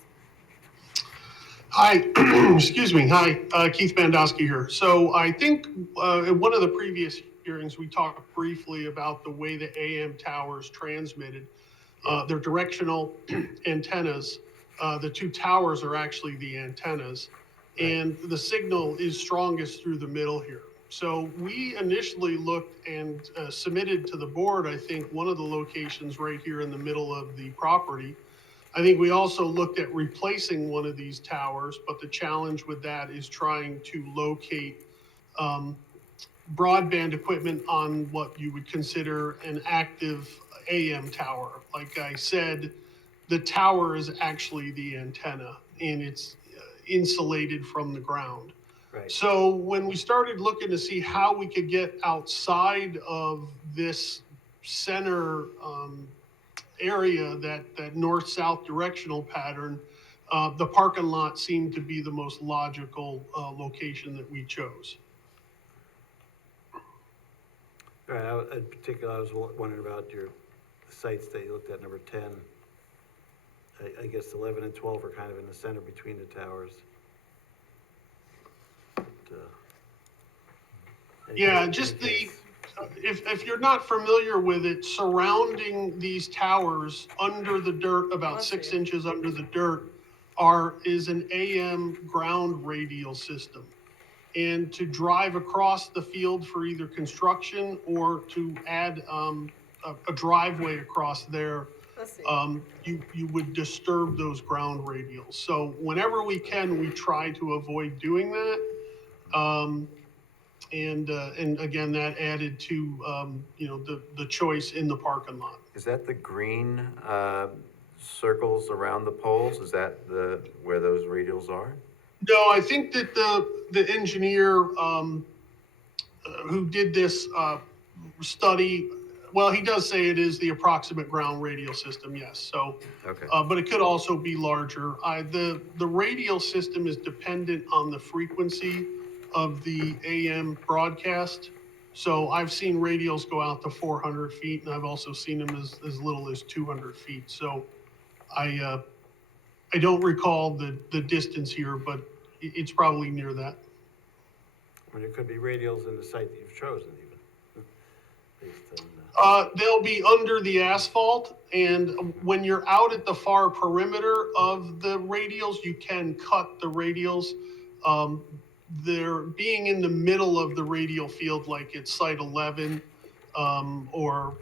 Hi, excuse me. Hi, Keith Bandowski here. So I think in one of the previous hearings, we talked briefly about the way the AM towers transmitted. They're directional antennas. The two towers are actually the antennas, and the signal is strongest through the middle here. So we initially looked and submitted to the board, I think, one of the locations right here in the middle of the property. I think we also looked at replacing one of these towers, but the challenge with that is trying to locate broadband equipment on what you would consider an active AM tower. Like I said, the tower is actually the antenna, and it's insulated from the ground. Right. So when we started looking to see how we could get outside of this center area, that north-south directional pattern, the parking lot seemed to be the most logical location that we chose. All right, in particular, I was wondering about your sites that you looked at, number 10. I guess 11 and 12 are kind of in the center between the towers. But, Yeah, just if you're not familiar with it, surrounding these towers under the dirt, about 6 inches under the dirt, is an AM ground radial system. And to drive across the field for either construction or to add a driveway across there, you would disturb those ground radials. So whenever we can, we try to avoid doing that. And again, that added to, the choice in the parking lot. Is that the green circles around the poles? Is that where those radials are? No, I think that the engineer who did this study, well, he does say it is the approximate ground radial system, yes. So, Okay. but it could also be larger. The radial system is dependent on the frequency of the AM broadcast. So I've seen radials go out to 400 feet, and I've also seen them as little as 200 feet. So I don't recall the distance here, but it's probably near that. I mean, there could be radials in the site that you've chosen even. Based on, They'll be under the asphalt, and when you're out at the far perimeter of the radials, you can cut the radials. They're being in the middle of the radial field, like it's site 11, or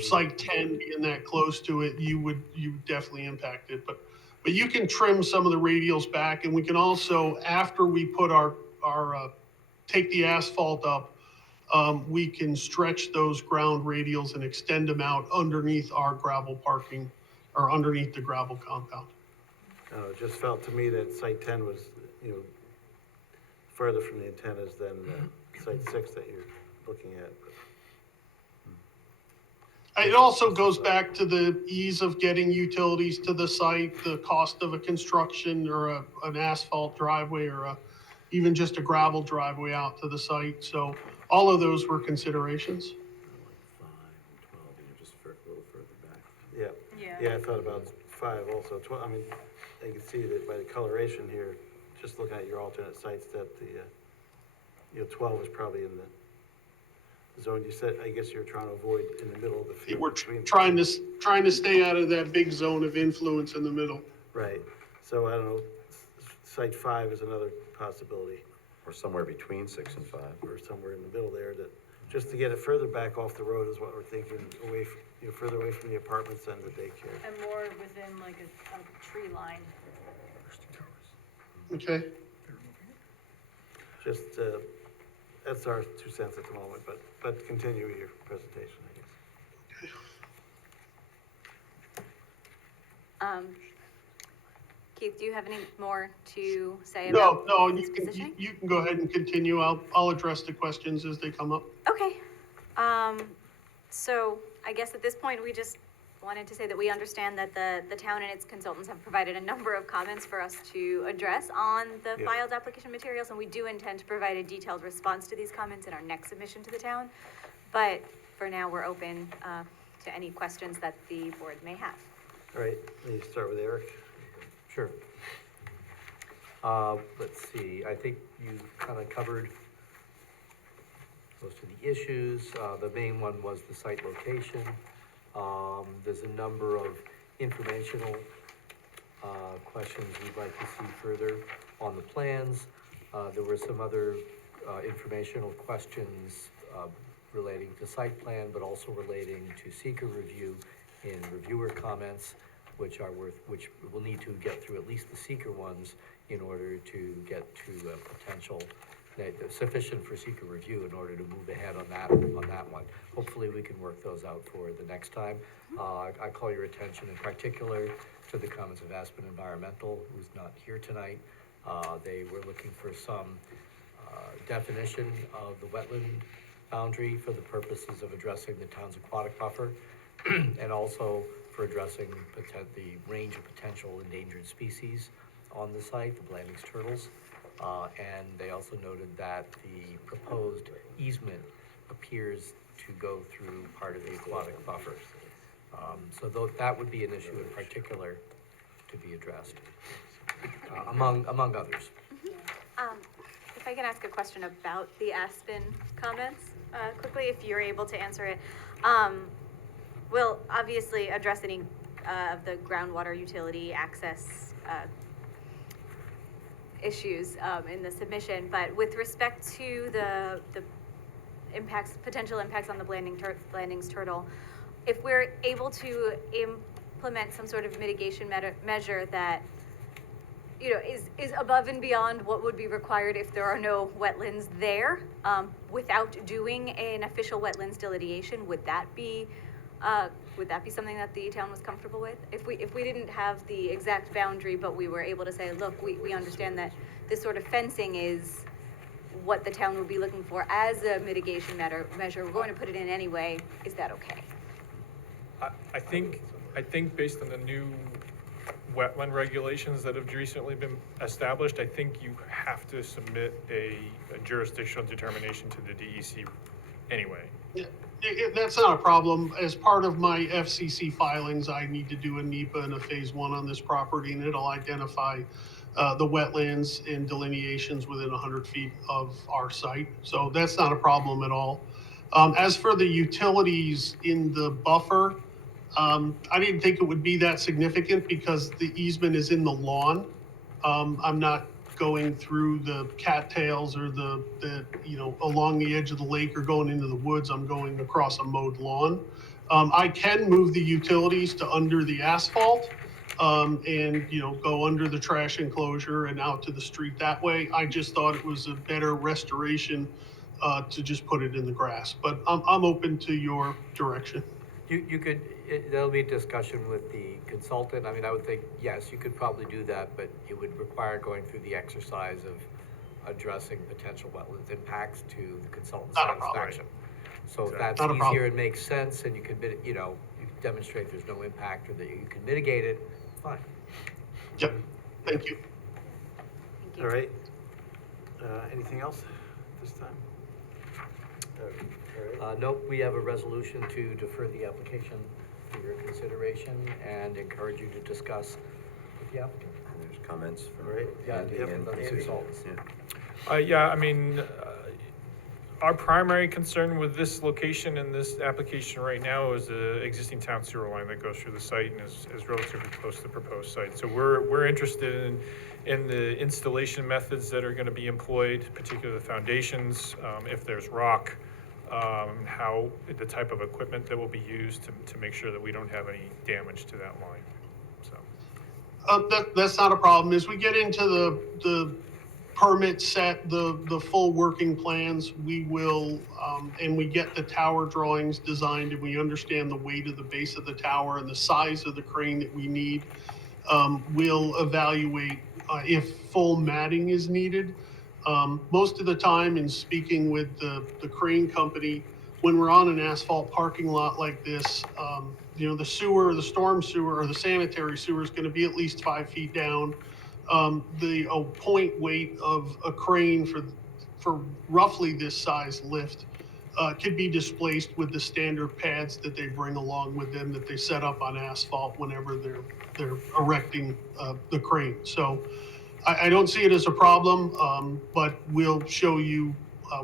site 10 being that close to it, you would definitely impact it. But you can trim some of the radials back, and we can also, after we put take the asphalt up, we can stretch those ground radials and extend them out underneath our gravel parking, or underneath the gravel compound. it just felt to me that site 10 was, further from the antennas than site 6 that you're looking at. It also goes back to the ease of getting utilities to the site, the cost of a construction or an asphalt driveway, or even just a gravel driveway out to the site. So all of those were considerations. 5 and 12, just a little further back. Yeah, I thought about 5 also. 12, I mean, you can see that by the coloration here, just looking at your alternate sites, that the 12 is probably in the zone you said. I guess you're trying to avoid in the middle of the field. We're trying to stay out of that big zone of influence in the middle. Right. So I don't know. Site 5 is another possibility. Or somewhere between 6 and 5. Or somewhere in the middle there, that just to get it further back off the road is what we're thinking, further away from the apartments and the daycare. And more within like a tree line. Okay. Just, that's our 2 cents at the moment, but continue your presentation, I guess. Keith, do you have any more to say No, about no, this positioning? you can go ahead and continue. I'll address the questions as they come up. Okay, so I guess at this point, we just wanted to say that we understand that the town and its consultants have provided a number of comments for us to address on the Yeah. filed application materials, and we do intend to provide a detailed response to these comments in our next submission to the town. But for now, we're open, to any questions that the board may have. All right, you start with Eric. Sure. Let's see, I think you kind of covered most of the issues. The main one was the site location. There's a number of informational questions we'd like to see further on the plans. There were some other informational questions relating to site plan, but also relating to seeker review and reviewer comments, which we'll need to get through at least the seeker ones in order to get to a potential sufficient for seeker review in order to move ahead on that one. Hopefully, we can work those out for the next time. I call your attention in particular to the comments of Aspen Environmental, who's not here tonight. They were looking for some definition of the wetland boundary for the purposes of addressing the town's aquatic buffer, and also for addressing the range of potential endangered species on the site, the Blandings turtles. And they also noted that the proposed easement appears to go through part of the aquatic buffer. So that would be an issue in particular to be addressed, among others. If I can ask a question about the Aspen comments, quickly, if you're able to answer it. We'll obviously address any of the groundwater utility access issues in the submission, but with respect to the potential impacts on the Blandings turtle, if we're able to implement some sort of mitigation measure that, you know, is above and beyond what would be required if there are no wetlands there, without doing an official wetlands delineation, would that be something that the town was comfortable with? If we didn't have the exact boundary, but we were able to say, look, we understand that this sort of fencing is what the town would be looking for as a mitigation measure, we're going to put it in anyway, is that okay? I think based on the new wetland regulations that have recently been established, I think you have to submit a jurisdictional determination to the DEC anyway. That's not a problem. As part of my FCC filings, I need to do a NEPA and a phase 1 on this property, and it'll identify the wetlands and delineations within 100 feet of our site. So that's not a problem at all. As for the utilities in the buffer, I didn't think it would be that significant because the easement is in the lawn. I'm not going through the cattails or the along the edge of the lake or going into the woods. I'm going across a mowed lawn. I can move the utilities to under the asphalt, and go under the trash enclosure and out to the street that way. I just thought it was a better restoration to just put it in the grass, but I'm open to your direction. You could, there'll be a discussion with the consultant. I mean, I would think, yes, you could probably do that, but it would require going through the exercise of addressing potential wetlands impacts to the consultant's satisfaction. So if that's easier and makes sense, and you can, you can demonstrate there's no impact or that you can mitigate it, fine. Yep, thank you. All right. Anything else this time? Nope, we have a resolution to defer the application for your consideration and encourage you to discuss with the applicant. And there's comments from Andy and the consultants. Yeah, I mean, our primary concern with this location and this application right now is the existing town sewer line that goes through the site and is relatively close to the proposed site. So we're interested in the installation methods that are going to be employed, particularly the foundations, if there's rock, how the type of equipment that will be used to make sure that we don't have any damage to that line. So That's not a problem. As we get into the permit set, the full working plans, we will, and we get the tower drawings designed and we understand the weight of the base of the tower and the size of the crane that we need. will evaluate if full matting is needed. Most of the time in speaking with the crane company, when we're on an asphalt parking lot like this, the sewer, the storm sewer or the sanitary sewer is gonna be at least 5 feet down. The point weight of a crane for roughly this size lift could be displaced with the standard pads that they bring along with them that they set up on asphalt whenever they're erecting the crane. So I don't see it as a problem, but we'll show you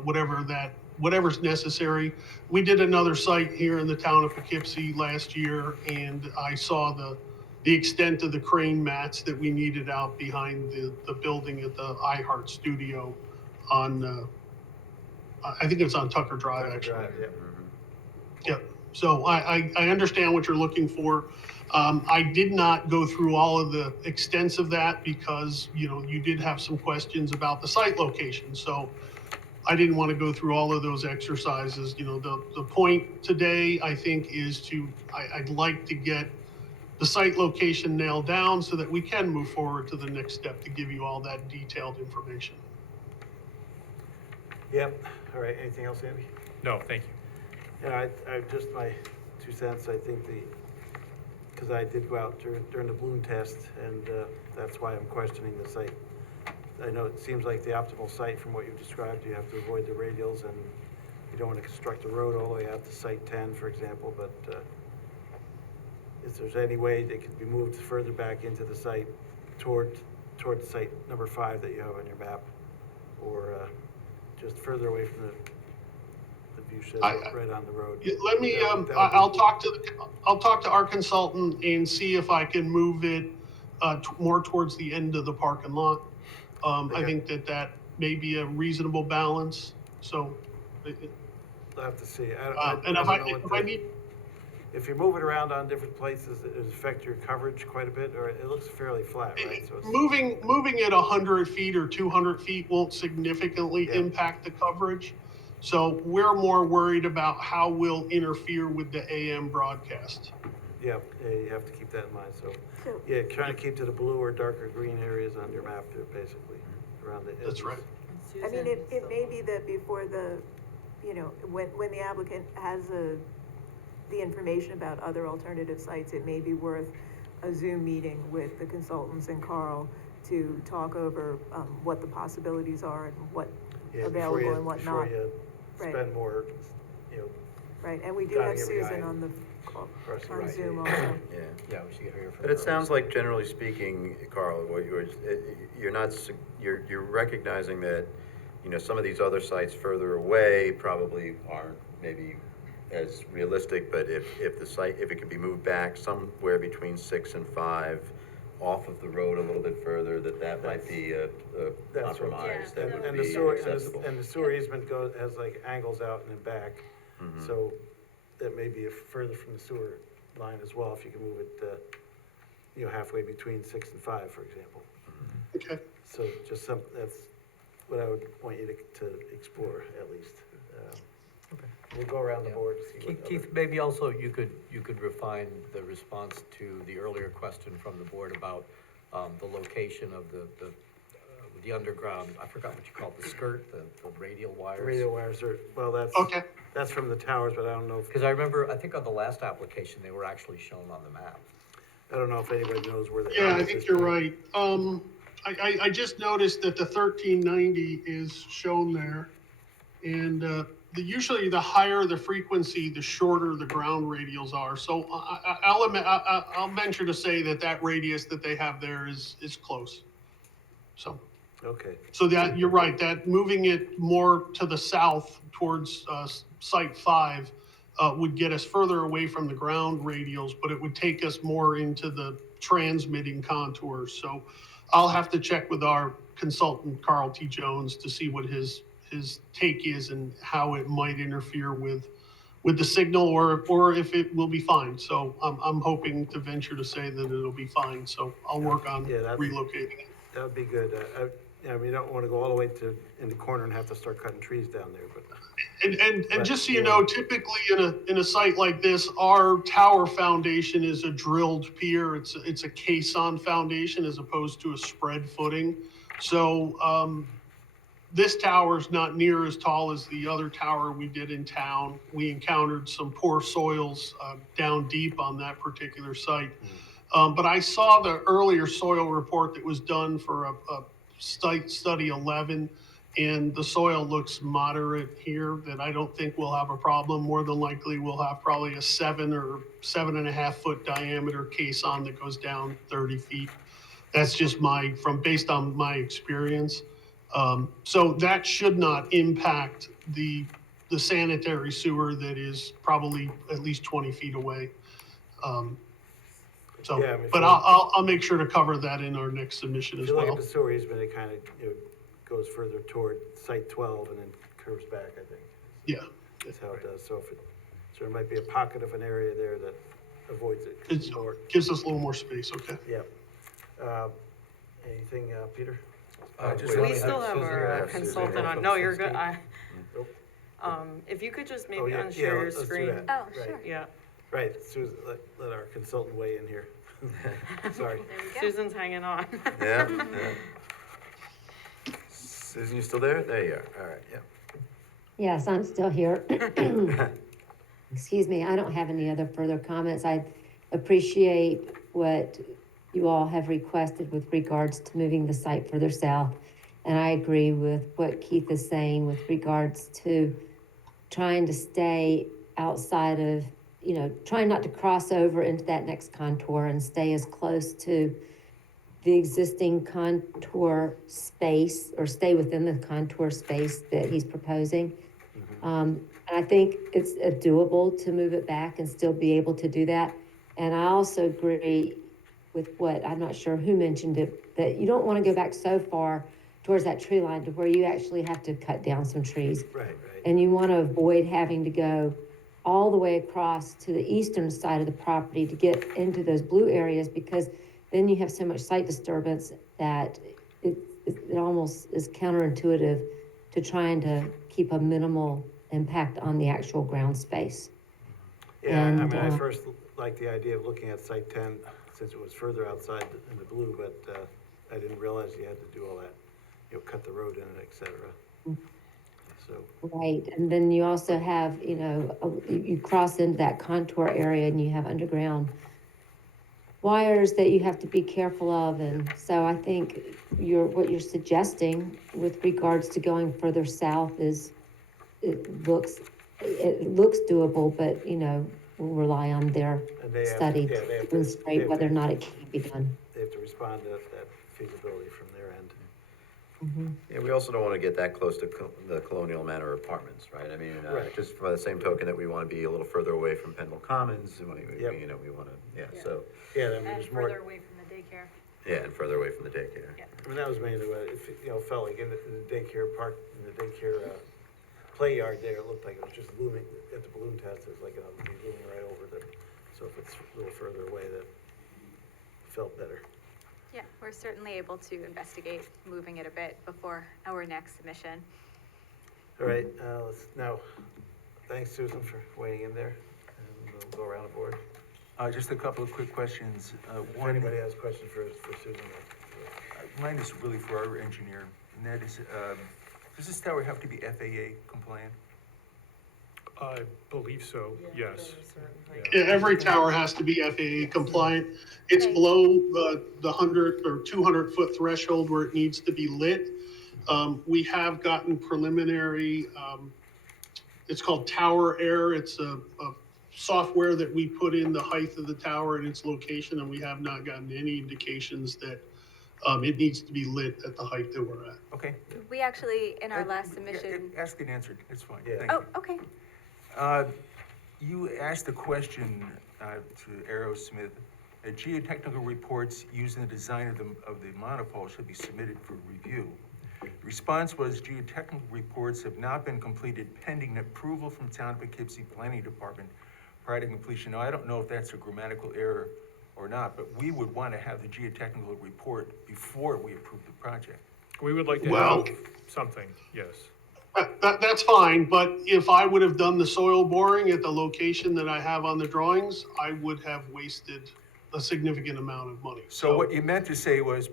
whatever's necessary. We did another site here in the town of Poughkeepsie last year, and I saw the extent of the crane mats that we needed out behind the building at the iHeart Studio on, I think it's on Tucker Drive, actually. Drive, yeah. Yep. So I understand what you're looking for. I did not go through all of the extents of that because, you did have some questions about the site location. So I didn't want to go through all of those exercises. The point today, I think, is I'd like to get the site location nailed down so that we can move forward to the next step to give you all that detailed information. Yep, all right, anything else, Andy? No, thank you. Yeah, I just my 2 cents, I think because I did go out during the balloon test, and that's why I'm questioning the site. I know it seems like the optimal site from what you described. You have to avoid the radials, and you don't want to construct a road all the way out to site 10, for example, but if there's any way they could be moved further back into the site toward site number 5 that you have on your map, or just further away from the view shed right on the road. Let me, I'll talk to our consultant and see if I can move it more towards the end of the parking lot. I think that may be a reasonable balance, so. I'll have to see. And if I need, if you move it around on different places, it affect your coverage quite a bit, or it looks fairly flat, right? So it's, moving it 100 feet or 200 feet won't significantly impact the coverage. So we're more worried about how we'll interfere with the AM broadcast. yeah, you have to keep that in mind. So, yeah, trying to keep to the blue or darker green areas on your map there, basically, around the edges. That's right. I mean, it may be that before when the applicant has the information about other alternative sites, it may be worth a Zoom meeting with the consultants and Carl to talk over what the possibilities are and what available and what not. Before you spend more, Right, and we do have Susan on the call, on Zoom also. Yeah, we should get her. but it sounds like, generally speaking, Carl, what you're recognizing that, some of these other sites further away probably aren't maybe as realistic, but if it could be moved back somewhere between 6 and 5 off of the road a little bit further, that might be a compromise that would be acceptable. And the sewer easement has like angles out and then back. Mhm. So that may be further from the sewer line as well, if you can move it, halfway between 6 and 5, for example. Okay. So just that's what I would want you to explore, at least. We'll go around the board to see what. Keith, maybe also you could refine the response to the earlier question from the board about the location of the underground, I forgot what you called the skirt, the radial wires. Radio wires are, well, that's from the towers, but I don't know if. Because I remember, I think on the last application, they were actually shown on the map. I don't know if anybody knows where they are. Yeah, I think you're right. I just noticed that the 1390 is shown there. And usually the higher the frequency, the shorter the ground radials are. So I'll venture to say that radius that they have there is close. So. Okay. So that, you're right, that moving it more to the south towards site 5 would get us further away from the ground radials, but it would take us more into the transmitting contours. So I'll have to check with our consultant, Carl T. Jones, to see what his take is and how it might interfere with the signal, or if it will be fine. So I'm hoping to venture to say that it'll be fine. So I'll work on relocating it. That would be good. Yeah, I mean, you don't wanna go all the way to, in the corner and have to start cutting trees down there, but. And just so you know, typically in a site like this, our tower foundation is a drilled pier. It's a caisson foundation as opposed to a spread footing. So, this tower is not near as tall as the other tower we did in town. We encountered some poor soils, down deep on that particular site. But I saw the earlier soil report that was done for a site study 11, and the soil looks moderate here, that I don't think we'll have a problem. More than likely, we'll have probably a 7 or 7.5 foot diameter caisson that goes down 30 feet. That's just based on my experience. So that should not impact the sanitary sewer that is probably at least 20 feet away. Yeah, I mean, But I'll make sure to cover that in our next submission If as you look well. at the sewer easement, it kind of, goes further toward site 12 and then curves back, I think. Yeah. That's how it does. So there might be a pocket of an area there that avoids it. It more. gives us a little more space, okay? Yeah. Anything, Peter? We still have our consultant on, no, you're good, Nope. if you could just Oh, maybe yeah, unshare your let's do screen. that. Oh, Right. sure. Yeah, Right, Susan, let our consultant weigh in here. Sorry. There we go. Susan's hanging on. Yeah, yeah. Susan, you still there? There you are, all right, yeah. Yes, I'm still here. Excuse me, I don't have any other further comments. I appreciate what you all have requested with regards to moving the site further south. And I agree with what Keith is saying with regards to trying to stay outside of, trying not to cross over into that next contour and stay as close to the existing contour space, or stay within the contour space that he's proposing. And I think it's doable to move it back and still be able to do that. And I also agree with what, I'm not sure who mentioned it, that you don't want to go back so far towards that tree line to where you actually have to cut down some trees. Right. And you want to avoid having to go all the way across to the eastern side of the property to get into those blue areas, because then you have so much site disturbance that it almost is counterintuitive to trying to keep a minimal impact on the actual ground space. Yeah, I And, mean, I first liked the idea of looking at site 10 since it was further outside in the blue, but I didn't realize you had to do all that, cut the road in and et cetera. So, Right, and then you also have, you cross into that contour area and you have underground wires that you have to be careful of, and so I think what you're suggesting with regards to going further south it looks doable, but, we'll rely on their And they have to- study yeah, to they have to- they demonstrate have whether or to- not it can be done. they have to respond to that feasibility from their end. Yeah, we also don't want to get that close to the Colonial Manor Apartments, right? I mean, Right. just by the same token that we want to be a little further away from Pendle Commons, we want to, Yep. we want to, so, Yeah, I mean, And there's more, further away from the daycare. yeah, and further away from the daycare. I mean, that was mainly what, it felt like in the daycare park, in the daycare, play yard there, it looked like it was just looming, at the balloon test, it was like, it'll be looming right over them. So if it's a little further away, that felt better. Yeah, we're certainly able to investigate moving it a bit before our next submission. All right, thanks Susan for weighing in there, and we'll go around the board. Just a couple of quick questions. If One, anybody has questions for Susan, mine is really for our engineer, and that is, does this tower have to be FAA compliant? I believe so, yes. Yeah, every tower has to be FAA compliant. It's below the 100 or 200 foot threshold where it needs to be lit. We have gotten preliminary, it's called Tower Air. It's a software that we put in the height of the tower and its location, and we have not gotten any indications that it needs to be lit at the height that we're at. Okay. We actually, in our last submission. Ask and answered, it's fine, Yeah. thank you. Oh, okay. You asked a question to Aerosmith. Geotechnical reports used in the design of the monopole should be submitted for review. The response was geotechnical reports have not been completed pending approval from Town of Poughkeepsie Planning Department prior to completion. Now, I don't know if that's a grammatical error or not, but we would want to have the geotechnical report before we approve the project. So we would like to Well- have something, yes. That's fine, but if I would have done the soil boring at the location that I have on the drawings, I would have wasted a significant amount of money. So what you meant to say was,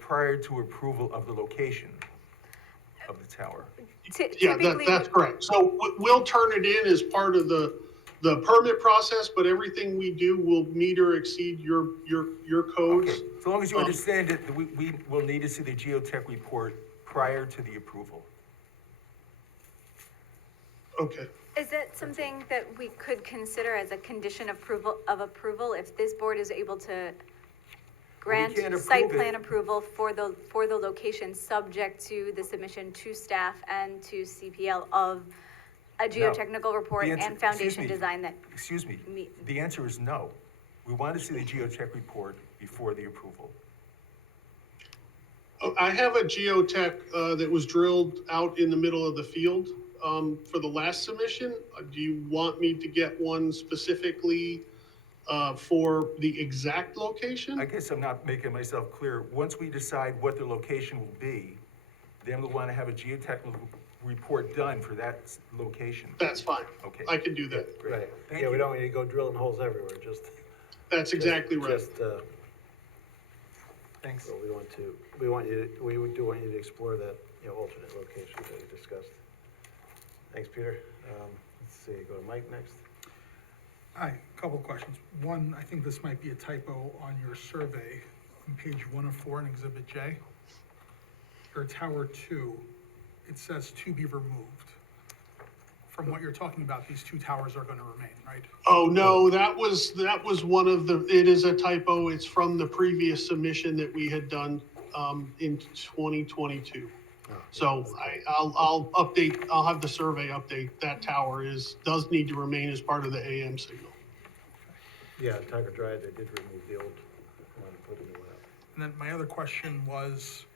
prior to approval of the location of the tower. Yeah, that's correct. So we'll turn it in as part of the permit process, but everything we do will meet or exceed your codes. Okay, so long as you understand it, we will need to see the geotech report prior to the approval. Okay. Is that something that we could consider as a condition of approval, if this board is able to grant can't site approve it. plan approval for the location, subject to the submission to staff and to CPL of a geotechnical report The answer- and foundation excuse me, design that Excuse me, meet? the answer is no. We want to see the geotech report before the approval. I have a geotech that was drilled out in the middle of the field for the last submission. Do you want me to get one specifically for the exact location? I guess I'm not making myself clear. Once we decide what the location will be, then we'll want to have a geotechnical report done for that location. That's fine. Okay. I can do that. Right. Thank Yeah, we you. don't need to go drilling holes everywhere, just. That's exactly right. Thanks. So we do want you to explore that, alternate location that we discussed. Thanks, Peter. Let's see, go to Mike next. Hi, a couple of questions. One, I think this might be a typo on your survey, on page 1 of 4 in Exhibit J. Your Tower 2, it says to be removed. From what you're talking about, these two towers are gonna remain, right? Oh, no, that was one of it is a typo. It's from the previous submission that we had done in 2022. So I'll have the survey update. That tower does need to remain as part of the AM signal. Yeah, Tiger Drive, they did remove the old one and put a new one up. And then my other question was,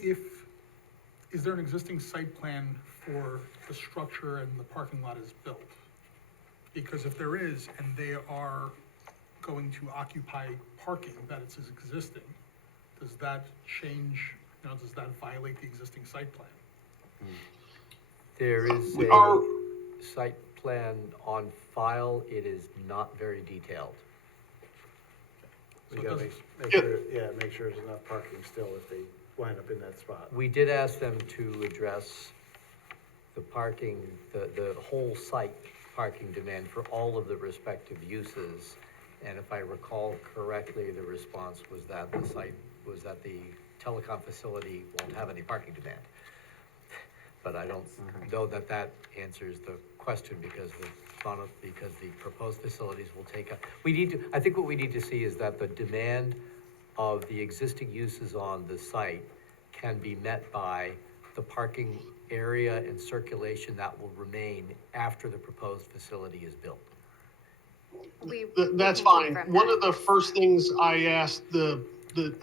is there an existing site plan for the structure and the parking lot is built? Because if there is, and they are going to occupy parking that is existing, does that change, does that violate the existing site plan? There is We a are- site plan on file. It is not very detailed. We So gotta does- make sure there's enough parking still if they wind up in that spot. We did ask them to address the parking, the whole site parking demand for all of the respective uses. And if I recall correctly, the response was that the telecom facility won't have any parking demand. But I don't know that that answers the question because the proposed facilities will take up. I think what we need to see is that the demand of the existing uses on the site can be met by the parking area and circulation that will remain after the proposed facility is built. That's fine. One of the first things I asked the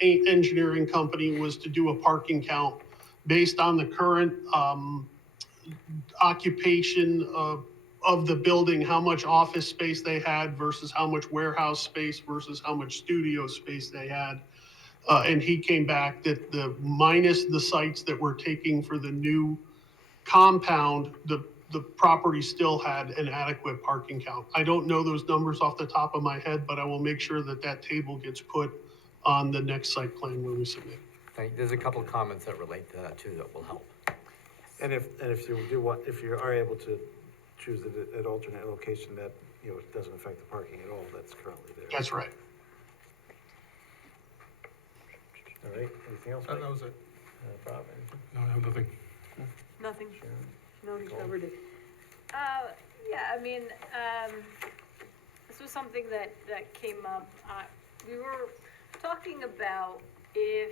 engineering company was to do a parking count based on the current occupation of the building, how much office space they had versus how much warehouse space versus how much studio space they had. And he came back that minus the sites that we're taking for the new compound, the property still had an adequate parking count. I don't know those numbers off the top of my head, but I will make sure that table gets put on the next site plan when we submit. There's a couple of comments that relate to that too that will help. And if you are able to choose an alternate location that, it doesn't affect the parking at all, that's currently there. That's right. All right, anything else? That Mike? was it. Bob, anything? No, I have nothing. Nothing. No, he covered it. Yeah, I mean, this was something that came up. We were talking about if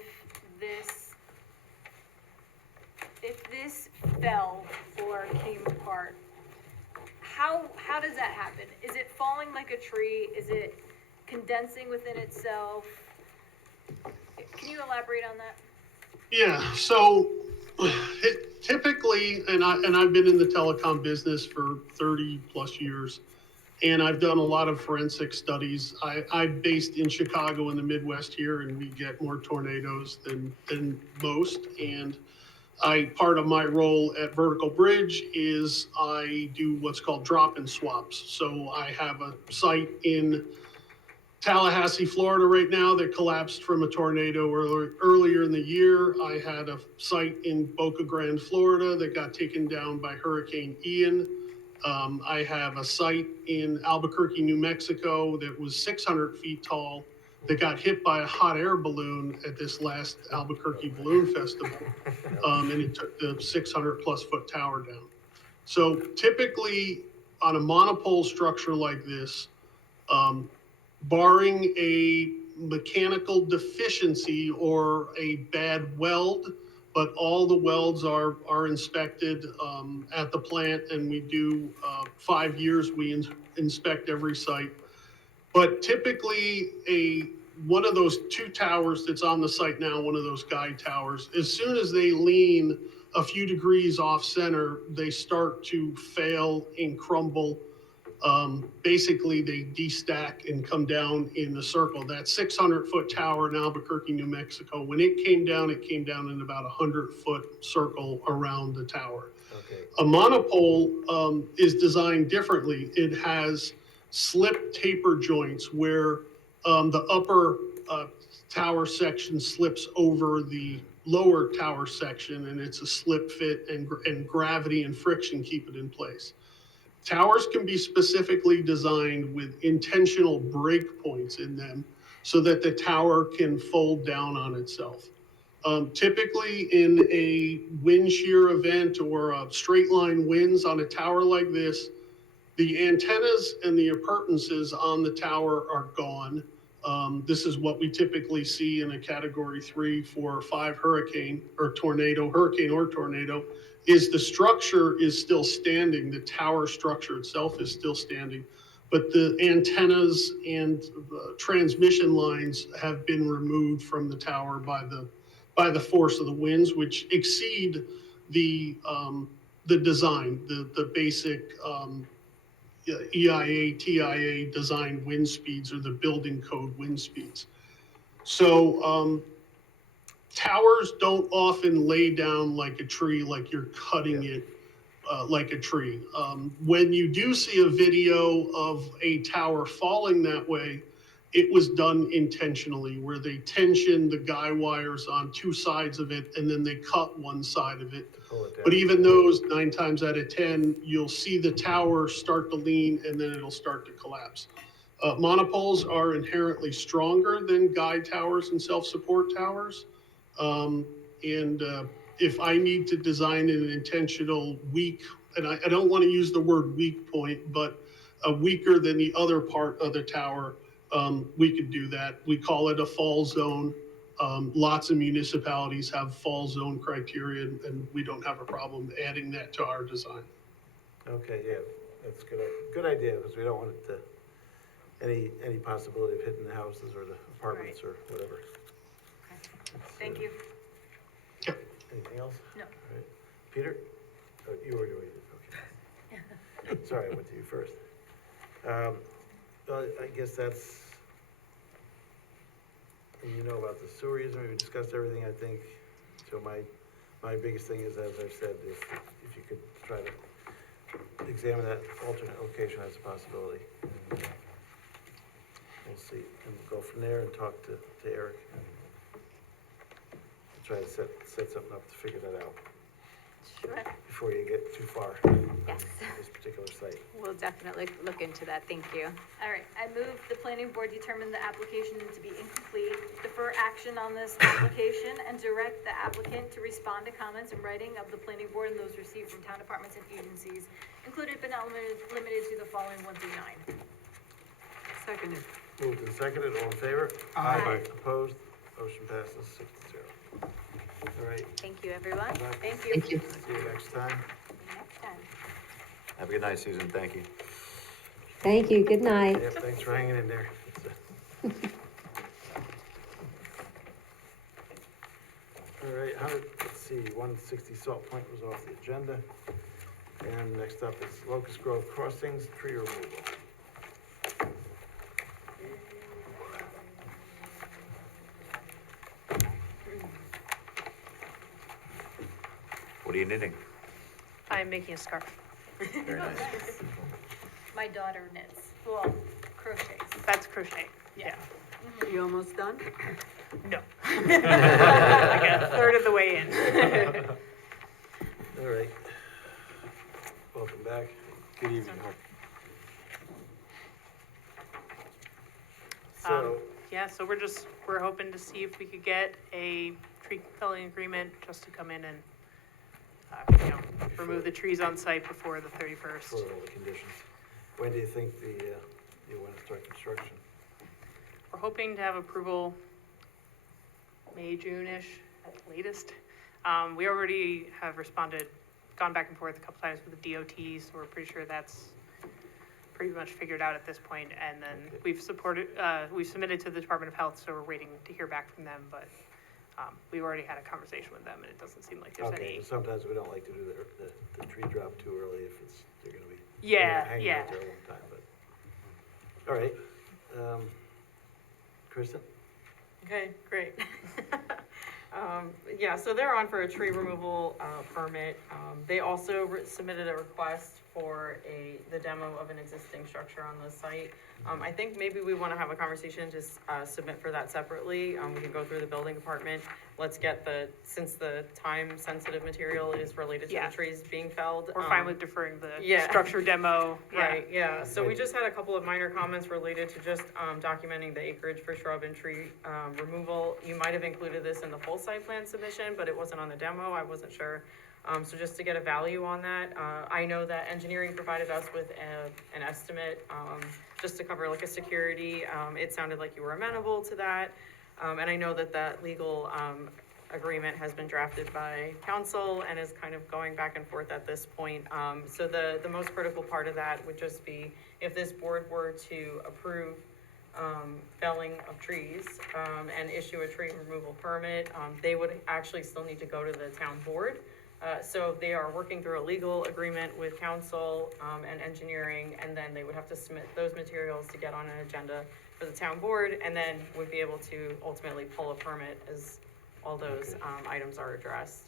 this fell or came apart, how does that happen? Is it falling like a tree? Is it condensing within itself? Can you elaborate on that? Yeah, so typically, and I've been in the telecom business for 30 plus years, And I've done a lot of forensic studies. I'm based in Chicago in the Midwest here, and we get more tornadoes than most. And part of my role at Vertical Bridge is I do what's called drop and swaps. So I have a site in Tallahassee, Florida right now that collapsed from a tornado earlier in the year. I had a site in Boca Grande, Florida that got taken down by Hurricane Ian. I have a site in Albuquerque, New Mexico that was 600 feet tall that got hit by a hot air balloon at this last Albuquerque Balloon Festival. And it took the 600 plus foot tower down. So typically on a monopole structure like this, barring a mechanical deficiency or a bad weld, but all the welds are inspected at the plant, and we do 5 years, we inspect every site. But typically one of those two towers that's on the site now, one of those guide towers, as soon as they lean a few degrees off center, they start to fail and crumble. Basically they destack and come down in the circle. That 600-foot tower in Albuquerque, New Mexico, when it came down in about a 100-foot circle around the tower. Okay. A monopole is designed differently. It has slip taper joints where the upper tower section slips over the lower tower section, and it's a slip fit, and gravity and friction keep it in place. Towers can be specifically designed with intentional break points in them so that the tower can fold down on itself. Typically in a wind shear event or a straight line winds on a tower like this, the antennas and the appurtenances on the tower are gone. This is what we typically see in a category 3, 4, or 5 hurricane or tornado, is the structure is still standing. The tower structure itself is still standing, but the antennas and transmission lines have been removed from the tower by the force of the winds, which exceed the design, the basic EIA, TIA design wind speeds, or the building code wind speeds. So towers don't often lay down like a tree, like you're cutting it like a tree. When you do see a video of a tower falling that way, it was done intentionally, where they tensioned the guy wires on 2 sides of it, and then they cut one side of it. But even those, 9 times out of 10, you'll see the tower start to lean, and then it'll start to collapse. Monopoles are inherently stronger than guide towers and self-support towers. If I need to design an intentional weak, and I don't want to use the word weak point, but a weaker than the other part of the tower, we could do that. We call it a fall zone. Lots of municipalities have fall zone criteria, and we don't have a problem adding that to our design. Okay, yeah, that's good idea, because we don't want it to, any possibility of hitting the houses or the apartments or whatever. Thank you. Anything else? No. All right. Peter? Oh, you were doing it, okay. Sorry, I went to you first. Well, I guess that's, and you know about the sewer easement, we discussed everything, I think. So my biggest thing is, as I've said, is if you could try to examine that alternate location as a possibility. We'll see, and we'll go from there and talk to Eric. Try to set something up to figure that out Sure. before you get too far Yes. on this particular site. We'll definitely look into that. Thank you. All right, I move the planning board determine the application to be incomplete, defer action on this application, and direct the applicant to respond to comments in writing of the planning board and those received from town departments and agencies, included but not limited to the following 1 through 9. Seconded. Moved and seconded, all in favor? Aye. Opposed? Motion passes 6-0. All right. Thank you, everyone. Thank you. Thank you. See you next time. Next time. Have a good night, Susan, thank you. Thank you, good night. Yep, thanks for hanging in there. All right, let's see, 160 Salt Point was off the agenda. And next up is Locust Grove Crossings, tree removal. What are you knitting? I'm making a scarf. Very nice. My daughter knits, well, crochets. That's crochet, yeah. Are you almost done? No. Like a third of the way in. All right. Welcome back. Good evening. So, Yeah, so we're hoping to see if we could get a tree felling agreement just to come in and, remove the trees on site before the 31st. for all the conditions, when do you think you want to start construction? We're hoping to have approval May, June-ish at the latest. We already have gone back and forth a couple times with the DOT, so we're pretty sure that's pretty much figured out at this point. And then we've submitted to the Department of Health, so we're waiting to hear back from them, but we've already had a conversation with them, and it doesn't seem like there's Okay, any. but sometimes we don't like to do the tree drop too early if they're gonna be Yeah, hanging yeah. out there a long time, but, all right. Kristen? Okay, great. Yeah, so they're on for a tree removal permit. They also submitted a request for the demo of an existing structure on the site. I think maybe we want to have a conversation to submit for that separately. We can go through the building department. Let's get since the time-sensitive material is related to Yeah. the trees being felled. We're fine with deferring the yeah. structure demo. Right, yeah, so we just had a couple of minor comments related to just documenting the acreage for shrub and tree removal. You might have included this in the full site plan submission, but it wasn't on the demo, I wasn't sure. So just to get a value on that, I know that engineering provided us with an estimate, just to cover like a security. It sounded like you were amenable to that. And I know that that legal agreement has been drafted by council and is kind of going back and forth at this point. So the most critical part of that would just be if this board were to approve felling of trees and issue a tree removal permit, they would actually still need to go to the town board. So they are working through a legal agreement with council and engineering, and then they would have to submit those materials to get on an agenda for the town board, and then would be able to ultimately pull a permit as all those items are addressed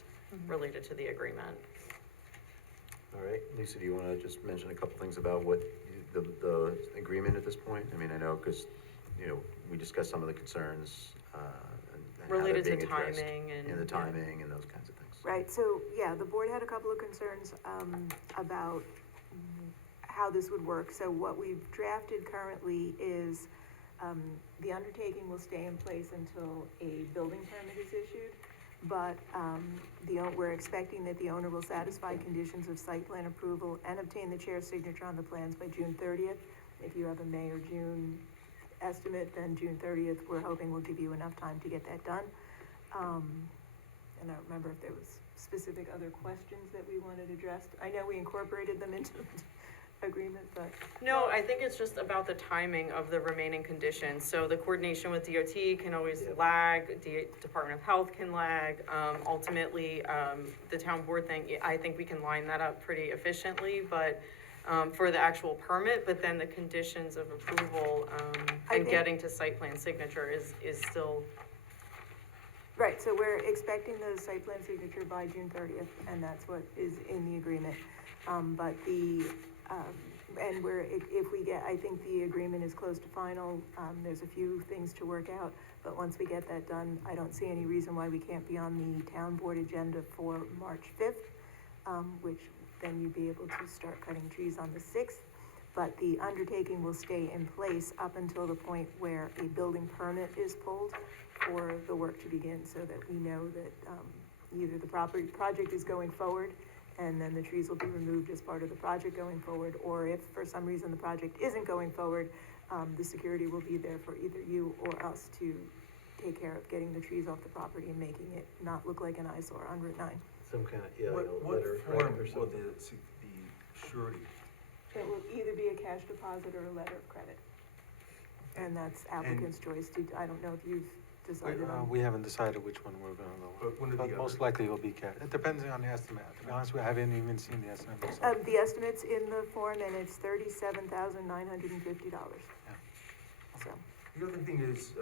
related to the agreement. All right, Lisa, do you want to just mention a couple things about what the agreement at this point? I mean, I know, because, we discussed some of the concerns, and how they're Related to being addressed. timing and. And the timing and those kinds of things. Right, so, yeah, the board had a couple of concerns, about how this would work. So what we've drafted currently is, the undertaking will stay in place until a building permit is issued. But, we're expecting that the owner will satisfy conditions of site plan approval and obtain the chair's signature on the plans by June 30th. If you have a May or June estimate, then June 30th, we're hoping will give you enough time to get that done. And I don't remember if there was specific other questions that we wanted addressed. I know we incorporated them into the agreement, but. No, I think it's just about the timing of the remaining conditions. So the coordination with DOT can always lag, Department of Health can lag. Ultimately, the town board thing, I think we can line that up pretty efficiently, but for the actual permit, but then the conditions of approval and getting to site plan signature is still. Right, so we're expecting the site plan signature by June 30th, and that's what is in the agreement. But and if we get, I think the agreement is close to final. There's a few things to work out, but once we get that done, I don't see any reason why we can't be on the town board agenda for March 5th, which then you'd be able to start cutting trees on the 6th. But the undertaking will stay in place up until the point where a building permit is pulled for the work to begin, so that we know that either the project is going forward, and then the trees will be removed as part of the project going forward, or if for some reason the project isn't going forward, the security will be there for either you or us to take care of getting the trees off the property and making it not look like an eyesore on Route 9. Some kind of, What letter of form credit or will something. the surety? It will either be a cash deposit or a letter of credit. And that's applicant's choice to, I don't know if you've decided on. We haven't decided which one we're gonna go with, but most likely it'll be cash. It depends on the estimate. To be honest, we haven't even seen the estimate. myself. The estimate's in the form, and it's $37,950. So. The other thing is,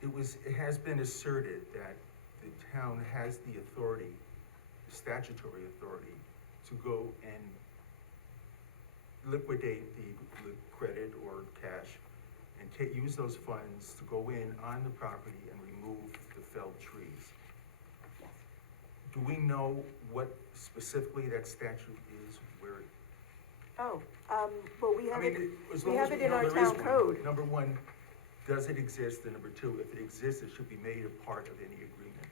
it has been asserted that the town has the authority statutory authority to go and liquidate the credit or cash and use those funds to go in on the property and remove the felled trees. Do we know what specifically that statute is, where? Oh, well, we I have mean, it, as we long as have it in know our there is town one. code. Number one, does it exist? And number two, if it exists, it should be made a part of any agreement.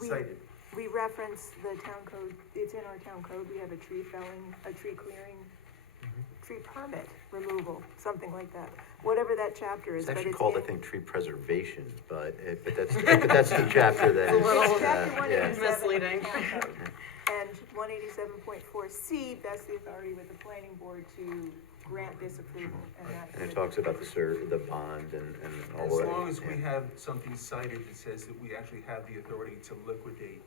We- Cited. We reference the town code, it's in our town code, we have a tree felling, a tree clearing, tree permit removal, something like that. Whatever that chapter is, It's but actually it's called, I in- think, tree preservation, but that's the chapter that is, It's chapter yeah. 187 Misleading. of the town code. And 187.4C vests the authority with the planning board to grant this approval, and that's. And it talks about the bond and all As of that. long as we yeah. have something cited that says that we actually have the authority to liquidate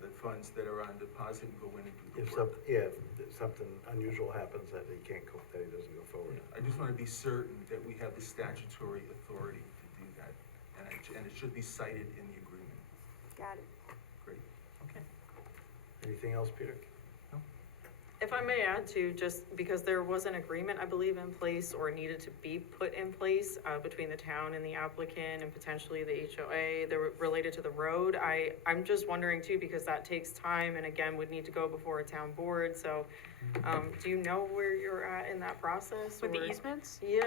the funds that are on deposit and go in and do If the work. if something unusual happens that he can't go, that he doesn't go forward. I just want to be certain that we have the statutory authority to do that, and it should be cited in the agreement. Got it. Great. Okay. Anything else, Peter? If I may add to, just because there was an agreement, I believe, in place or needed to be put in place between the town and the applicant and potentially the HOA, they were related to the road. I'm just wondering too, because that takes time and again, would need to go before a town board, so, do you know where you're at in that process? With the or- easements? Yeah.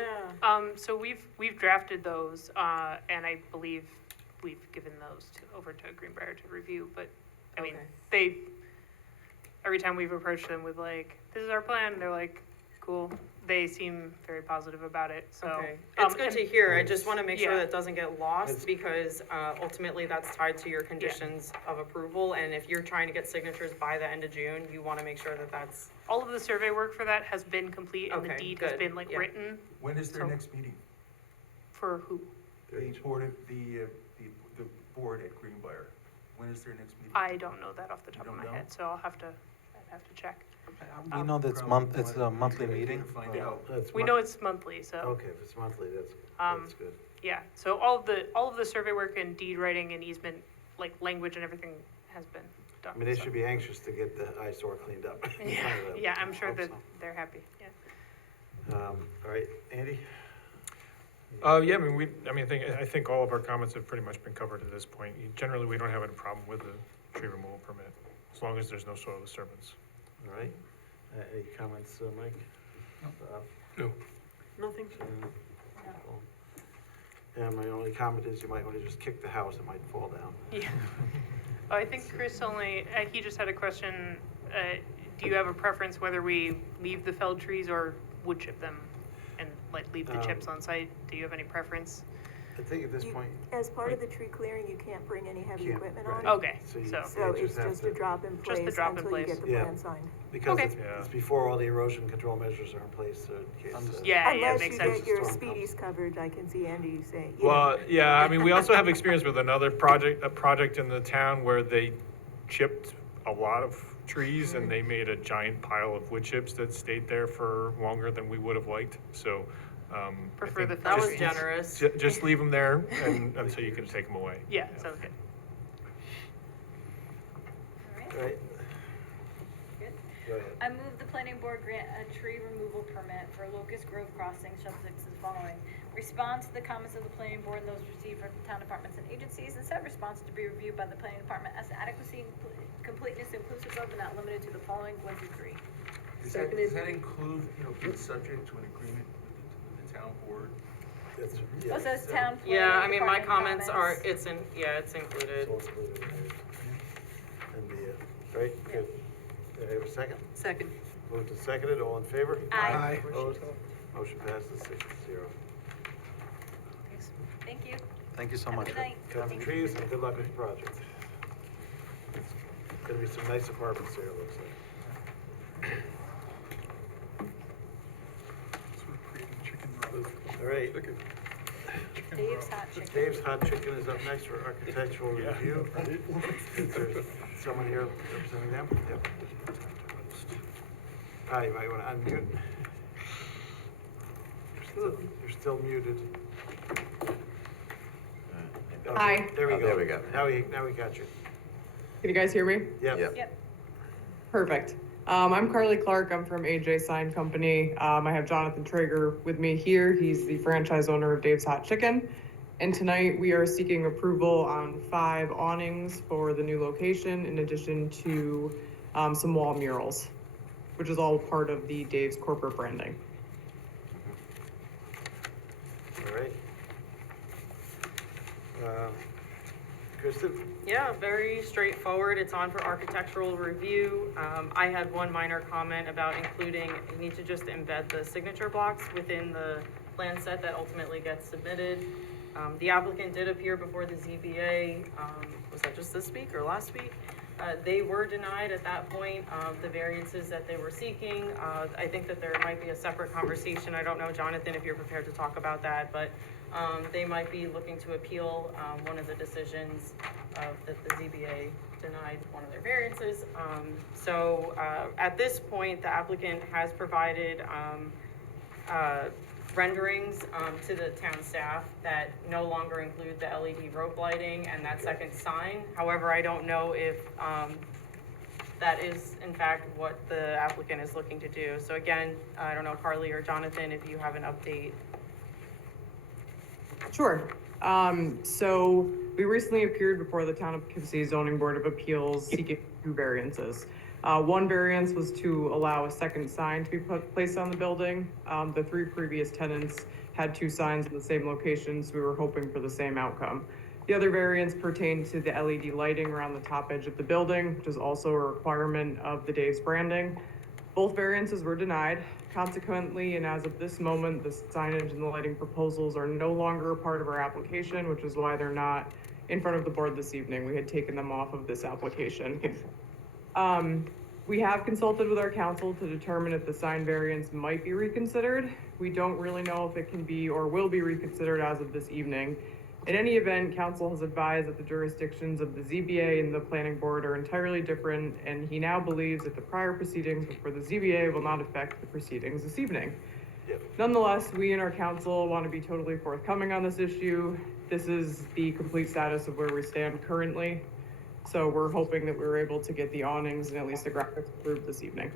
So we've drafted those, and I believe we've given those over to Greenbrier to review, but, I mean, Okay. every time we've approached them with like, this is our plan, they're like, cool. They seem very positive about it, so. Okay, it's good to hear, I just wanna make sure yeah. that it doesn't get lost, It's- because, ultimately, that's tied to your conditions of approval, and if you're trying to get signatures by the end of June, you wanna make sure that that's, All of the survey work for that has been complete, and the Okay, deed has good, been like yeah. written When is their So- next meeting? for who? The board, the board at Greenbrier. When is their next meeting? I don't know that off the You top of don't my know? head, so I'd have to check. We know that it's a monthly meeting. Find Yeah. out. We know it's monthly, so. Okay, if it's monthly, that's good. Yeah, so all of the survey work and deed writing and easement, like language and everything has been done. I mean, they so. should be anxious to get the eyesore cleaned up. in Yeah, front of them. yeah, I'm sure Hope that so. they're happy, yeah. All right, Andy? Yeah, I think all of our comments have pretty much been covered at this point. Generally, we don't have any problem with the tree removal permit, as long as there's no soil disturbance. All right, any comments, Mike? Bob? No. Nothing. And my only comment is you might want to just kick the house, it might fall down. Yeah. Oh, I think Chris only, he just had a question, do you have a preference whether we leave the felled trees or wood chip them? And like leave the chips on site? Do you have any preference? I think at this You- point, As part of the tree clearing, you can't bring any heavy Can't, equipment right. on. Okay, so you so, So you it's have just to- a drop in Just the place drop in until you place. get the Yeah. plan signed. because Okay. it's before all the erosion control measures are in place, so in case. yeah, Unless makes you sense. get your Storm comes. speedies coverage, I can see Andy say, yeah. Well, yeah, we also have experience with another a project in the town where they chipped a lot of trees and they made a giant pile of wood chips that stayed there for longer than we would have liked, so, I Prefer think the that was trees. generous. just leave them there until you can take them away. Yeah, sounds good. All right, All right, good. go ahead. I move the planning board grant a tree removal permit for Locust Grove Crossing, subject to the following. Respond to the comments of the planning board and those received from town departments and agencies, and said response to be reviewed by the planning department as to adequacy, completeness, inclusive of, and not limited to the following 1 through 3. Does that include, being subject to an agreement with the town board? It's, Oh, so it's town planning Yeah, I mean, my department comments are, it's included. it's all included in there. And all right, good. Do I have a second? Second. Moved and seconded, all in favor? Aye. Opposed? Motion passes 6-0. Thank you. Thank you so Have a much. good night. Cut the trees and good luck with your project. It's gonna be some nice apartments there, it looks like. Sort of creating chicken run. All right, Dave's Hot Chicken. Dave's Hot Chicken is up next for architectural review. Is there someone here representing them? Yep. Hi, you might want to unmute. You're still muted. Hi. There we Oh, go. there we go. Now we got you. Can you guys hear me? Yep. Yep. Perfect. I'm Carly Clark. I'm from AJ Sign Company. I have Jonathan Traeger with me here. He's the franchise owner of Dave's Hot Chicken. And tonight we are seeking approval on 5 awnings for the new location, in addition to some wall murals, which is all part of the Dave's corporate branding. All right. Kristen? Yeah, very straightforward. It's on for architectural review. I had one minor comment about including, you need to just embed the signature blocks within the plan set that ultimately gets submitted. The applicant did appear before the ZBA, was that just this week or last week? They were denied at that point, the variances that they were seeking. I think that there might be a separate conversation. I don't know, Jonathan, if you're prepared to talk about that, but they might be looking to appeal one of the decisions that the ZBA denied one of their variances. So at this point, the applicant has provided renderings to the town staff that no longer include the LED rope lighting and that second sign. However, I don't know if that is in fact what the applicant is looking to do. So again, I don't know, Carly or Jonathan, if you have an update. Sure. So we recently appeared before the Town of Poughkeepsie Zoning Board of Appeals seeking 2 variances. One variance was to allow a second sign to be placed on the building. The 3 previous tenants had 2 signs in the same location, so we were hoping for the same outcome. The other variance pertained to the LED lighting around the top edge of the building, which is also a requirement of the Dave's branding. Both variances were denied. Consequently, and as of this moment, the signage and the lighting proposals are no longer a part of our application, which is why they're not in front of the board this evening. We had taken them off of this application. We have consulted with our council to determine if the sign variance might be reconsidered. We don't really know if it can be or will be reconsidered as of this evening. In any event, council has advised that the jurisdictions of the ZBA and the planning board are entirely different, and he now believes that the prior proceedings before the ZBA will not affect the proceedings this evening. Yep. Nonetheless, we and our council want to be totally forthcoming on this issue. This is the complete status of where we stand currently. So we're hoping that we were able to get the awnings and at least the graphics approved this evening.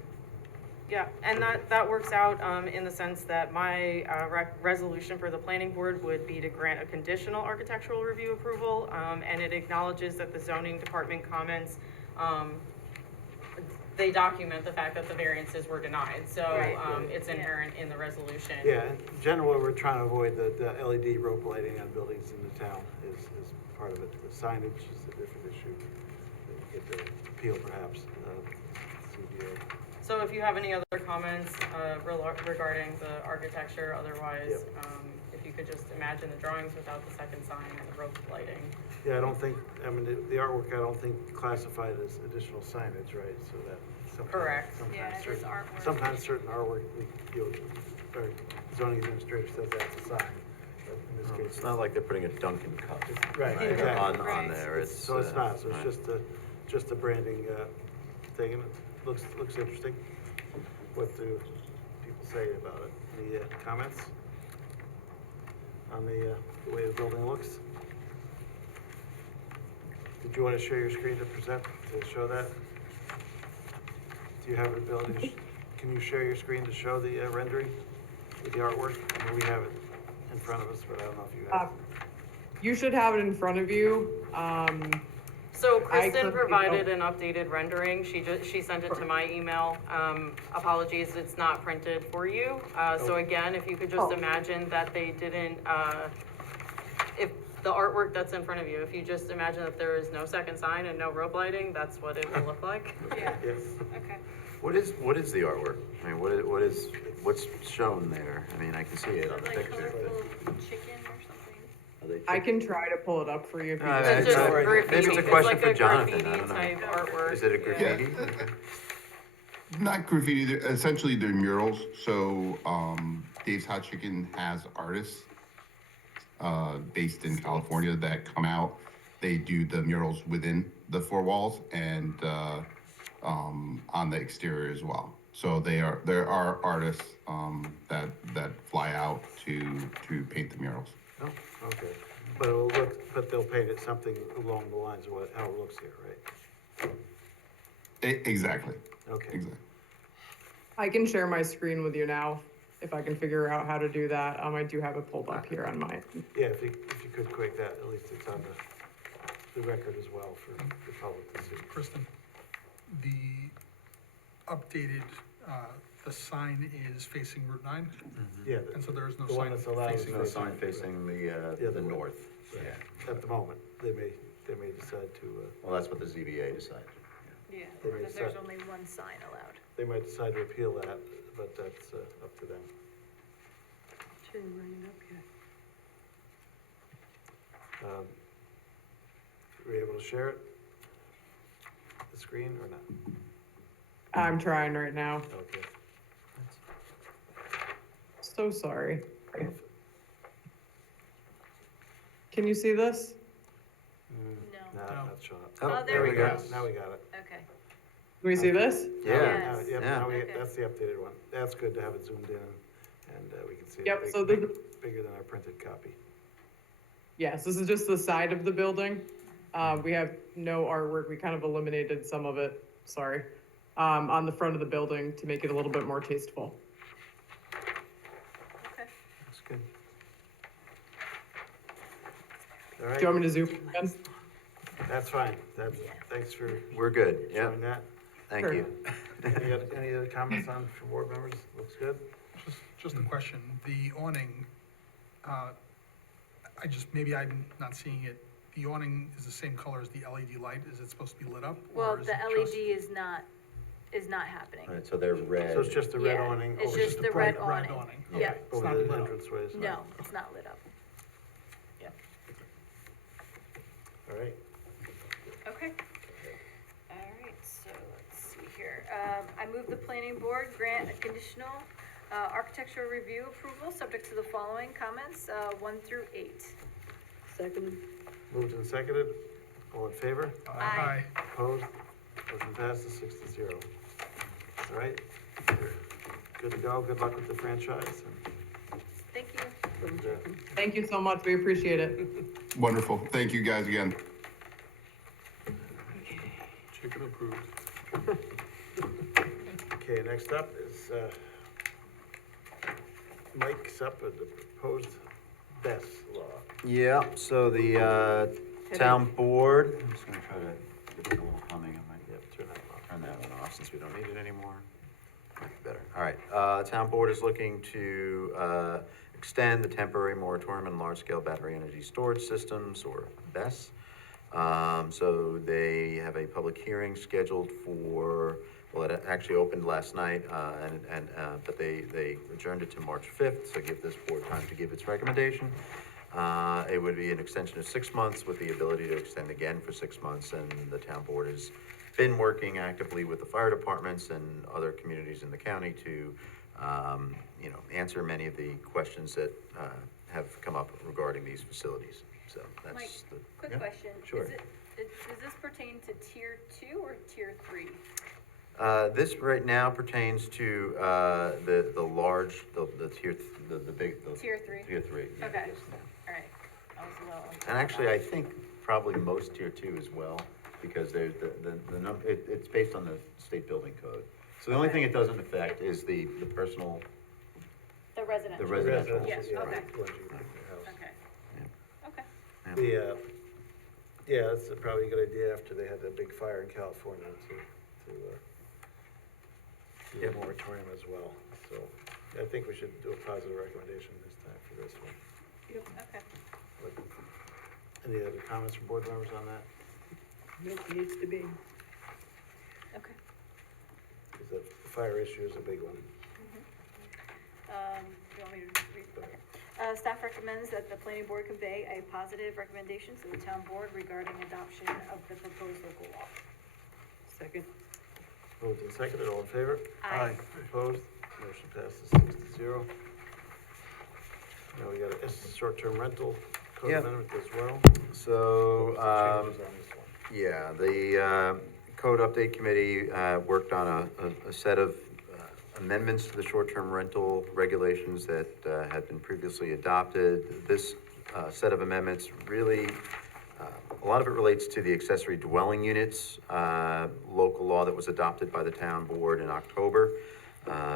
Yeah, and that works out in the sense that my resolution for the planning board would be to grant a conditional architectural review approval, and it acknowledges that the zoning department comments, they document the fact that the variances were denied, so it's inherent in the resolution. Yeah, in general, we're trying to avoid the LED rope lighting on buildings in the town is part of it. The signage is a different issue. Get the appeal perhaps, CBA. So if you have any other comments regarding the architecture, otherwise, if you could just imagine the drawings without the second sign and the rope lighting. Yeah, I don't think, I mean, the artwork, I don't think classified as additional signage, right? So that sometimes. Correct. Yeah, it is artwork. Sometimes certain artwork, or zoning administrator says that's a sign, but in this case. It's not like they're putting a Dunkin' cup Right, exactly. on there. So it's not, so right. it's just a branding, thing, and it looks interesting. What do people say about it? Any comments on the way the building looks? Did you want to share your screen to present, to show that? Do you have an ability, can you share your screen to show the rendering with the artwork? I mean, we have it in front of us, but I don't know if you have it. You should have it in front of you. So Kristen currently provided an updated rendering. She sent it to my email. Apologies, it's not printed for you. So again, if you could just imagine that they didn't, if the artwork that's in front of you, if you just imagine that there is no second sign and no rope lighting, that's what it will look like. Yeah, Yes. okay. What is the artwork? I mean, what's shown there? I mean, I can see it on the Like picture. colorful chicken or something? Are they I can try to pull it up for you. If you No, just- it's just all right. graffiti. Maybe it's a It's question like for a Jonathan, I graffiti don't know. type artwork. Is it a Yeah. graffiti? Not graffiti, essentially they're murals. So Dave's Hot Chicken has artists based in California that come out. They do the murals within the 4 walls and on the exterior as well. So there are artists that fly out to paint the murals. Oh, okay. But they'll paint it something along the lines of how it looks here, right? Exactly, Okay, exactly. I can share my screen with you now, if I can figure out how to do that. I do have it pulled up here on my, yeah, if you could quick that, at least it's on the record as well for the public to see. Kristen, the updated, the sign is facing Route 9, Yeah, and so there is no the one sign that's allowed is facing. No sign facing the north. Yeah. at the moment, they may decide to, Well, that's what the ZBA decided. Yeah, They may because there's decide- only one sign allowed. they might decide to appeal that, but that's up to them. Didn't bring it up yet. Were you able to share it? The screen or not? I'm trying right now. Okay. So sorry. Can you see this? No. No, not showing up. Oh, there we go. Now we got it. Okay. Can we see this? Now- Yeah. Yep, Yeah. now Okay. that's the updated one. That's good to have it zoomed in and we can see it. Yep, big- so the, bigger than our printed copy. yes, this is just the side of the building. We have no artwork. We kind of eliminated some of it, sorry, on the front of the building to make it a little bit more tasteful. Okay. That's good. All Do you right, want me to zoom in? that's fine. Thanks for We're good, yeah, showing that. thank Sure. you. Any other comments from board members? Looks good? Just a question, the awning, maybe I'm not seeing it, the awning is the same color as the LED light, is it supposed to be lit up? Well, or is the it LED just- is not happening. All right, so they're red. So it's just the red Yeah, awning? it's over just the the red bright red awning. awning. Yeah. Okay, it's not Over the lit up. entranceways? No, it's not lit up. All right. Okay. All right, so let's see here. I move the planning board grant a conditional architectural review approval, subject to the following comments, 1 through 8. Second. Moved and seconded. All in favor? Aye. Opposed? Motion passes 6-0. All right. You're good to go. Good luck with the franchise. Thank you. And, Thank you so much. We appreciate it. Wonderful. Thank you guys again. Chicken approved. Okay, next up is Mike's up with the proposed BES law. Yeah, so the town board, I'm just gonna try to get a little humming. I might Yep, turn that off. turn that one off since we don't need it anymore. Might be better. All right, town board is looking to extend the temporary moratorium on large-scale battery energy storage systems, or BES. So they have a public hearing scheduled for, well, it actually opened last night, but they adjourned it to March 5th, so give this board time to give its recommendation. It would be an extension of 6 months with the ability to extend again for 6 months, and the town board has been working actively with the fire departments and other communities in the county to, answer many of the questions that have come up regarding these facilities. So Mike, that's the. quick yeah, question. Sure. Does this pertain to tier 2 or tier 3? This right now pertains to, the large, the tier, the big. Tier 3? Tier 3. yeah, Okay. yes, yeah. All right. I was a little unclear And on actually, that. I think probably most tier 2 as well, because there's the number, it's based on the state building code. So the only thing it doesn't affect is the personal, The residential? the residential. Yes, yeah, okay. ones you put in your house. Okay. Okay. Yeah. That's probably a good idea after they had that big fire in California to do a moratorium as well. So I think we should do a positive recommendation this time for this one. Okay. Any other comments from board members on that? Nope, needs to be. Okay. Because the fire issue is a big one. Do you want me to read? Okay. Staff recommends that the planning board convey a positive recommendation to the town board regarding adoption of the proposed local law. Second. Moved and seconded, all in favor? Aye. Opposed? Motion passes 6-0. Now we got a short-term rental code Yep. amendment as well. So, Changes on this one. yeah, the Code Update Committee worked on a set of amendments to the short-term rental regulations that had been previously adopted. This set of amendments really A lot of it relates to the accessory dwelling units, local law that was adopted by the town board in October.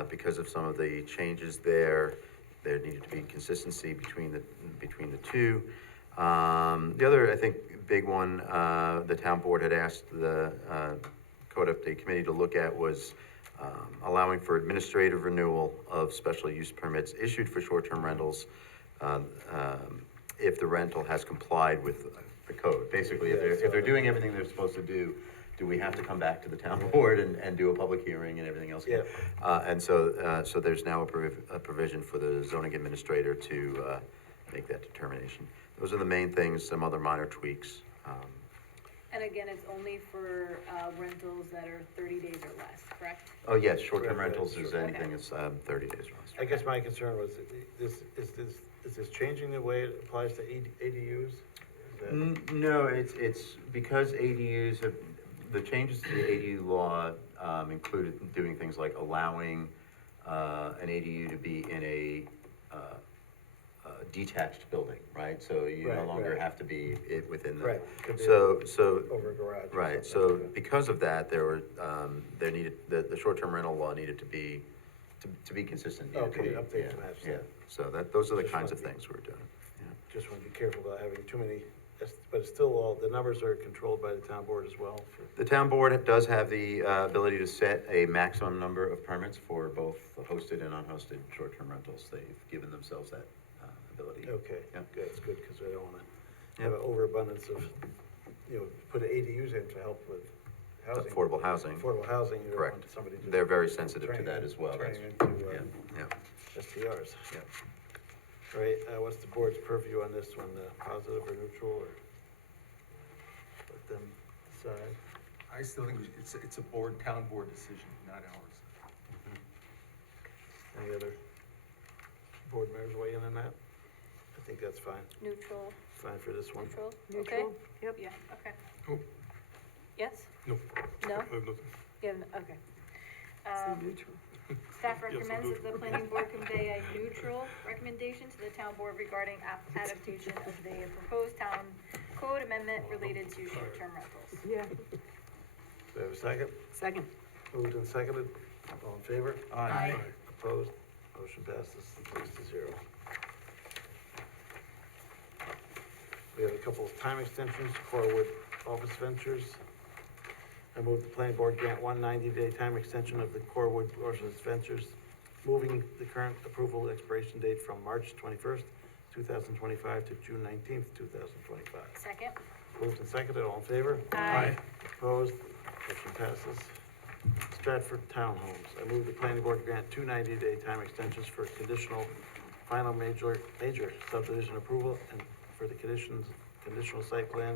Because of some of the changes there needed to be consistency between the two. The other, I think, big one, the town board had asked the Code Update Committee to look at was allowing for administrative renewal of special use permits issued for short-term rentals if the rental has complied with the code. Basically, if they're doing everything they're supposed to do we have to come back to the town board and do a public hearing and everything else again? And so there's now a provision for the zoning administrator to make that determination. Those are the main things, some other minor tweaks. And again, it's only for rentals that are 30 days or less, correct? Oh, yes, short-term Correct, rentals is sure. anything that's 30 days or less. I guess my concern was, is this changing the way it applies to ADUs? Is that- No, it's because ADUs have, the changes to the ADU law included doing things like allowing an ADU to be in a detached building, right? So you no Right, longer right. have to be within the. Right, could be So, over a garage or right, something so like that. because of that, there needed, the short-term rental law needed to be consistent. needed to Okay, be- update to yeah, match yeah. that. So those are the Just kinds of wanna things we're doing. Just want to be careful about having too many, but it's still all, the numbers are controlled by the town board as well. The town board does have the ability to set a maximum number of permits for both hosted and unhosted short-term rentals. They've given themselves that ability. Okay, Yeah. good, it's good, because I don't want to have an overabundance of, put ADUs in to help with housing. Affordable housing. Affordable housing, you don't Correct. want somebody just. They're very sensitive to turning that in- as well. Turning That's- into, yeah. STRs. Yeah. All right, what's the board's purview on this one, positive or neutral, or let them decide? I still think it's a town board decision, not ours. Any other board members weigh in on that? I think that's fine, Neutral, fine for this one. neutral, okay? Neutral? Yep. Yeah, okay. Oh. Yes? No. No? I have nothing. Yeah, okay. So Um, neutral. Staff Yes, recommends that the neutral. planning board convey a neutral recommendation to the town board regarding adaptation of the proposed town code amendment related to short-term rentals. Yeah. Do I have a second? Second. Moved and seconded, all in favor? Aye. Opposed? Motion passes 6-0. We have a couple of time extensions, Corwood Office Ventures. I move the planning board grant 190-day time extension of the Corwood Office Ventures, moving the current approval expiration date from March 21st, 2025 to June 19th, 2025. Second? Moved and seconded, all in favor? Aye. Opposed? Motion passes. Stratford Townhomes. I move the planning board grant 2 90-day time extensions for final major subdivision approval and for the conditional site plan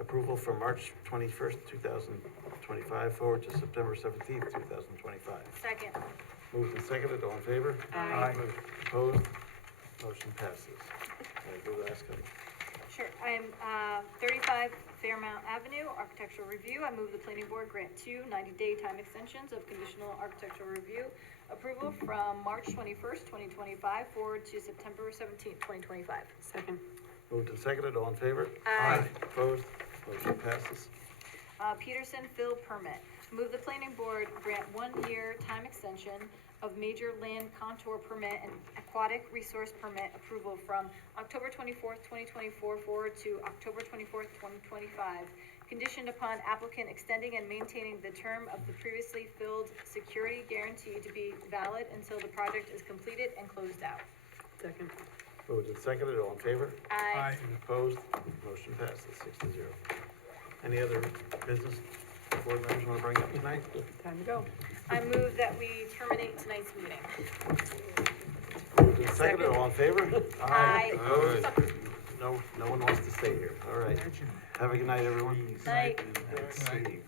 approval from March 21st, 2025 forward to September 17th, 2025. Second? Moved and seconded, all in favor? Aye. Opposed? Motion passes. Can I go to last one? Sure, I'm, 35 Fairmount Avenue, architectural review. I move the planning board grant 2 90-day time extensions of conditional architectural review approval from March 21st, 2025 forward to September 17th, 2025. Second. Moved and seconded, all in favor? Aye. Opposed? Motion passes. Peterson Fill Permit. Move the planning board grant 1-year time extension of major land contour permit and aquatic resource permit approval from October 24th, 2024 forward to October 24th, 2025, conditioned upon applicant extending and maintaining the term of the previously filled security guarantee to be valid until the project is completed and closed out. Second. Moved and seconded, all in favor? Aye. Opposed? Motion passes 6-0. Any other business board members want to bring up tonight? Time to go. I move that we terminate tonight's meeting. Moved and seconded, all in favor? Aye. Opposed? No one wants to stay here. All right. Have a good night, everyone. Night. Let's see.